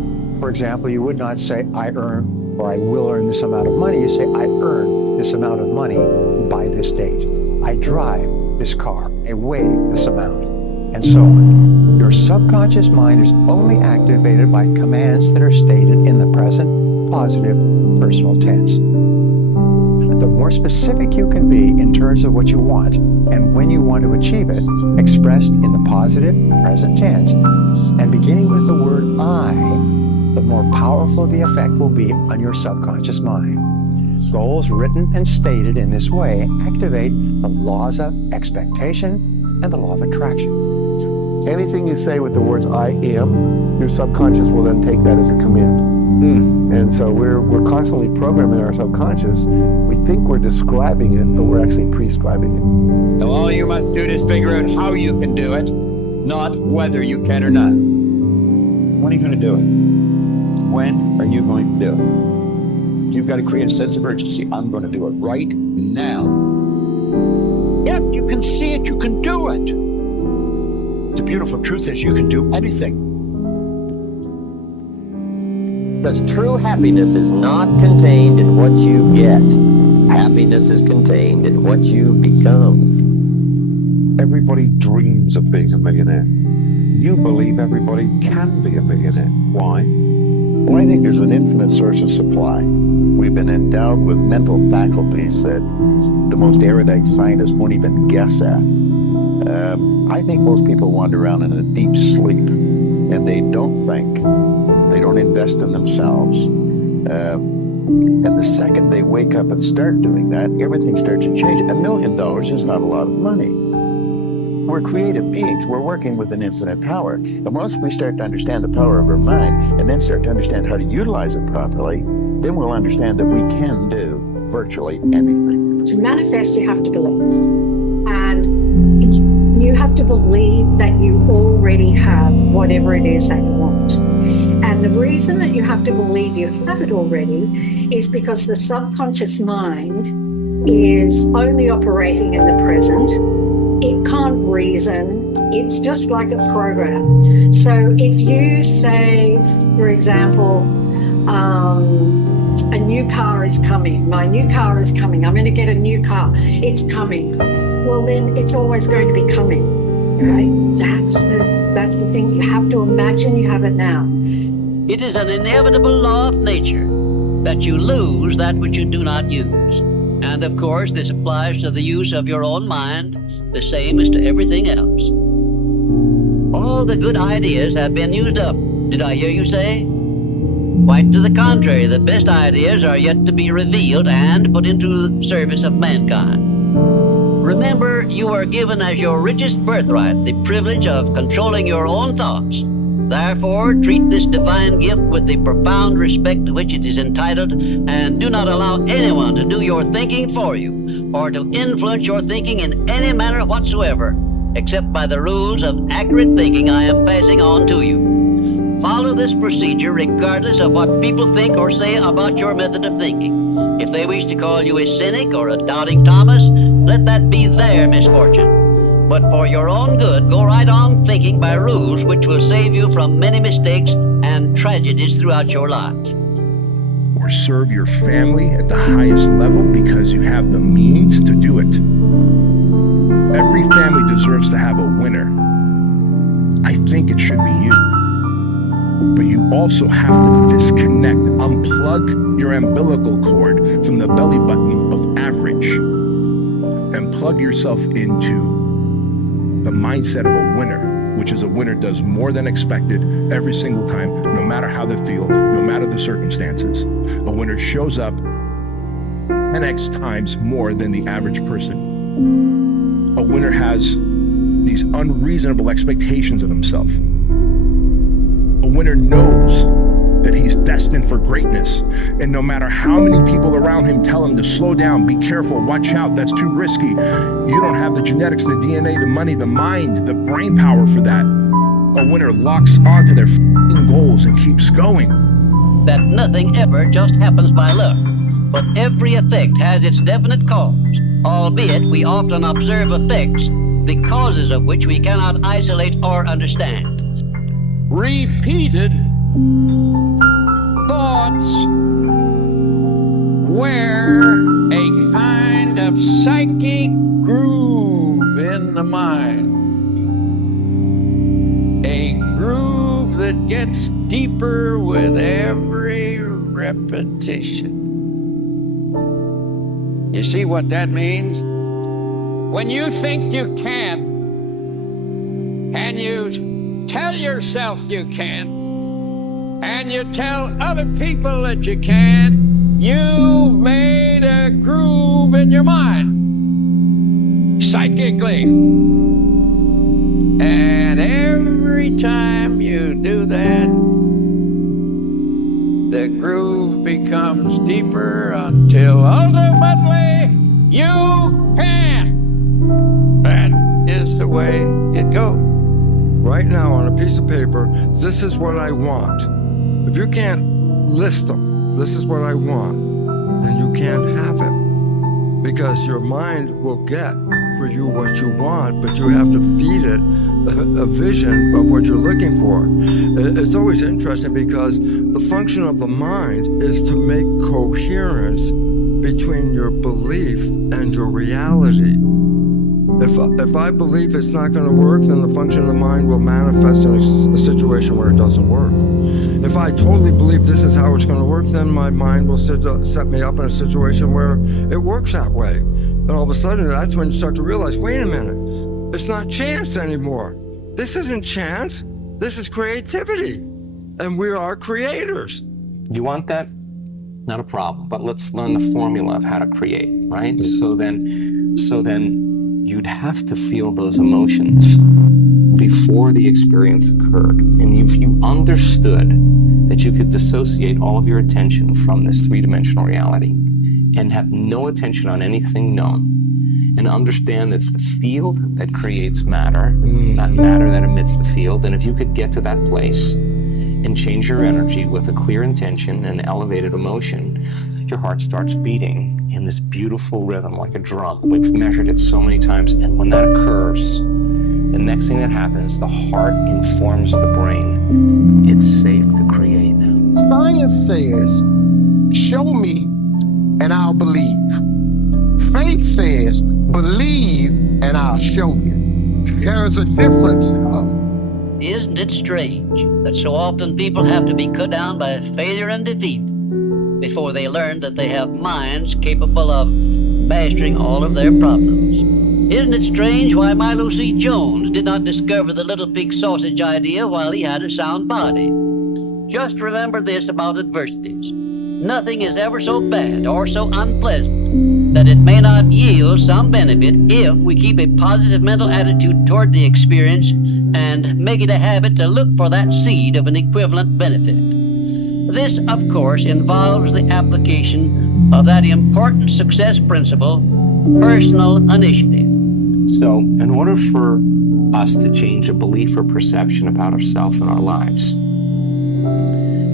For example, you would not say, I earn or I will earn this amount of money. You say, I earn this amount of money by this date. I drive this car. I weigh this amount. And so on. Your subconscious mind is only activated by commands that are stated in the present, positive, personal tense. The more specific you can be in terms of what you want and when you want to achieve it, expressed in the positive, present tense, and beginning with the word I, the more powerful the effect will be on your subconscious mind. Goals written and stated in this way activate the laws of expectation and the law of attraction. Anything you say with the words I am, your subconscious will then take that as a command. And so we're constantly programming our subconscious. We think we're describing it, but we're actually prescribing it. So all you must do is figure out how you can do it, not whether you can or not. When are you going to do it? When are you going to do it? You've got to create a sense of urgency. I'm going to do it right now. Yep, you can see it, you can do it. The beautiful truth is you can do anything. Because true happiness is not contained in what you get. Happiness is contained in what you become. Everybody dreams of being a millionaire. You believe everybody can be a millionaire. Why? Well, I think there's an infinite source of supply. We've been endowed with mental faculties that the most erudite scientists won't even guess at. I think most people wander around in a deep sleep, and they don't think, they don't invest in themselves. And the second they wake up and start doing that, everything starts to change. $1 million is not a lot of money. We're creative beings. We're working with an infinite power. And once we start to understand the power of our mind and then start to understand how to utilize it properly, then we'll understand that we can do virtually anything. To manifest, you have to believe. And you have to believe that you already have whatever it is that you want. And the reason that you have to believe you have it already is because the subconscious mind is only operating in the present. It can't reason. It's just like a program. So if you say, for example, a new car is coming. My new car is coming. I'm going to get a new car. It's coming. well, then it's always going to be coming, right? That's the thing. You have to imagine you have it now. It is an inevitable law of nature that you lose that which you do not use. And of course, this applies to the use of your own mind, the same as to everything else. All the good ideas have been used up, did I hear you say? Quite to the contrary, the best ideas are yet to be revealed and put into the service of mankind. Remember, you are given as your richest birthright the privilege of controlling your own thoughts. Therefore, treat this divine gift with the profound respect to which it is entitled, and do not allow anyone to do your thinking for you, or to influence your thinking in any manner whatsoever, except by the rules of accurate thinking I am passing on to you. Follow this procedure regardless of what people think or say about your method of thinking. If they wish to call you a cynic or a doubting Thomas, let that be their misfortune. But for your own good, go right on thinking by rules which will save you from many mistakes and tragedies throughout your life. Or serve your family at the highest level because you have the means to do it. Every family deserves to have a winner. I think it should be you. But you also have to disconnect, unplug your umbilical cord from the belly button of average and plug yourself into the mindset of a winner, which is a winner does more than expected every single time, no matter how they feel, no matter the circumstances. A winner shows up 10x times more than the average person. A winner has these unreasonable expectations of himself. A winner knows that he's destined for greatness, and no matter how many people around him tell him to slow down, be careful, watch out, that's too risky, you don't have the genetics, the DNA, the money, the mind, the brain power for that. A winner locks onto their goals and keeps going. That nothing ever just happens by luck, but every effect has its definite cause, albeit we often observe effects, the causes of which we cannot isolate or understand. Repeated thoughts wear a kind of psychic groove in the mind. A groove that gets deeper with every repetition. You see what that means? When you think you can, and you tell yourself you can, and you tell other people that you can, you've made a groove in your mind, psychically. And every time you do that, the groove becomes deeper until ultimately you can. That is the way it goes. Right now on a piece of paper, this is what I want. If you can't list them, this is what I want, then you can't have it. Because your mind will get for you what you want, but you have to feed it a vision of what you're looking for. It's always interesting because the function of the mind is to make coherence between your belief and your reality. If I believe it's not going to work, then the function of the mind will manifest in a situation where it doesn't work. If I totally believe this is how it's going to work, then my mind will set me up in a situation where it works that way. And all of a sudden, that's when you start to realize, wait a minute, it's not chance anymore. This isn't chance. This is creativity. And we are creators. You want that? Not a problem. But let's learn the formula of how to create, right? So then you'd have to feel those emotions before the experience occurred. And if you understood that you could dissociate all of your attention from this three-dimensional reality and have no attention on anything known, and understand that it's the field that creates matter, not matter that emits the field, and if you could get to that place and change your energy with a clear intention and elevated emotion, your heart starts beating in this beautiful rhythm like a drum. We've measured it so many times, and when that occurs, the next thing that happens, the heart informs the brain. It's safe to create. Science says, show me and I'll believe. Faith says, Believe, and I'll show you. There's a difference. Isn't it strange that so often people have to be cut down by failure and defeat before they learn that they have minds capable of mastering all of their problems? Isn't it strange why Milo C. Jones did not discover the little pig sausage idea while he had a sound body? Just remember this about adversities. Nothing is ever so bad or so unpleasant that it may not yield some benefit if we keep a positive mental attitude toward the experience and make it a habit to look for that seed of an equivalent benefit. This, of course, involves the application of that important success principle, personal initiative. So, in order for us to change a belief or perception about ourselves and our lives,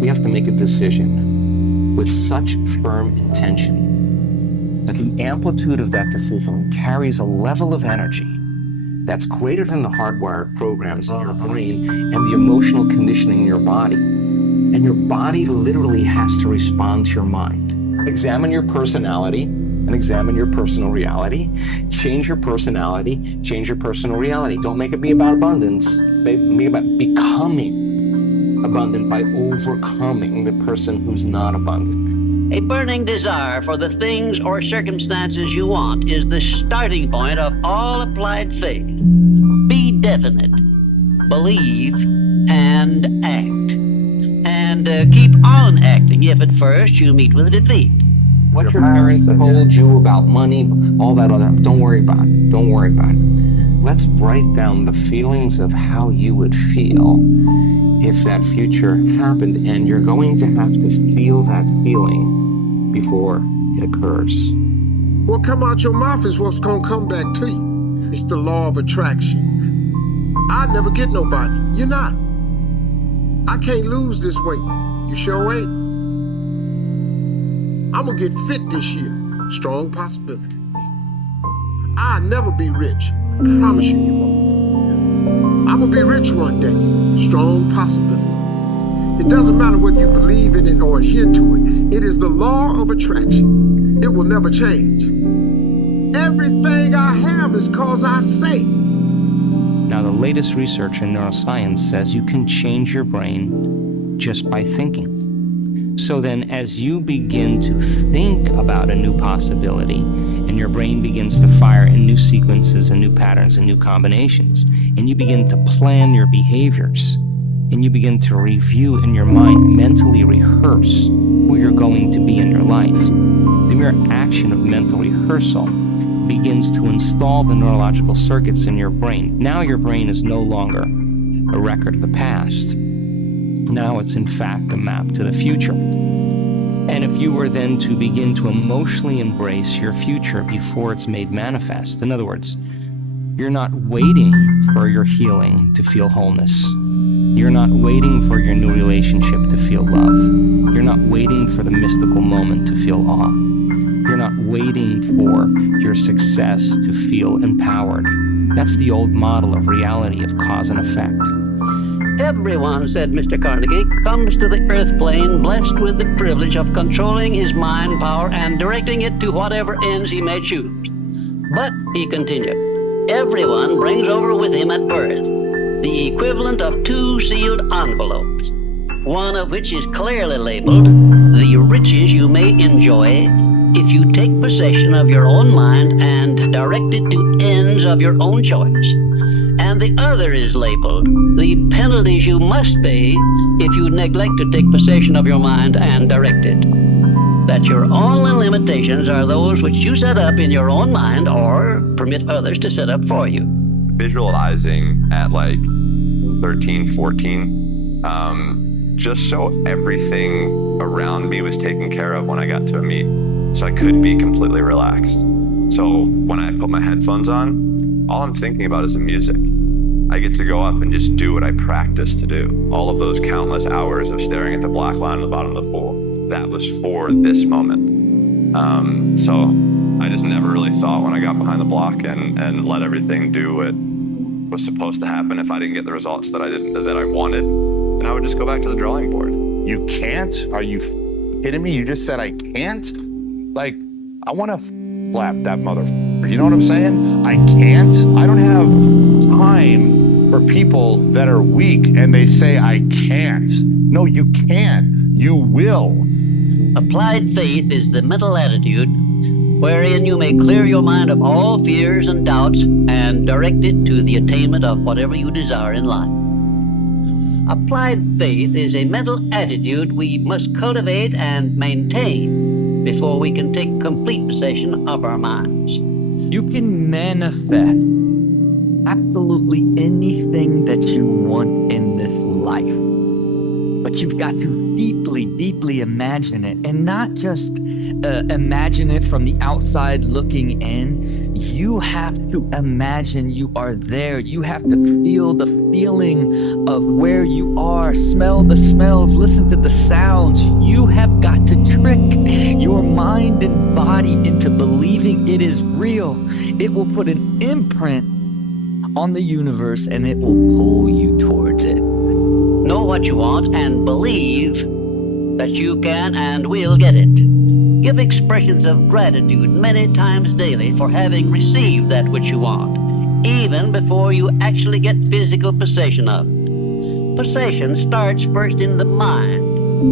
we have to make a decision with such firm intention that the amplitude of that decision carries a level of energy that's greater than the hardwired programs in your brain and the emotional conditioning in your body. And your body literally has to respond to your mind. Examine your personality and examine your personal reality. Change your personality, change your personal reality. Don't make it be about abundance. Make it about becoming abundant by overcoming the person who's not abundant. A burning desire for the things or circumstances you want is the starting point of all applied faith. Be definite, believe, and act. And keep on acting if at first you meet with defeat. What your parents told you about money, all that other, don't worry about it. Don't worry about it. Let's write down the feelings of how you would feel if that future happened, and you're going to have to feel that feeling before it occurs. What come out your mouth is what's gonna come back to you. It's the law of attraction. I'd never get nobody. You're not. I can't lose this weight. You sure ain't. I'm gonna get fit this year. Strong possibility. I'll never be rich. I promise you, you won't. I'm gonna be rich one day. Strong possibility. It doesn't matter whether you believe in it or adhere to it. It is the law of attraction. It will never change. Everything I have is cause I say. Now, the latest research in neuroscience says you can change your brain just by thinking. So then, as you begin to think about a new possibility, and your brain begins to fire in new sequences and new patterns and new combinations, and you begin to plan your behaviors, and you begin to review in your mind, mentally rehearse who you're going to be in your life. The mere action of mental rehearsal begins to install the neurological circuits in your brain. Now your brain is no longer a record of the past. Now it's in fact a map to the future. And if you were then to begin to emotionally embrace your future before it's made manifest, in other words, you're not waiting for your healing to feel wholeness. You're not waiting for your new relationship to feel love. You're not waiting for the mystical moment to feel awe. You're not waiting for your success to feel empowered. That's the old model of reality of cause and effect. Everyone, said Mr. Carnegie, comes to the earth plane blessed with the privilege of controlling his mind power and directing it to whatever ends he may choose. But, he continued, everyone brings over with him at birth the equivalent of 2 sealed envelopes, one of which is clearly labeled, the riches you may enjoy if you take possession of your own mind and direct it to ends of your own choice. And the other is labeled, the penalties you must pay if you neglect to take possession of your mind and direct it. That your only limitations are those which you set up in your own mind or permit others to set up for you. Visualizing at like 13, 14, just so everything around me was taken care of when I got to a meet, so I could be completely relaxed. So when I put my headphones on, all I'm thinking about is the music. I get to go up and just do what I practice to do. All of those countless hours of staring at the black line at the bottom of the pool, that was for this moment. So I just never really thought when I got behind the block and let everything do what was supposed to happen. If I didn't get the results that I wanted, then I would just go back to the drawing board. You can't? Are you kidding me? You just said I can't? Like, I want to slap that mother You know what I'm saying? I can't. I don't have time for people that are weak and they say, I can't. No, you can. You will. Applied faith is the mental attitude wherein you may clear your mind of all fears and doubts and direct it to the attainment of whatever you desire in life. Applied faith is a mental attitude we must cultivate and maintain before we can take complete possession of our minds. You can manifest absolutely anything that you want in this life. But you've got to deeply, deeply imagine it, and not just imagine it from the outside looking in. You have to imagine you are there. You have to feel the feeling of where you are, smell the smells, listen to the sounds. You have got to trick your mind and body into believing it is real. It will put an imprint on the universe and it will pull you towards it. Know what you want and believe that you can and will get it. Give expressions of gratitude many times daily for having received that which you want, even before you actually get physical possession of it. Possession starts first in the mind.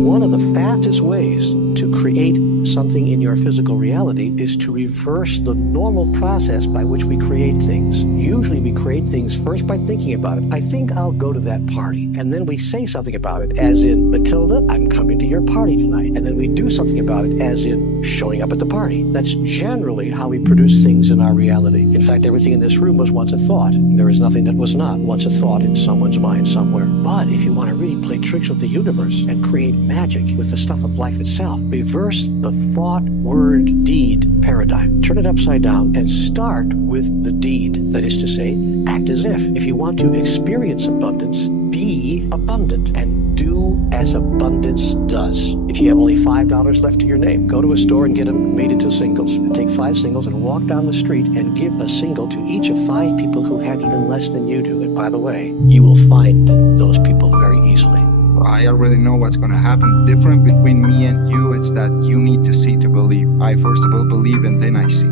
One of the fastest ways to create something in your physical reality is to reverse the normal process by which we create things. Usually we create things first by thinking about it. I think I'll go to that party. And then we say something about it, as in, Matilda, I'm coming to your party tonight. And then we do something about it, as in showing up at the party. That's generally how we produce things in our reality. In fact, everything in this room was once a thought. There is nothing that was not once a thought in someone's mind somewhere. But if you want to really play tricks with the universe and create magic with the stuff of life itself, reverse the thought, word, deed paradigm. Turn it upside down and start with the deed. That is to say, act as if. If you want to experience abundance, be abundant and do as abundance does. If you have only $5 left to your name, go to a store and get them made into singles. Take 5 singles and walk down the street and give a single to each of 5 people who have even less than you do. And by the way, you will find those people very easily. I already know what's going to happen. Different between me and you, it's that you need to see to believe. I first of all believe and then I see.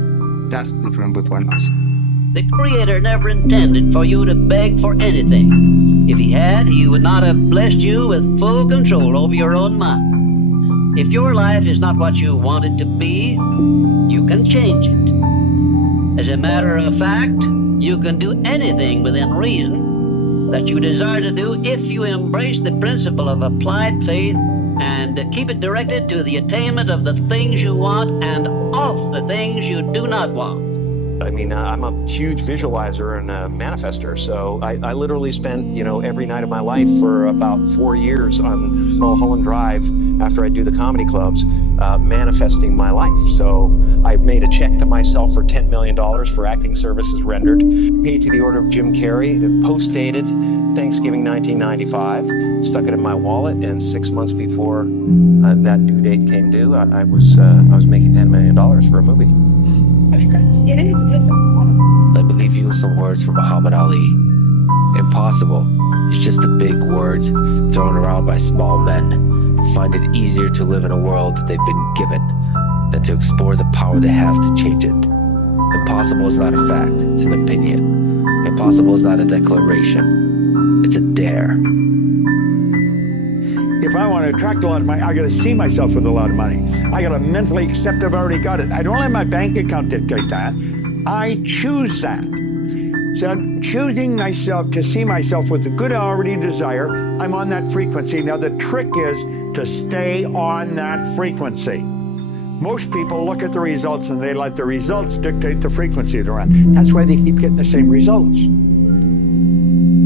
That's different between us. The Creator never intended for you to beg for anything. If He had, He would not have blessed you with full control over your own mind. If your life is not what you want it to be, you can change it. As a matter of fact, you can do anything within reason that you desire to do if you embrace the principle of applied faith and keep it directed to the attainment of the things you want and off the things you do not want. I mean, I'm a huge visualizer and a manifester, so I literally spent, every night of my life for about 4 years on Mulholland Drive after I do the comedy clubs, manifesting my life. So I made a check to myself for $10 million for acting services rendered, paid to the order of Jim Carrey, post-dated Thanksgiving 1995, stuck it in my wallet, and 6 months before that due date came due, I was making $10 million for a movie. It is. I believe you some words from Muhammad Ali. Impossible is just a big word thrown around by small men who find it easier to live in a world that they've been given than to explore the power they have to change it. Impossible is not a fact, it's an opinion. Impossible is not a declaration, it's a dare. If I want to attract a lot of money, I got to see myself with a lot of money. I got to mentally accept I've already got it. I don't let my bank account dictate that. I choose that. So choosing myself to see myself with the good I already desire, I'm on that frequency. Now the trick is to stay on that frequency. Most people look at the results and they let the results dictate the frequency they're on. That's why they keep getting the same results.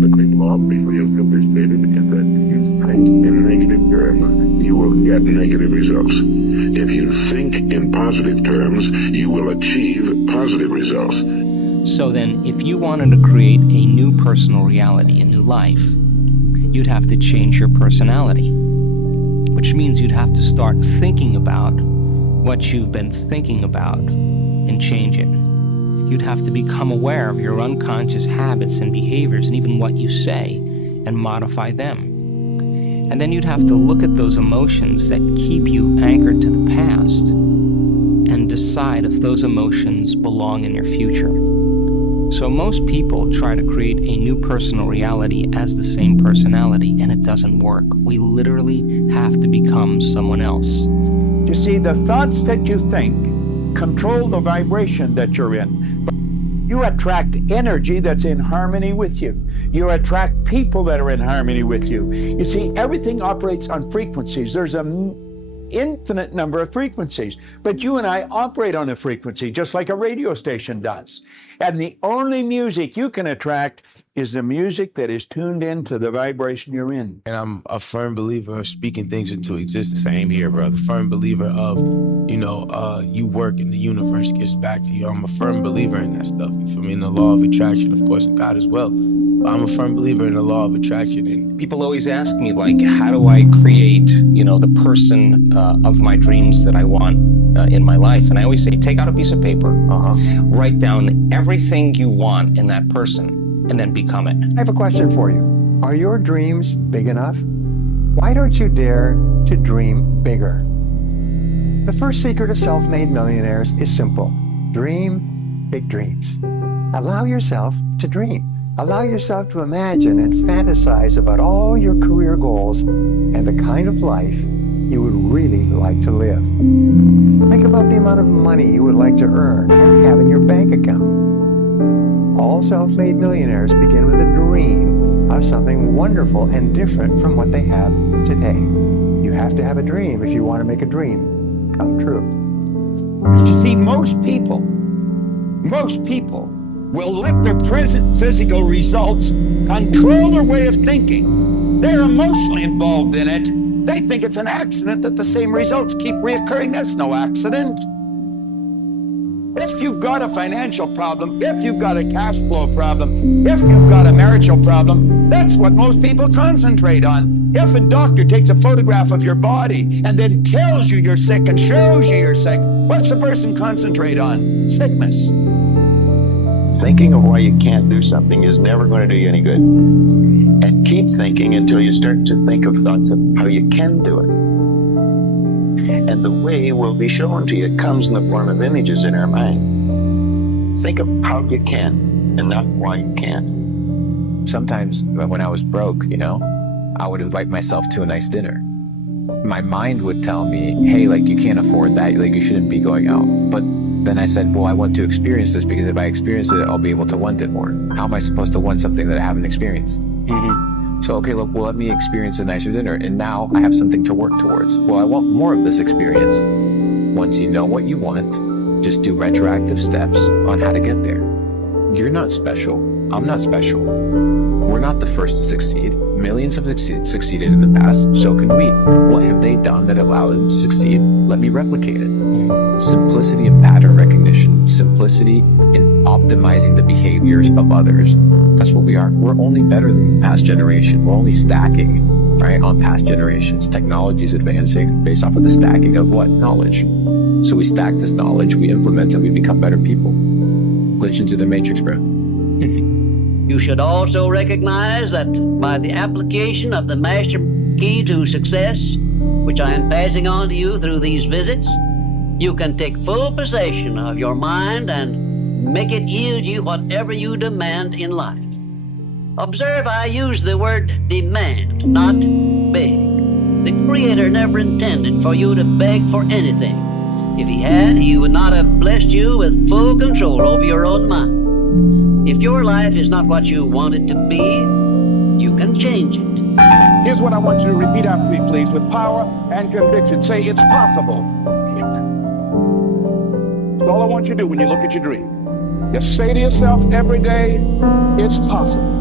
The great law of Winfrey stated is that if you think in negative terms, you will get negative results. If you think in positive terms, you will achieve positive results. So then, if you wanted to create a new personal reality, a new life, you'd have to change your personality, which means you'd have to start thinking about what you've been thinking about and change it. You'd have to become aware of your unconscious habits and behaviors and even what you say and modify them. And then you'd have to look at those emotions that keep you anchored to the past and decide if those emotions belong in your future. So most people try to create a new personal reality as the same personality, and it doesn't work. We literally have to become someone else. You see, the thoughts that you think control the vibration that you're in. You attract energy that's in harmony with you. You attract people that are in harmony with you. You see, everything operates on frequencies. There's an infinite number of frequencies, but you and I operate on a frequency just like a radio station does. And the only music you can attract is the music that is tuned into the vibration you're in. And I'm a firm believer of speaking things into existence. Same here, brother. Firm believer of, you work and the universe gives back to you. I'm a firm believer in that stuff. You feel me? In the law of attraction, of course, and God as well. But I'm a firm believer in the law of attraction. And people always ask me, like, how do I create, the person of my dreams that I want in my life? And I always say, take out a piece of paper, write down everything you want in that person, and then become it. I have a question for you. Are your dreams big enough? Why don't you dare to dream bigger? The first secret of self-made millionaires is simple. Dream big dreams. Allow yourself to dream. Allow yourself to imagine and fantasize about all your career goals and the kind of life you would really like to live. Think about the amount of money you would like to earn and have in your bank account. All self-made millionaires begin with a dream of something wonderful and different from what they have today. You have to have a dream if you want to make a dream come true. You see, most people will let their present physical results control their way of thinking. They're emotionally involved in it. They think it's an accident that the same results keep reoccurring. That's no accident. If you've got a financial problem, if you've got a cash flow problem, if you've got a marital problem, that's what most people concentrate on. If a doctor takes a photograph of your body and then tells you you're sick and shows you you're sick, what's the person concentrate on? Sickness. Thinking of why you can't do something is never going to do you any good. And keep thinking until you start to think of thoughts of how you can do it. And the way will be shown to you. It comes in the form of images in our mind. Think of how you can and not why you can't. Sometimes when I was broke, I would invite myself to a nice dinner. My mind would tell me, hey, you can't afford that. You shouldn't be going out. But then I said, well, I want to experience this because if I experience it, I'll be able to want it more. How am I supposed to want something that I haven't experienced? So, okay, look, well, let me experience a nicer dinner. And now I have something to work towards. Well, I want more of this experience. Once you know what you want, just do retroactive steps on how to get there. You're not special. I'm not special. We're not the first to succeed. Millions have succeeded in the past. So can we. What have they done that allowed them to succeed? Let me replicate it. Simplicity in pattern recognition. Simplicity in optimizing the behaviors of others. That's what we are. We're only better than the past generation. We're only stacking, right, on past generations. Technology is advancing based off of the stacking of what? Knowledge. So we stack this knowledge, we implement it, we become better people. Glitch into the matrix, bro. You should also recognize that by the application of the master key to success, which I am passing on to you through these visits, you can take full possession of your mind and make it yield you whatever you demand in life. Observe, I use the word demand, not beg. The Creator never intended for you to beg for anything. If He had, He would not have blessed you with full control over your own mind. If your life is not what you want it to be, you can change it. Here's what I want you to repeat after me, please, with power and conviction. Say, it's possible. That's all I want you to do when you look at your dream. Just say to yourself every day, it's possible.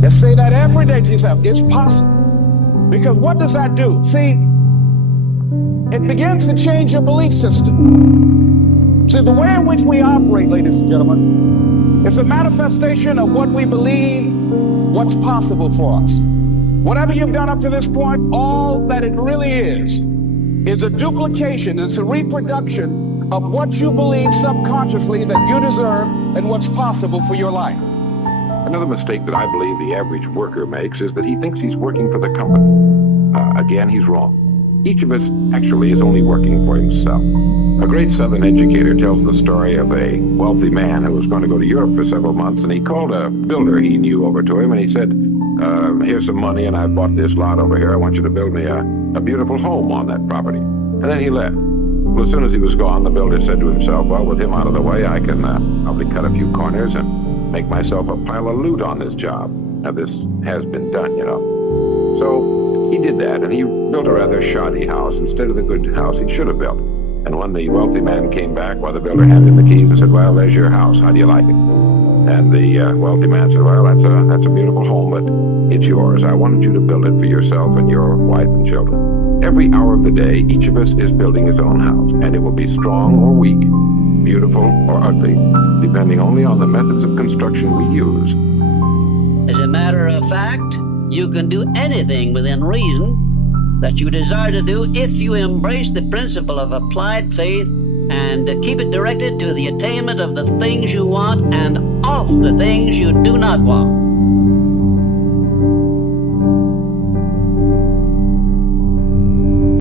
Just say that every day to yourself, it's possible. Because what does that do? See, it begins to change your belief system. See, the way in which we operate, ladies and gentlemen, it's a manifestation of what we believe, what's possible for us. Whatever you've done up to this point, all that it really is a duplication, it's a reproduction of what you believe subconsciously that you deserve and what's possible for your life. Another mistake that I believe the average worker makes is that he thinks he's working for the company. Again, he's wrong. Each of us actually is only working for himself. A great Southern educator tells the story of a wealthy man who was going to go to Europe for several months, and he called a builder he knew over to him, and he said, here's some money, and I bought this lot over here. I want you to build me a beautiful home on that property. And then he left. Well, as soon as he was gone, the builder said to himself, well, with him out of the way, I can probably cut a few corners and make myself a pile of loot on this job. Now, this has been done, you know. So he did that, and he built a rather shoddy house instead of the good house he should have built. And when the wealthy man came back, the builder handed him the keys and said, well, there's your house. How do you like it? And the wealthy man said, well, that's a beautiful home, but it's yours. I wanted you to build it for yourself and your wife and children. Every hour of the day, each of us is building his own house, and it will be strong or weak, beautiful or ugly, depending only on the methods of construction we use. As a matter of fact, you can do anything within reason that you desire to do if you embrace the principle of applied faith and keep it directed to the attainment of the things you want and off the things you do not want.